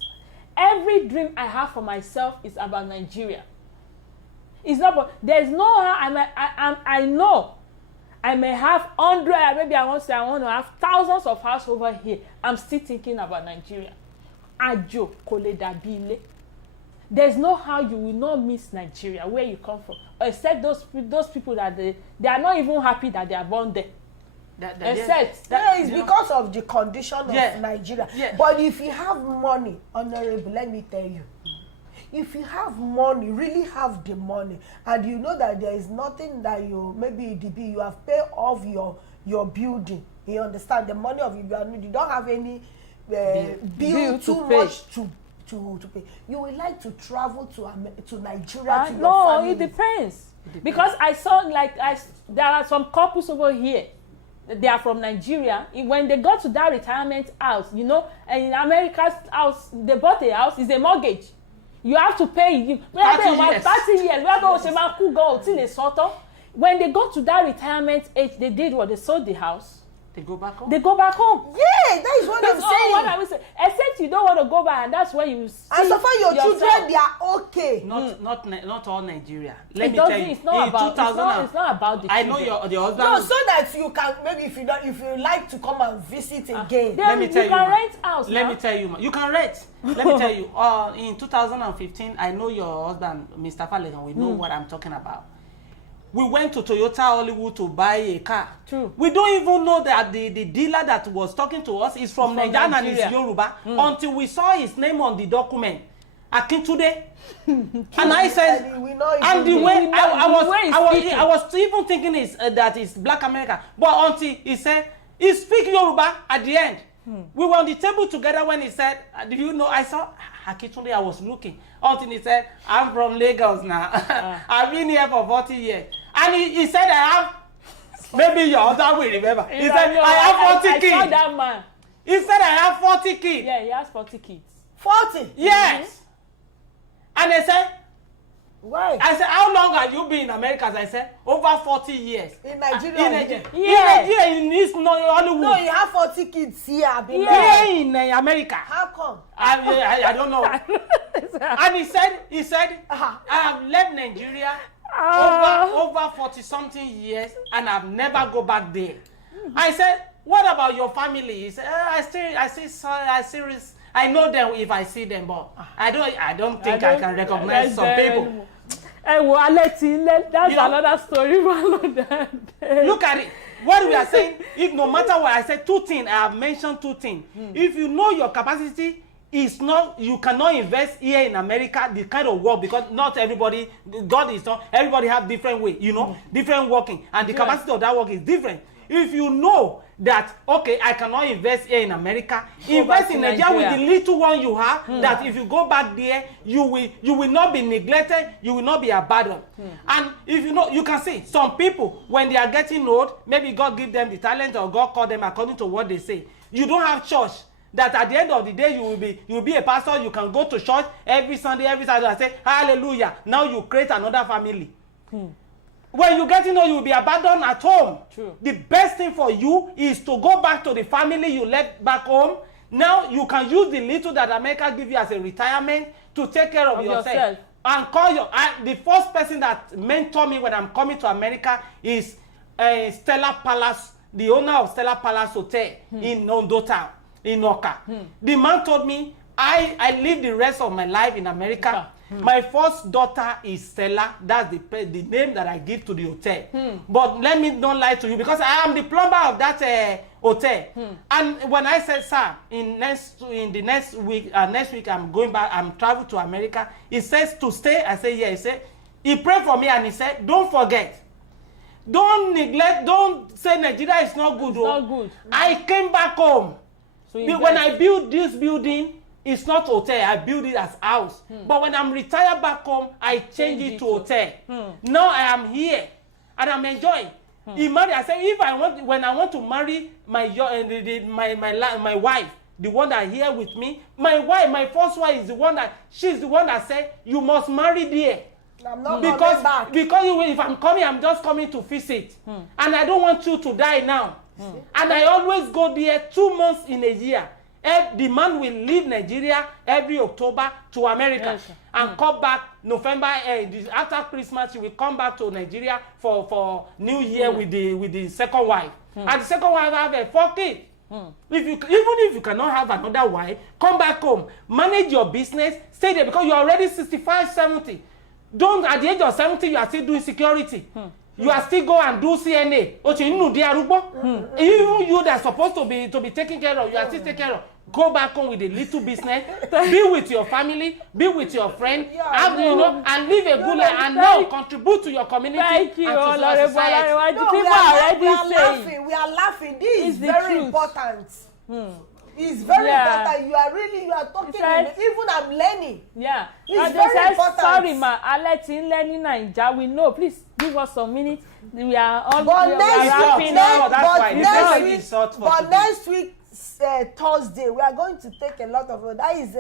Every dream I have for myself is about Nigeria. It's not, but there's no how I know I may have 100, maybe I want to have thousands of houses over here. I'm still thinking about Nigeria. Ajo kole dabi ile. There's no how you will not miss Nigeria, where you come from, except those people that they are not even happy that they are born there. It's because of the condition of Nigeria. But if you have money, honorable, let me tell you, if you have money, really have the money, and you know that there is nothing that you, maybe you have paid off your building, you understand, the money of you don't have any bill too much to pay. You would like to travel to Nigeria to your family. It depends. Because I saw, there are some couples over here. They are from Nigeria. When they go to that retirement house, you know, in America's house, they bought a house, it's a mortgage. You have to pay 30 years. When they go to that retirement age, they did what? They sold the house. They go back home. They go back home. Yeah, that is what I'm saying. What I will say. Except you don't want to go back, and that's when you see and so far your yourself. children, they are okay. Not all Nigeria. Let It me tell doesn't. you. It's not in about. 2000 It's not about the I know children. your husband. No, so that you can maybe if you like to come and visit again. Let me tell you. You can rent house. Let now. me tell you. You can rent. Let me tell you. In 2015, I know your husband, Mr. Falegan. We know what I'm talking about. We went to Toyota Hollywood to buy a car. True. We don't even know that the dealer that was talking to us is from Nigeria and is Yoruba until we saw his name on the document. Akintunde. And I said, and the way I was even thinking is that it's Black America. But until he said, he speak Yoruba at the end. We were on the table together when he said, do you know, I saw Akintunde, I was looking. Until he said, I'm from Lagos now. I've been here for 40 years. And he said, I have, maybe your husband will remember. He said, I have 40 kids. I saw that man. He said, I have 40 kids. Yeah, he has 40 kids. 40? Yes. And they said, Why? I said, how long have you been in America? As I said, over 40 years. In Nigeria? In East Hollywood. No, you have 40 kids here. Here in America. How come? I don't know. And he said, I have left Nigeria over 40 something years and I've never go back there. I said, what about your family? He said, I know them if I see them, but I don't think I can recognize some people. That's another story. Look at it. What we are saying, if no matter what, I said two things, I have mentioned two things. If you know your capacity is not, you cannot invest here in America, the kind of work, because not everybody, God is not, everybody have different way, different working, and the capacity of that work is different. If you know that, okay, I cannot invest here in America, invest in Nigeria with the little one you have, that if you go back there, you will not be neglected, you will not be abandoned. And if you know, you can see some people, when they are getting old, maybe God give them the talent or God call them according to what they say. You don't have church. That at the end of the day, you will be a pastor, you can go to church every Sunday and say, hallelujah. Now you create another family. When you get to know you will be abandoned at home. True. The best thing for you is to go back to the family you left back home. Now you can use the little that America give you as a retirement to take care of yourself. And call the first person that mentored me when I'm coming to America is Stella Palace, the owner of Stella Palace Hotel in Ondo Town, in Oka. The man told me, I live the rest of my life in America. My first daughter is Stella. That's the name that I give to the hotel. But let me not lie to you, because I am the plumber of that hotel. And when I said, sir, next week I'm going back, I'm traveling to America. He says to stay. I say, yeah. He said, he prayed for me and he said, don't forget. Don't neglect, don't say Nigeria is not good. It's not good. I came back home. So when I built this building, it's not hotel, I build it as house. But when I'm retired back home, I change it to hotel. Now I am here and I'm enjoying. Imagine, I say, when I want to marry my wife, the one that here with me, my first wife is she's the one that said, you must marry there. I'm not coming back. Because if I'm coming, I'm just coming to visit. And I don't want you to die now. And I always go there 2 months in a year. The man will leave Nigeria every October to America and come back November. After Christmas, he will come back to Nigeria for New Year with the second wife. And the second wife have 4 kids. Even if you cannot have another wife, come back home, manage your business, stay there, because you're already 65, 70. Don't, at the age of 70, you are still doing security. You are still go and do CNA. Even you that are supposed to be taken care of, you are still taken care of. Go back home with a little business, be with your family, be with your friend, and live a good life, and now contribute to your community. Thank you, and to society. People are already saying. We are laughing. This is very important. It's very important. You are talking. Even I'm learning. Yeah. It's very important. Sorry, ma. Alex in learning Naija. We know. Please give us some minutes. We are all. But next week, Thursday, we are going to take a lot of. That is.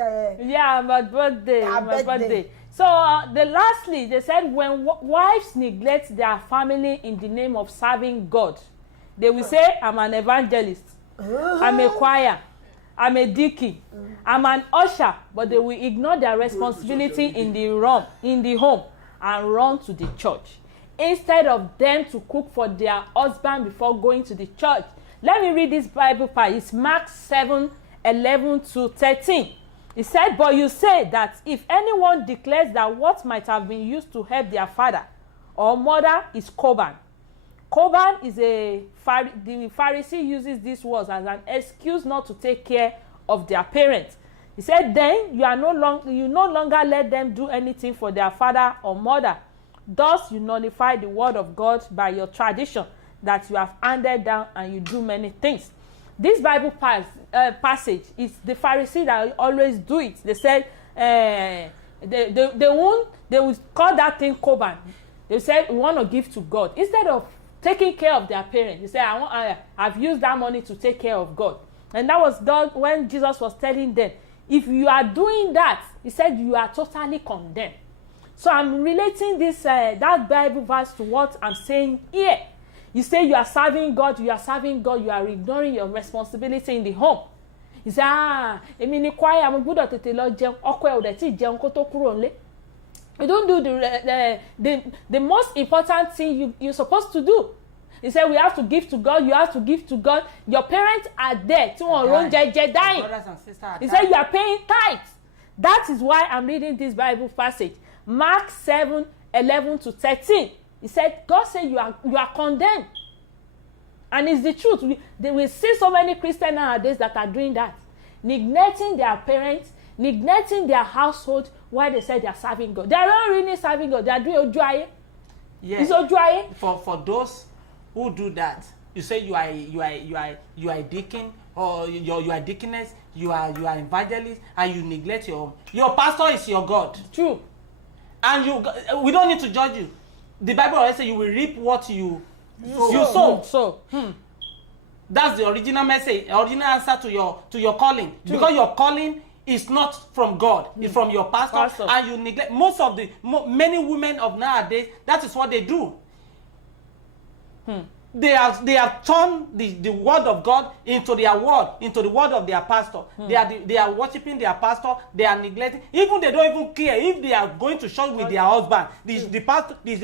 My birthday. So lastly, they said when wives neglect their family in the name of serving God, They will say, I'm an evangelist, I'm a choir, I'm a deacon, I'm an usher, but they will ignore their responsibility in the home, and run to the church instead of them to cook for their husband before going to the church. Let me read this Bible part. It's Mark 7:11-13. It said, but you say that if anyone declares that what might have been used to help their father or mother is Corban. Corban is the Pharisee uses these words as an excuse not to take care of their parents. He said, then you no longer let them do anything for their father or mother. Thus you nullify the word of God by your tradition that you have handed down, and you do many things. This Bible passage is the Pharisee that always do it. They said they will call that thing Corban. They said we want to give to God instead of taking care of their parents. They said I've used that money to take care of God, and that was done when Jesus was telling them, if you are doing that, he said you are totally condemned. So I'm relating this that Bible verse to what I'm saying here. You say you are serving God, you are ignoring your responsibility in the home. You say, èmi ni choir, mo gbọ́dọ̀ tètè lọ jẹun, ọkọ ẹ ò dẹ̀ tí jẹun kó tó kúrò nílé. You don't do the most important thing you're supposed to do. He said, we have to give to God, you have to give to God. Your parents are there. Dying. He said, you are paying tithes. That is why I'm reading this Bible passage. Mark 7:11-13. He said, God said you are condemned. And it's the truth. We see so many Christians nowadays that are doing that. Neglecting their parents, neglecting their household, while they say they are serving God. They are not really serving God. They are doing ojuaye. Yes. It's ojuaye. For those who do that, you say you are a deacon, or you are deaconess, you are evangelist, and you neglect your pastor is your God. True. And we don't need to judge you. The Bible always says you will reap what you sow. That's the original message, original answer to your calling. True. Because your calling is not from God, it's from your pastor. And you neglect many women of nowadays. That is what they do. They have turned the word of God into their word, into the word of their pastor. They are worshiping their pastor. They are neglecting. Even they don't even care if they are going to church with their husband. The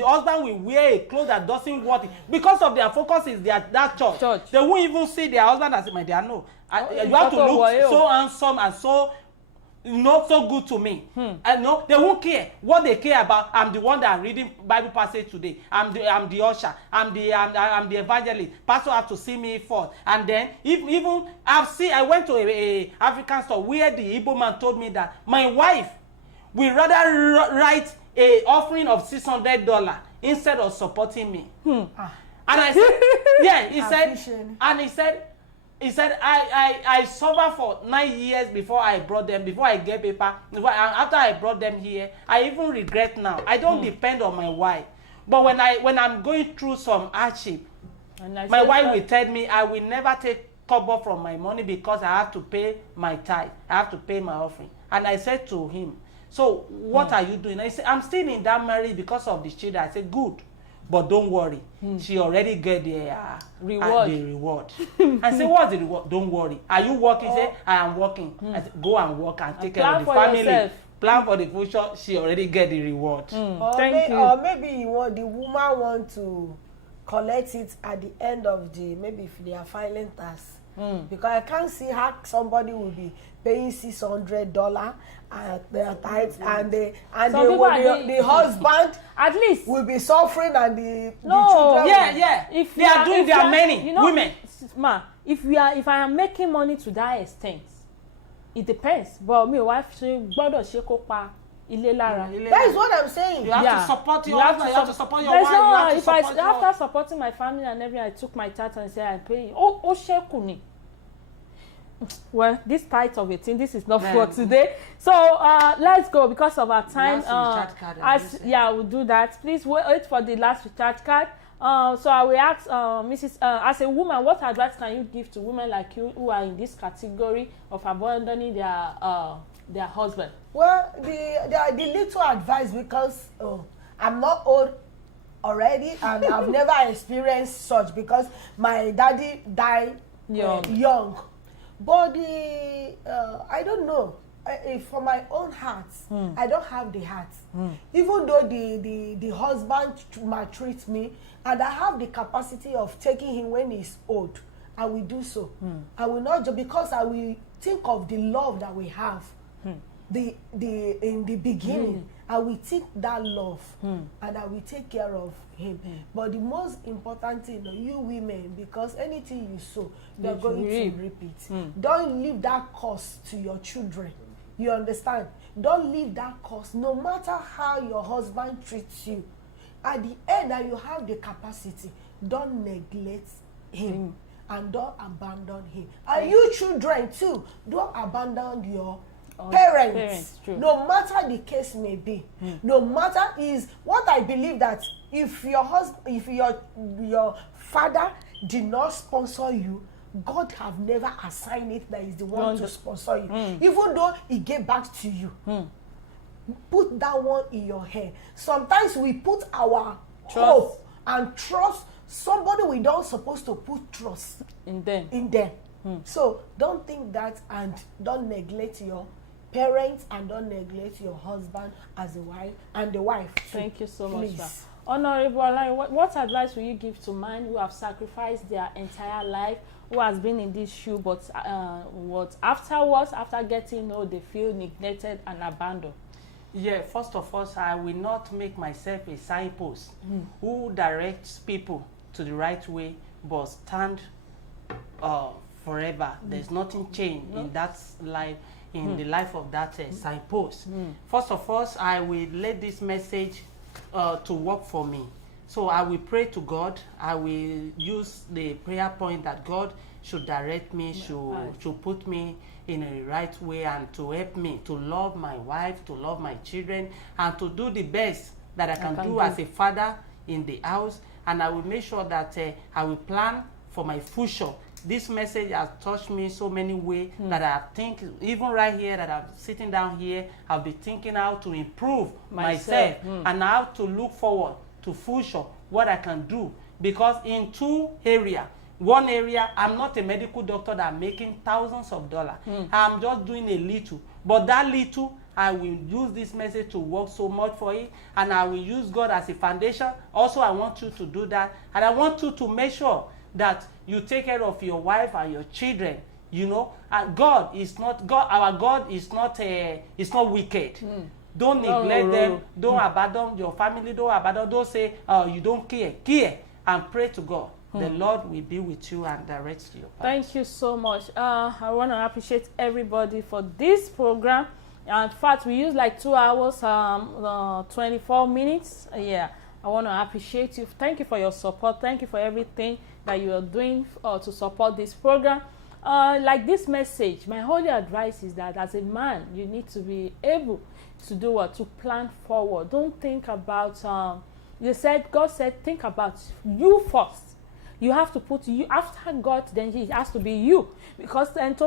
husband will wear a clothes that doesn't work because of their focus is that church. They won't even see their husband as my dear. No, you have to look so handsome and so not so good to me. And no, they won't care. What they care about, I'm the one that reading Bible passage today. I'm the usher. I'm the evangelist. Pastor has to see me first. And then I went to a African store where the Igbo man told me that my wife will rather write a offering of $600 instead of supporting me. And I said, yeah, he said, I suffered for 9 years before I brought them, before I get paper. After I brought them here, I even regret now. I don't depend on my wife. But when I'm going through some hardship, my wife will tell me I will never take cover from my money because I have to pay my tithe. I have to pay my offering. And I said to him, so what are you doing? I said, I'm still in that marriage because of the children. I said, good. But don't worry, she already get the reward. I said, what's the reward? Don't worry. Are you working? She said, I am working. I said, go and work and take care of the family. Yourself. Plan for the future. She already get the reward. Thank you. Or maybe the woman want to collect it at the end of maybe if they are filing tax. Because I can't see how somebody will be paying $600 at their tithes and the husband at least will be suffering and the children. If they are doing their many women. If I am making money to that extent, it depends. But my wife gbọ́dọ̀ ṣe kó pa ilé lára. That is what I'm saying. You have to support your husband. You have to support your wife. After supporting my family and everything, I took my tithe and said I pay. Sheku ni. Well, this type of a thing, this is not for today. So let's go because of our time. We'll do that. Please wait for the last recharge card. So I will ask Mrs. As a woman, what advice can you give to women like you who are in this category of abandoning their husband? Well, the little advice, because I'm not old already, and I've never experienced such because my daddy died young. But I don't know. For my own heart, I don't have the heart. Even though the husband maltreats me, and I have the capacity of taking him when he's old, I will do so. I will not just, because I will think of the love that we have. In the beginning, I will take that love and I will take care of him. But the most important thing, you women, because anything you sow, you're going to reap it. Don't leave that curse to your children. You understand? Don't leave that curse, no matter how your husband treats you. At the end, that you have the capacity, don't neglect him and don't abandon him. And you children too, don't abandon your parents, no matter the case may be. No matter is what I believe, that if your husband, if your father did not sponsor you, God have never assigned it that is the one to sponsor you. Even though he gave back to you, put that one in your head. Sometimes we put our hope and trust somebody we don't supposed to put trust in them. So don't think that, and don't neglect your parents, and don't neglect your husband as a wife, and the wife too. Thank you so much, sir. Honorable Alain, what advice will you give to men who have sacrificed their entire life, who has been in this shoe, but what afterwards, after getting old, they feel neglected and abandoned? Yeah, first of all, I will not make myself a signpost who directs people to the right way, but stand forever. There's nothing changed in that life, in the life of that signpost. First of all, I will let this message to work for me. So I will pray to God. I will use the prayer point that God should direct me, should put me in a right way, and to help me to love my wife, to love my children, and to do the best that I can do as a father in the house. And I will make sure that I will plan for my future. This message has touched me so many ways that I think, even right here, that I'm sitting down here, I'll be thinking how to improve myself and how to look forward to future, what I can do. Because in two areas, one area, I'm not a medical doctor that I'm making thousands of dollars. I'm just doing a little. But that little, I will use this message to work so much for it, and I will use God as a foundation. Also, I want you to do that, and I want you to make sure that you take care of your wife and your children. You know, and God is not God. Our God is not wicked. Don't neglect them. Don't abandon your family. Don't abandon. Don't say you don't care. Care and pray to God. The Lord will be with you and direct your path. Thank you so much. I want to appreciate everybody for this program. In fact, we use like 2 hours, 24 minutes. Yeah, I want to appreciate you. Thank you for your support. Thank you for everything that you are doing to support this program. Like this message, my holy advice is that as a man, you need to be able to do what? To plan forward. Don't think about, God said, think about you first. You have to put you after God, then it has to be you. Because let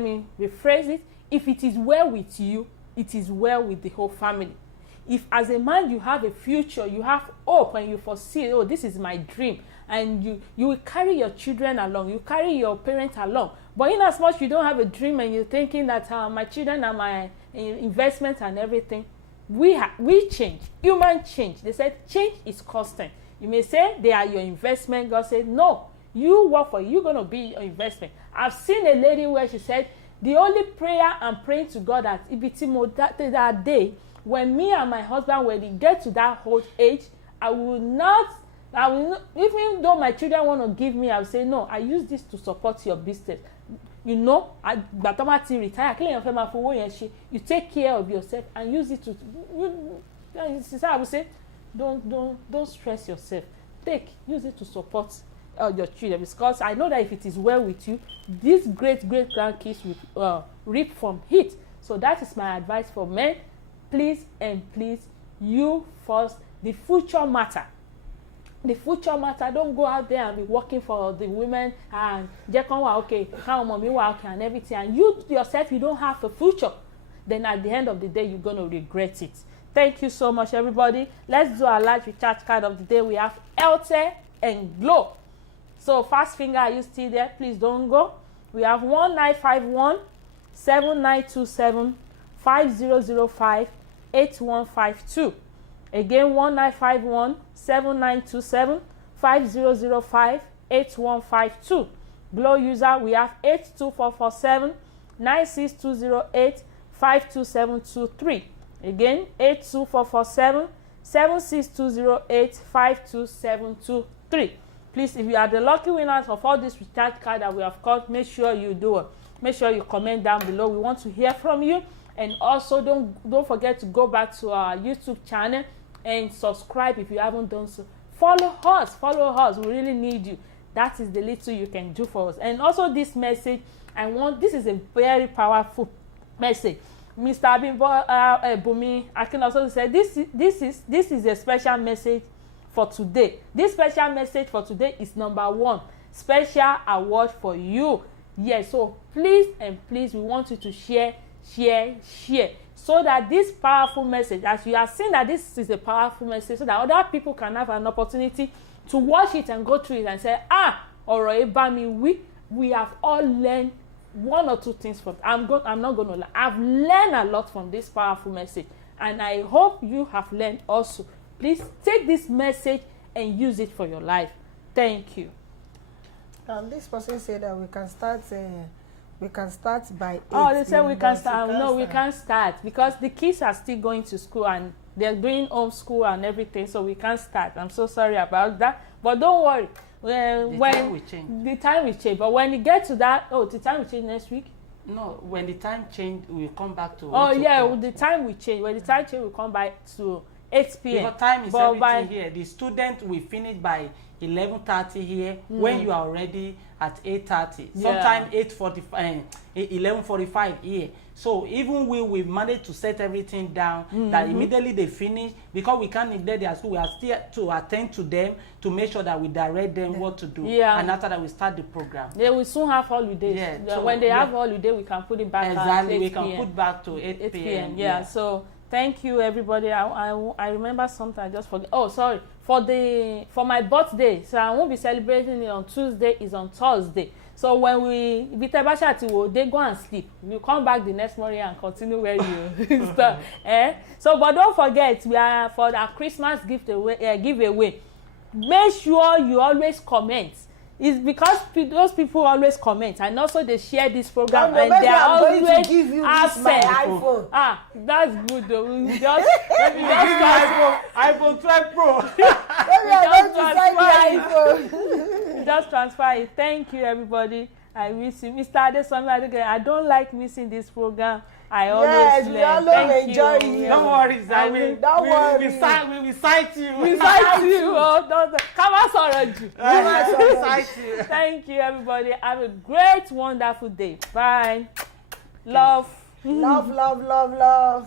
me rephrase it. If it is well with you, it is well with the whole family. If as a man you have a future, you have hope, and you foresee, oh, this is my dream, and you will carry your children along, you carry your parents along. But in as much you don't have a dream and you're thinking that my children are my investment and everything, we change. Human change. They said change is constant. You may say they are your investment. God said no. You work for it. You're going to be your investment. I've seen a lady where she said the only prayer I'm praying to God at Ibitimo that day, when me and my husband, when we get to that old age, I will not, even though my children want to give me, I will say no, I use this to support your business. You know, retire. You take care of yourself and use it to. I would say, don't stress yourself. Use it to support your children, because I know that if it is well with you, these great grandkids will reap from it. So that is my advice for men. Please and please, you first. The future matter. The future matter. Don't go out there and be working for the women and okay, and everything. And you yourself, you don't have a future. then at the end of the day, you're going to regret it. Thank you so much, everybody. Let's do our large recharge card of the day. We have Elte and Glow. So, fast finger, are you still there? Please don't go. We have 1951-7927-5005-8152. Again, 1951-7927-5005-8152. Glow user, we have 82447-96208-52723. Again, 82447-76208-52723. Please, if you are the lucky winners of all these recharge cards that we have called, make sure you do it. Make sure you comment down below. We want to hear from you. And also, don't forget to go back to our YouTube channel and subscribe if you haven't done so. Follow us. We really need you. That is the little you can do for us. And also, this message, this is a very powerful message. Mr. Bumi, I can also say this is a special message for today. This special message for today is number 1, special award for you. Yes, so please, we want you to share, so that this powerful message, as you have seen that this is a powerful message, so that other people can have an opportunity to watch it and go through it and say, ọ̀rọ̀ ẹ bá mi wí. We have all learned 1 or 2 things from. I'm not going to lie. I've learned a lot from this powerful message, and I hope you have learned also. Please take this message and use it for your life. Thank you. This person said that we can start by 8. Oh, they said we can start. No, we can't start because the kids are still going to school and they're doing homeschool and everything, so we can't start. I'm so sorry about that, but don't worry. The time will change. But when you get to that, the time will change next week. No, when the time change, we'll come back to. Oh yeah, the time will change. When the time change, we'll come back to 8 p.m. Because time is everything here. The student will finish by 11:30 here. When you are already at 8:30, sometimes 8:45, 11:45 here. So even we manage to set everything down that immediately they finish, because we can't neglect their school. We are still to attend to them to make sure that we direct them what to do. And after that, we start the program. They will soon have holidays. So when they have holiday, we can put it back. Exactly, we can put back to 8 p.m. Yeah. So thank you, everybody. I remember something I just forgot. Oh, sorry. For my birthday, so I won't be celebrating it on Tuesday. It's on Thursday. So when they go and sleep. We come back the next morning and continue where you start. So, but don't forget, we are for our Christmas giveaway. Make sure you always comment. It's because those people always comment, and also they share this program, and they are always absent. That's good though. iPhone 12 Pro. Just transfer it. Thank you, everybody. I miss you, Mr. Adesomi. I don't like missing this program. I always learn. Thank enjoy you. Don't worry, Zami. Don't worry. We cite you. We cite you. Oh, come on, sorry. Cite you. Thank you, everybody. Have a great, wonderful day. Bye. Love. Love.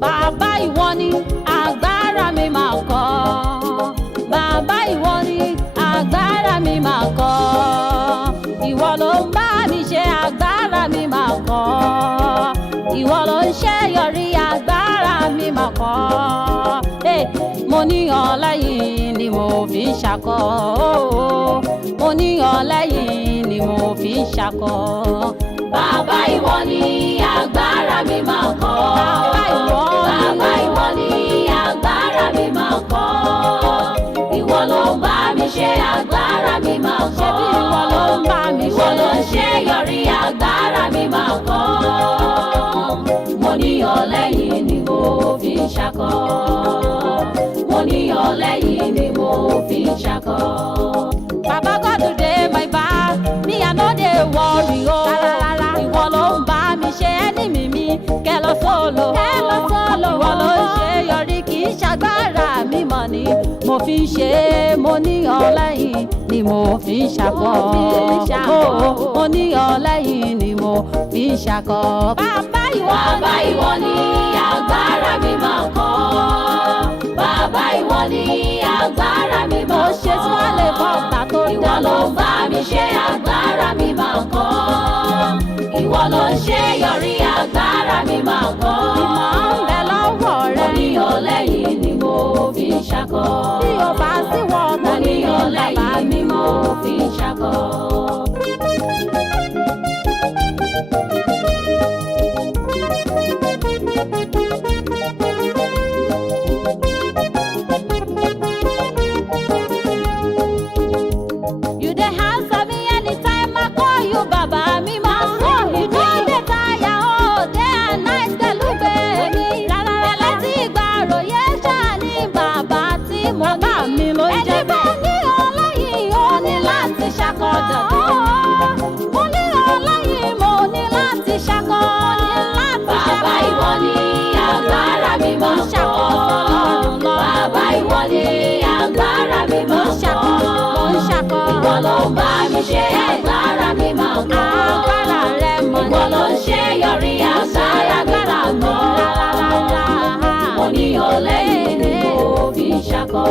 Bàbá ìwọ ni agbára mi máa kọ́. Bàbá ìwọ ni agbára mi máa kọ́. Ìwọ ló ń bá mi ṣe agbára mi máa kọ́. Ìwọ ló ń ṣe yọrí agbára mi máa kọ́. Mo ní ọ lẹ́yìn ni mo fi ń ṣakọ. Mo ní ọ lẹ́yìn ni mo fi ń ṣakọ. Bàbá ìwọ ni agbára mi máa kọ́. Bàbá ìwọ ni agbára mi máa kọ́. Ìwọ ló ń bá mi ṣe agbára mi máa kọ́. Ṣebí ìwọ ló ń bá mi ṣe. Ìwọ ló ń ṣe yọrí agbára mi máa kọ́. Mo ní ọ lẹ́yìn ni mo fi ń ṣakọ. Mo ní ọ lẹ́yìn ni mo fi ń ṣakọ. Baba God dey my back, me I no dey worry o. Ìwọ ló ń bá mi ṣe enemy mi, kẹlọ solo. Ìwọ ló ń ṣe yọrí kì í ṣagbára mi mọ̀ ni. Mo fi ń ṣe mo ní ọ lẹ́yìn ni mo fi ń ṣakọ. Mo ní ọ lẹ́yìn ni mo fi ń ṣakọ. Bàbá ìwọ ni agbára mi máa kọ́. Bàbá ìwọ ni agbára mi máa kọ́. ṣe tí wọ́n lè bọ́ ọ̀tá tó dá. Ìwọ ló ń bá mi ṣe agbára mi máa kọ́. Ìwọ ló ń ṣe yọrí agbára mi máa kọ́. Ìmọ̀ ń bẹ lọ́wọ́ rẹ. Mo ní ọ lẹ́yìn ni mo fi ń ṣakọ. Bí o bá sí wọ ọmọ Mo ní ọ lẹ́yìn ni mo fi ń ṣakọ. You dey answer me anytime I call you, Baba mi ma. You no dey tire, oh, day and night dey look baby. Ẹlẹ́tí ìgbàròyé ṣáà ní bàbá tí mo ní. Bàbá mi ló ń jẹ́ bẹ́ẹ̀. Ẹni bá ní ọlọ́yin, ó ní láti ṣakọ dandan. Mo ní ọlọ́yin, mo ní láti ṣakọ. Bàbá ìwọ ni agbára mi máa kọ́. Bàbá ìwọ ni agbára mi máa kọ́. Ìwọ ló ń bá mi ṣe agbára mi máa kọ́. Agbára rẹ mọ̀ ní. Ìwọ ló ń ṣe yọrí agbára mi máa kọ́. Mo ní ọ lẹ́yìn ni mo fi ń ṣakọ.